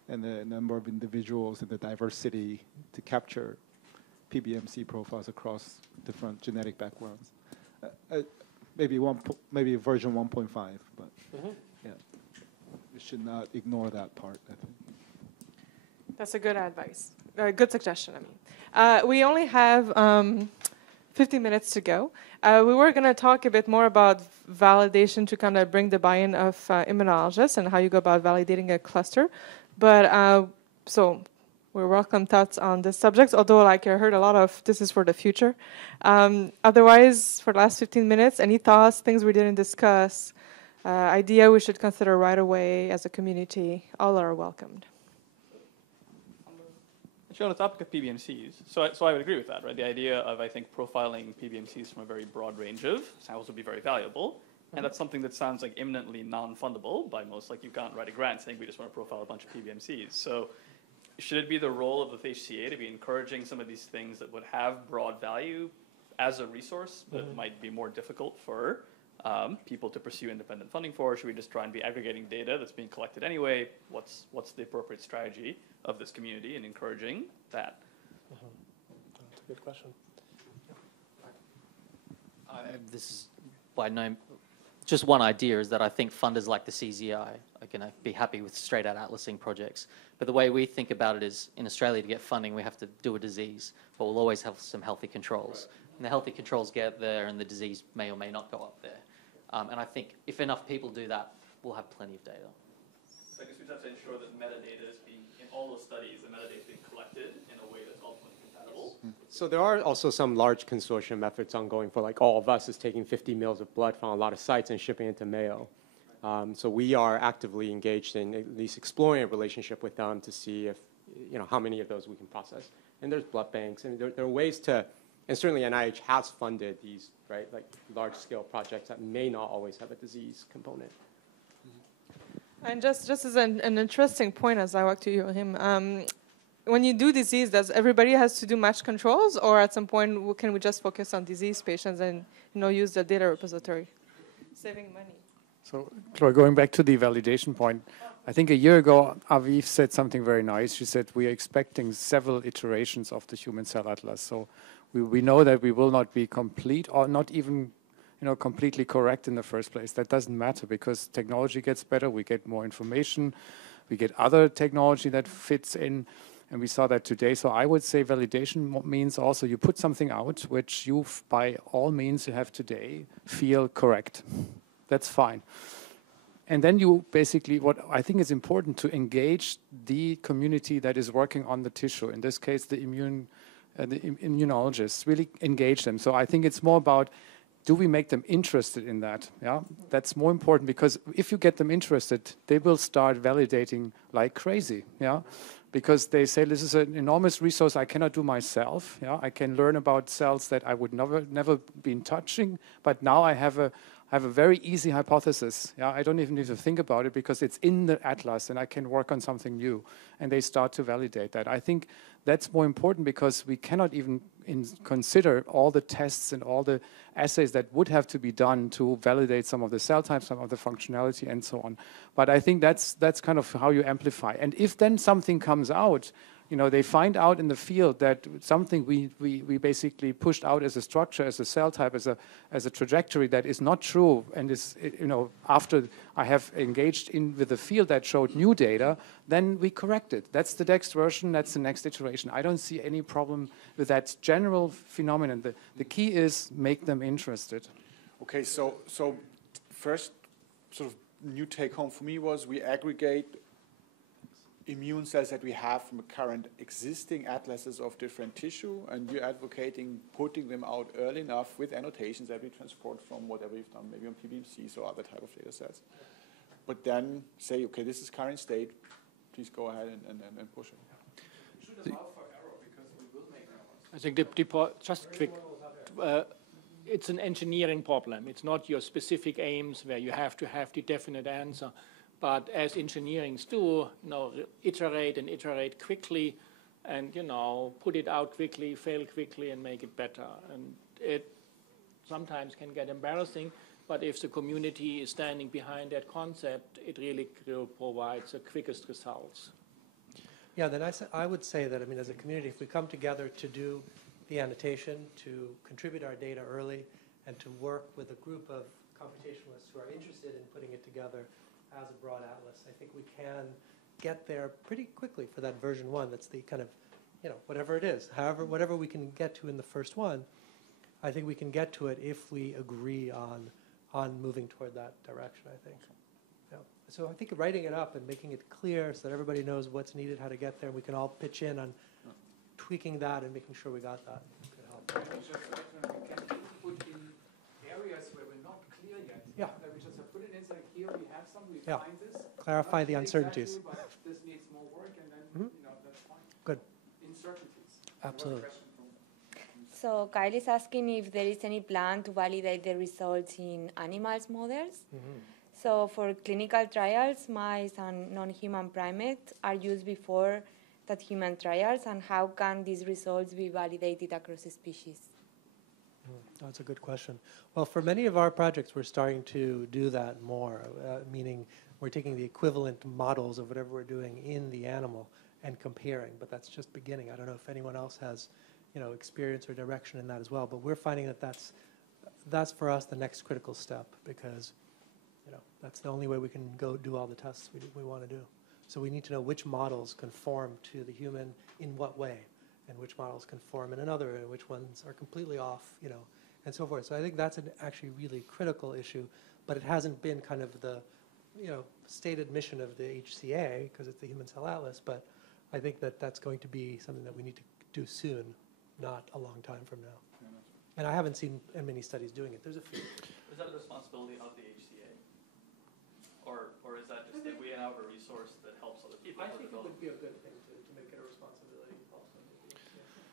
and the number of individuals and the diversity to capture PBMC profiles across different genetic backgrounds. Maybe version 1.5, but yeah, we should not ignore that part, I think. That's a good advice. Good suggestion, I mean. We only have 15 minutes to go. We were going to talk a bit more about validation to kind of bring the buy-in of immunologists and how you go about validating a cluster. But so we welcome thoughts on this subject, although like I heard a lot of this is for the future. Otherwise, for the last 15 minutes, any thoughts, things we didn't discuss, idea we should consider right away as a community, all are welcomed. Actually, on the topic of PBMCs, so I would agree with that, right? The idea of, I think, profiling PBMCs from a very broad range of samples would be very valuable. And that's something that sounds like imminently non-fundable by most, like you can't write a grant saying we just want to profile a bunch of PBMCs. So should it be the role of the ICA to be encouraging some of these things that would have broad value as a resource, but might be more difficult for people to pursue independent funding for? Or should we just try and be aggregating data that's being collected anyway? What's the appropriate strategy of this community in encouraging that? That's a good question. This is by no, just one idea is that I think funders like the CZI are going to be happy with straight out atlasing projects. But the way we think about it is in Australia to get funding, we have to do a disease, but we'll always have some healthy controls. And the healthy controls get there and the disease may or may not go up there. And I think if enough people do that, we'll have plenty of data. So I guess we just have to ensure that metadata is being, in all those studies, the metadata is being collected in a way that's ultimately compatible. So there are also some large consortium efforts ongoing for like all of us is taking 50 mils of blood from a lot of sites and shipping it to Mayo. So we are actively engaged in at least exploring a relationship with them to see if, how many of those we can process. And there's blood banks, and there are ways to, and certainly NIH has funded these, right, like large-scale projects that may not always have a disease component. And just as an interesting point as I walk to you, when you do disease, does everybody has to do match controls, or at some point can we just focus on disease patients and use the data repository, saving money? So, Chloe, going back to the validation point, I think a year ago, Aviv said something very nice. She said, we are expecting several iterations of the Human Cell Atlas. So we know that we will not be complete or not even completely correct in the first place. That doesn't matter because technology gets better, we get more information, we get other technology that fits in. And we saw that today. So I would say validation means also you put something out which you, by all means you have today, feel correct. That's fine. And then you basically, what I think is important, to engage the community that is working on the tissue. In this case, the immunologists, really engage them. So I think it's more about, do we make them interested in that? Yeah, that's more important, because if you get them interested, they will start validating like crazy. Yeah, because they say, this is an enormous resource I cannot do myself. Yeah, I can learn about cells that I would never been touching, but now I have a very easy hypothesis. Yeah, I don't even need to think about it because it's in the atlas and I can work on something new. And they start to validate that. I think that's more important, because we cannot even consider all the tests and all the assays that would have to be done to validate some of the cell types, some of the functionality, and so on. But I think that's kind of how you amplify. And if then something comes out, you know, they find out in the field that something we basically pushed out as a structure, as a cell type, as a trajectory that is not true, and is, you know, after I have engaged in with the field that showed new data, then we correct it. That's the next version, that's the next iteration. I don't see any problem with that general phenomenon. The key is make them interested. Okay, so first sort of new take home for me was we aggregate immune cells that we have from current existing atlases of different tissue, and you're advocating putting them out early enough with annotations that we transport from whatever you've done, maybe on PBMCs or other type of data sets. But then say, okay, this is current state, please go ahead and push it. You should allow for error, because we will make errors. I think just quick, it's an engineering problem. It's not your specific aims where you have to have the definite answer. But as engineers do, you know, iterate and iterate quickly, and, you know, put it out quickly, fail quickly, and make it better. And it sometimes can get embarrassing, but if the community is standing behind that concept, it really provides the quickest results. Yeah, then I would say that, I mean, as a community, if we come together to do the annotation, to contribute our data early, and to work with a group of computationalists who are interested in putting it together as a broad atlas, I think we can get there pretty quickly for that version 1. That's the kind of, you know, whatever it is, whatever we can get to in the first one, I think we can get to it if we agree on moving toward that direction, I think. Yeah. So I think writing it up and making it clear so that everybody knows what's needed, how to get there, we can all pitch in on tweaking that and making sure we got that. Could help. Areas where we're not clear yet. Yeah. We just have put it in, like, here we have some, we Yeah. find this. Clarify the uncertainties. Exactly, but this needs more work, and then, you know, that's fine. Good. Uncertainties. Absolutely. So Kyle is asking if there is any plan to validate the results in animals models. So for clinical trials, mice and non-human primates are used before that human trials, and how can these results be validated across species? That's a good question. Well, for many of our projects, we're starting to do that more, meaning we're taking the equivalent models of whatever we're doing in the animal and comparing, but that's just beginning. I don't know if anyone else has, you know, experience or direction in that as well, but we're finding that that's for us the next critical step, because, you know, that's the only way we can go do all the tests we want to do. So we need to know which models conform to the human in what way, and which models conform in another, and which ones are completely off, you know, and so forth. So I think that's an actually really critical issue, but it hasn't been kind of the, you know, stated mission of the HCA, because it's the Human Cell Atlas, but I think that that's going to be something that we need to do soon, not a long time from now. And I haven't seen many studies doing it. There's a few. Is that a responsibility of the HCA? Or is that just that we have a resource that helps other people? I think it would be a good thing to make it a responsibility also.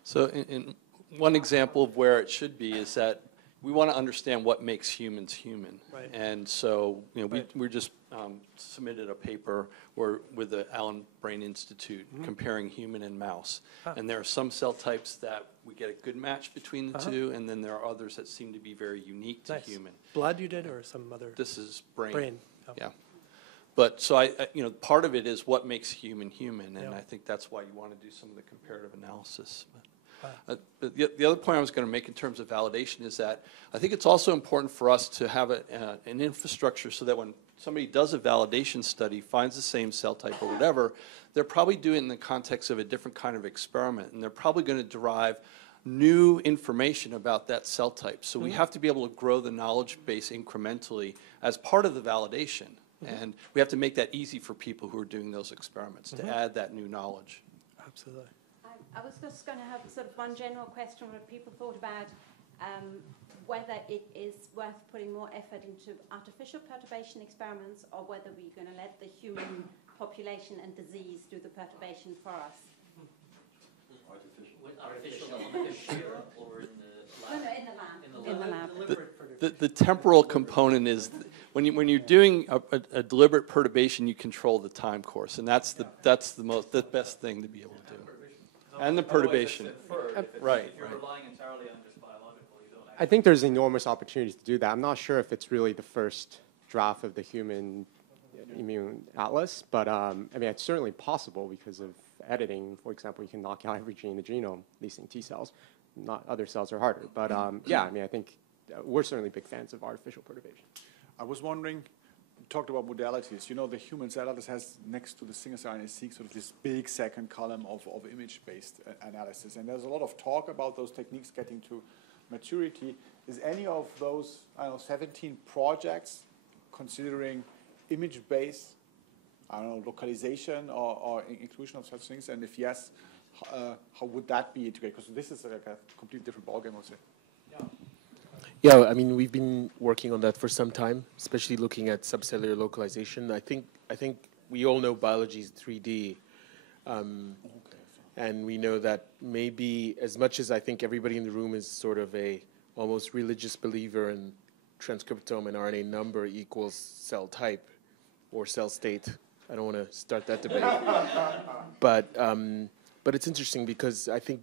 So in one example of where it should be is that we want to understand what makes humans human. Right. And so, you know, we just submitted a paper with the Allen Brain Institute comparing human and mouse. And there are some cell types that we get a good match between the two, and then there are others that seem to be very unique to human. Blood you did, or some other? This is brain. Brain. Oh. Yeah. But so you know, part of it is what makes human human, and I think that's why you want to do some of the comparative analysis. But the other point I was going to make in terms of validation is that I think it's also important for us to have an infrastructure so that when somebody does a validation study, finds the same cell type or whatever, they're probably doing it in the context of a different kind of experiment, and they're probably going to derive new information about that cell type. So we have to be able to grow the knowledge base incrementally as part of the validation. And we have to make that easy for people who are doing those experiments to add that new knowledge. Absolutely. I was just going to have sort of one general question where people thought about whether it is worth putting more effort into artificial perturbation experiments or whether we're going to let the human population and disease do the perturbation for us. Artificial on the computer or in the lab? No, in the lab. The temporal component is when you're doing a deliberate perturbation, you control the time course, and that's the best thing to be able to do. And the perturbation, right? If you're relying entirely on just biological, you don't. I think there's enormous opportunities to do that. I'm not sure if it's really the first draft of the human immune atlas, but I mean, it's certainly possible because of editing. For example, you can knock out every gene in the genome, at least in T cells. Not other cells are harder, but yeah, I mean, I think we're certainly big fans of artificial perturbation. I was wondering, you talked about modalities. You know, the human cell atlas has next to the single-cell RNA-seq sort of this big second column of image-based analysis, and there's a lot of talk about those techniques getting to maturity. Is any of those, I don't know, 17 projects considering image-based, I don't know, localization or inclusion of such things? And if yes, how would that be integrated? Because this is like a completely different ballgame, I would say. Yeah, I mean, we've been working on that for some time, especially looking at subcellular localization. I think we all know biology is 3D, and we know that maybe as much as I think everybody in the room is sort of a almost religious believer in transcriptome and RNA number equals cell type or cell state. I don't want to start that debate, but it's interesting because I think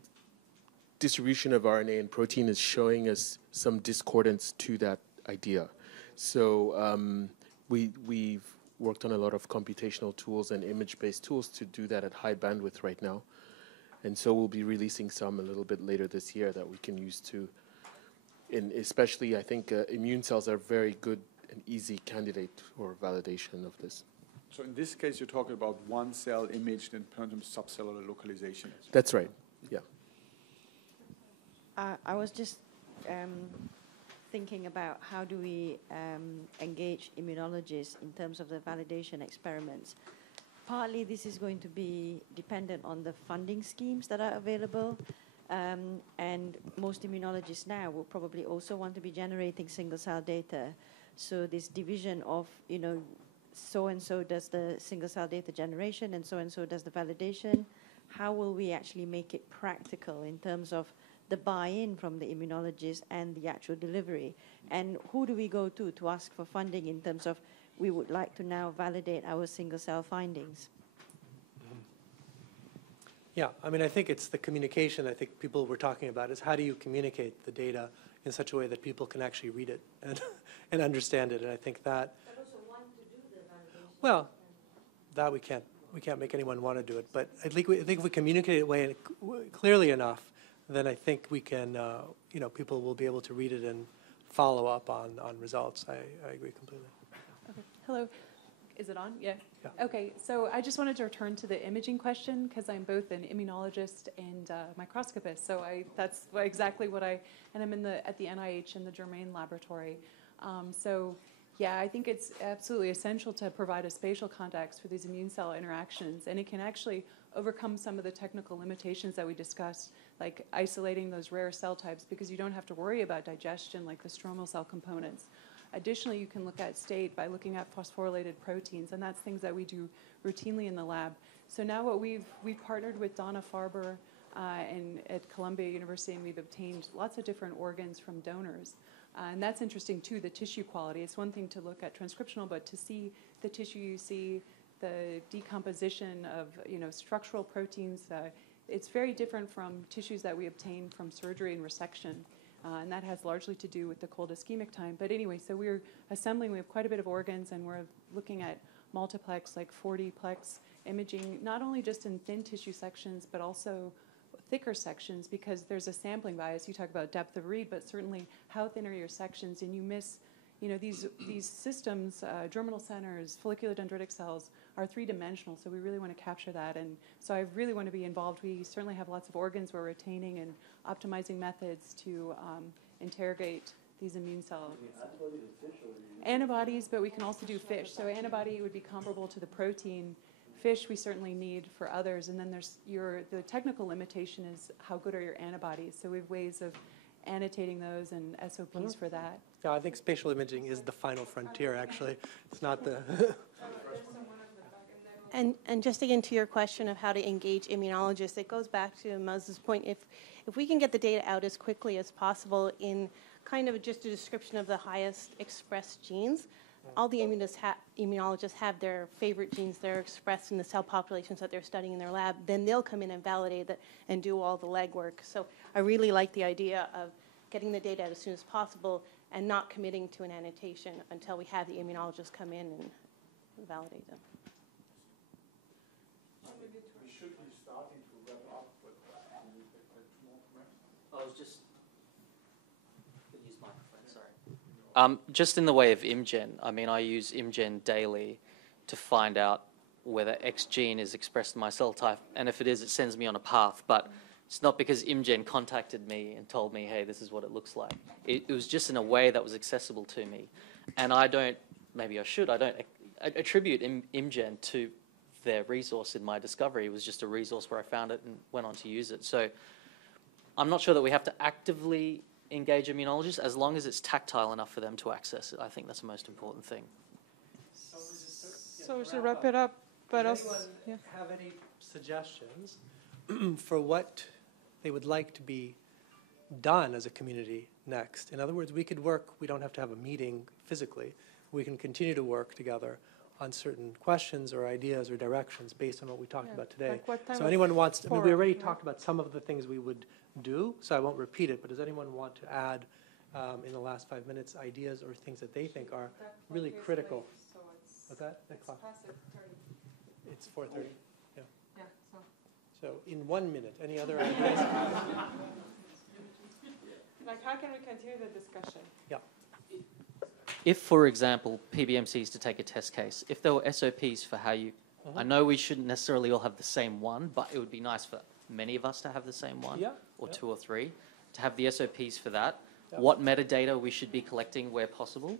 distribution of RNA and protein is showing us some discordance to that idea. So we've worked on a lot of computational tools and image-based tools to do that at high bandwidth right now. And so we'll be releasing some a little bit later this year that we can use to, and especially I think immune cells are very good and easy candidate for validation of this. So in this case, you're talking about one cell imaged in terms of subcellular localization. That's right, yeah. I was just thinking about how do we engage immunologists in terms of the validation experiments. Partly this is going to be dependent on the funding schemes that are available, and most immunologists now will probably also want to be generating single-cell data. So this division of, you know, so-and-so does the single-cell data generation and so-and-so does the validation. How will we actually make it practical in terms of the buy-in from the immunologist and the actual delivery? And who do we go to ask for funding in terms of we would like to now validate our single-cell findings? Yeah, I mean, I think it's the communication I think people were talking about is how do you communicate the data in such a way that people can actually read it and understand it. And I think that, But also want to do the validation. well, that we can't make anyone want to do it. But I think if we communicate it clearly enough, then I think we can, you know, people will be able to read it and follow up on results. I agree completely. Okay. Hello. Is it on? Yeah. Yeah. Okay. So I just wanted to return to the imaging question because I'm both an immunologist and microscopist. So that's exactly what and I'm at the NIH in the Germain laboratory. So yeah, I think it's absolutely essential to provide a spatial context for these immune cell interactions, and it can actually overcome some of the technical limitations that we discussed, like isolating those rare cell types, because you don't have to worry about digestion like the stromal cell components. Additionally, you can look at state by looking at phosphorylated proteins, and that's things that we do routinely in the lab. So now what we've partnered with Donna Farber at Columbia University, and we've obtained lots of different organs from donors. And that's interesting too, the tissue quality. It's one thing to look at transcriptional, but to see the tissue, you see the decomposition of, you know, structural proteins. It's very different from tissues that we obtain from surgery and resection. And that has largely to do with the cold ischemic time. But anyway, so we're assembling, we have quite a bit of organs, and we're looking at multiplex, like 40-plex imaging, not only just in thin tissue sections, but also thicker sections, because there's a sampling bias. You talk about depth of read, but certainly how thin are your sections, and you miss, you know, these systems, germinal centers, follicular dendritic cells, are three-dimensional, so we really want to capture that. And so I really want to be involved. We certainly have lots of organs we're retaining and optimizing methods to interrogate these immune cells. Antibodies, but we can also do fish. So antibody would be comparable to the protein. Fish we certainly need for others. And then there's the technical limitation is how good are your antibodies. So we have ways of annotating those and SOPs for that. Yeah, I think spatial imaging is the final frontier, actually. It's not the... And just again to your question of how to engage immunologists, it goes back to Muz's point. If we can get the data out as quickly as possible in kind of just a description of the highest expressed genes, all the immunologists have their favorite genes that are expressed in the cell populations that they're studying in their lab, then they'll come in and validate that and do all the legwork. So I really like the idea of getting the data out as soon as possible and not committing to an annotation until we have the immunologists come in and validate them. We should be starting to wrap up, but can we take 2 more comments? I was just use microphone, sorry. Just in the way of ImGen, I mean, I use ImGen daily to find out whether X gene is expressed in my cell type, and if it is, it sends me on a path. But it's not because ImGen contacted me and told me, hey, this is what it looks like. It was just in a way that was accessible to me. And I don't, maybe I should, I don't attribute ImGen to their resource in my discovery. It was just a resource where I found it and went on to use it. So I'm not sure that we have to actively engage immunologists as long as it's tactile enough for them to access it. I think that's the most important thing. So to wrap it up, but does anyone have any suggestions for what they would like to be done as a community next? In other words, we could work, we don't have to have a meeting physically. We can continue to work together on certain questions or ideas or directions based on what we talked about today. So anyone wants to, I mean, we already talked about some of the things we would do, so I won't repeat it, but does anyone want to add in the last 5 minutes ideas or things that they think are really critical? What's that? It's 4:30. Yeah. So in 1 minute, any other ideas? Like, how can we continue the discussion? Yeah. If, for example, PBMC is to take a test case, if there were SOPs for how you, I know we shouldn't necessarily all have the same one, but it would be nice for many of us to have the same one, or 2 or 3, to have the SOPs for that, what metadata we should be collecting where possible,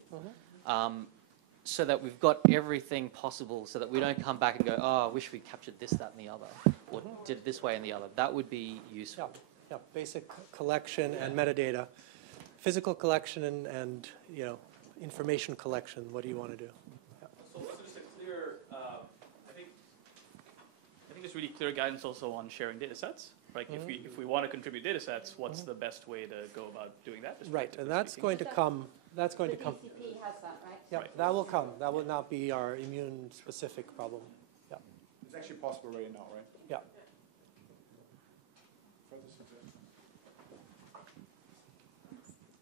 so that we've got everything possible, so that we don't come back and go, oh, I wish we captured this, that, and the other, or did it this way and the other. That would be useful. Yeah, basic collection and metadata. Physical collection and you know, information collection. What do you want to do? So just a clear, I think there's really clear guidance also on sharing data sets. Like if we want to contribute data sets, what's the best way to go about doing that? Right, and that's going to come. That's going to come. DCP has that, right? Yeah, that will come. That will not be our immune-specific problem. Yeah. It's actually possible right now, right? Yeah.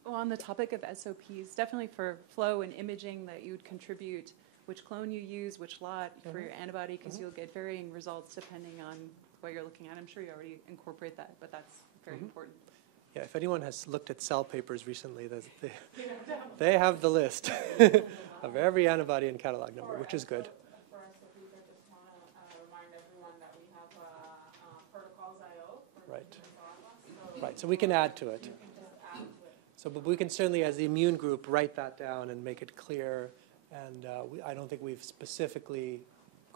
Well, on the topic of SOPs, definitely for flow and imaging that you would contribute which clone you use, which lot for your antibody, because you'll get varying results depending on what you're looking at. I'm sure you already incorporate that, but that's very important. Yeah, if anyone has looked at Cell papers recently, they have the list of every antibody and catalog number, which is good. For SOPs, I just want to remind everyone that we have protocols.io. Right, so we can add to it. So but we can certainly, as the immune group, write that down and make it clear. And I don't think we've specifically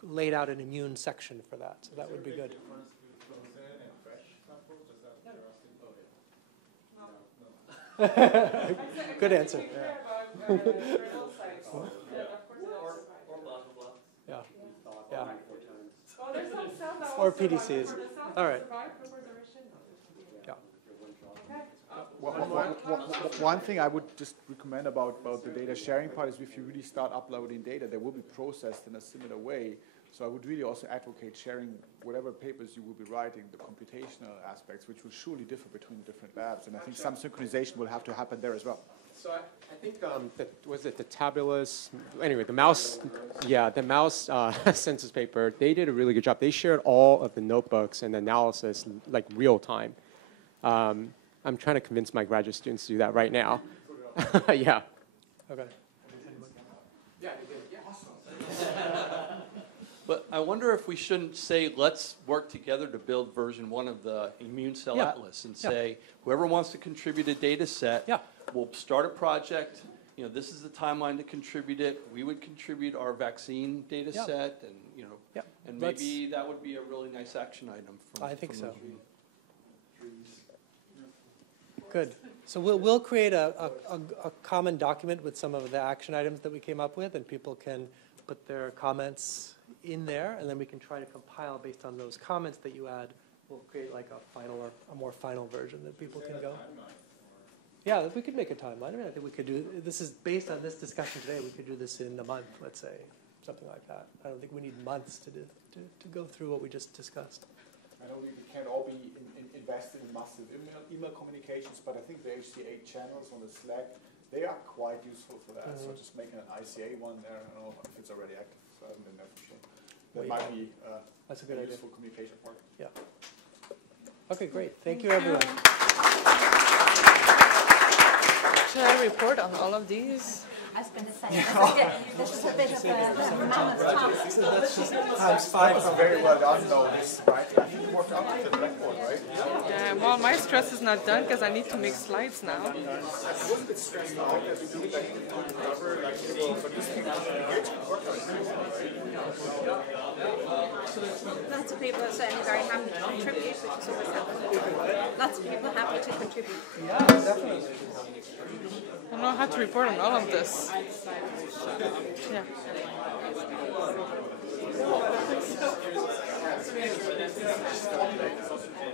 laid out an immune section for that, so that would be good. Good answer. Yeah. Or PDCs. All right. One thing I would just recommend about the data sharing part is if you really start uploading data, they will be processed in a similar way. So I would really also advocate sharing whatever papers you will be writing, the computational aspects, which will surely differ between the different labs. And I think some synchronization will have to happen there as well. So I think, was it the Tabulous, anyway, the mouse, the mouse census paper, they did a really good job. They shared all of the notebooks and analysis like real time. I'm trying to convince my graduate students to do that right now. Yeah. Okay. But I wonder if we shouldn't say, let's work together to build version 1 of the Immune Cell Atlas and say, whoever wants to contribute a data set, we'll start a project. You know, this is the timeline to contribute it. We would contribute our vaccine data set, and you know, and maybe that would be a really nice action item. From, I think from so. the Good. So we'll create a common document with some of the action items that we came up with, and people can put their comments in there, and then we can try to compile based on those comments that you add. We'll create like a final or a more final version that people can go. Yeah, we could make a timeline. I mean, I think we could do, this is based on this discussion today, we could do this in a month, let's say, something like that. I don't think we need months to go through what we just discussed. I know we can't all be invested in massive email communications, but I think the HCA channels on the Slack, they are quite useful for that. So just making an ICA one there, I don't know if it's already active, so I haven't been there for sure. That might be that's a good idea. Useful communication part. Yeah. Okay, great. Thank you, everyone. Should I report on all of these? I was going to say, this is a bit of a mammoth task. That's just times 5. That's very well done, though. This, right? I think you worked out with the blackboard, right? Yeah, well, my stress is not done because I need to make slides now. I was a bit stressed out as we do it like cover, like, but this thing Lots of people are certainly very happy to contribute, which is always helpful. Lots of people happy to contribute. Yeah, definitely. I don't know how to report on all of this. Yeah.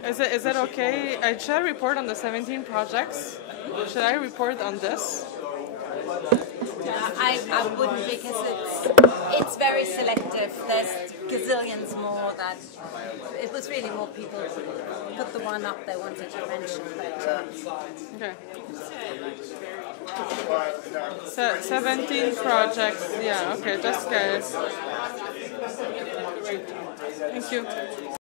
Is it okay? Should I report on the 17 projects? Should I report on this? I wouldn't, because it's very selective. There's gazillions more that it was really more people put the one up they wanted to mention. But, okay. 17 projects. Yeah. Okay. Just guys. Thank you.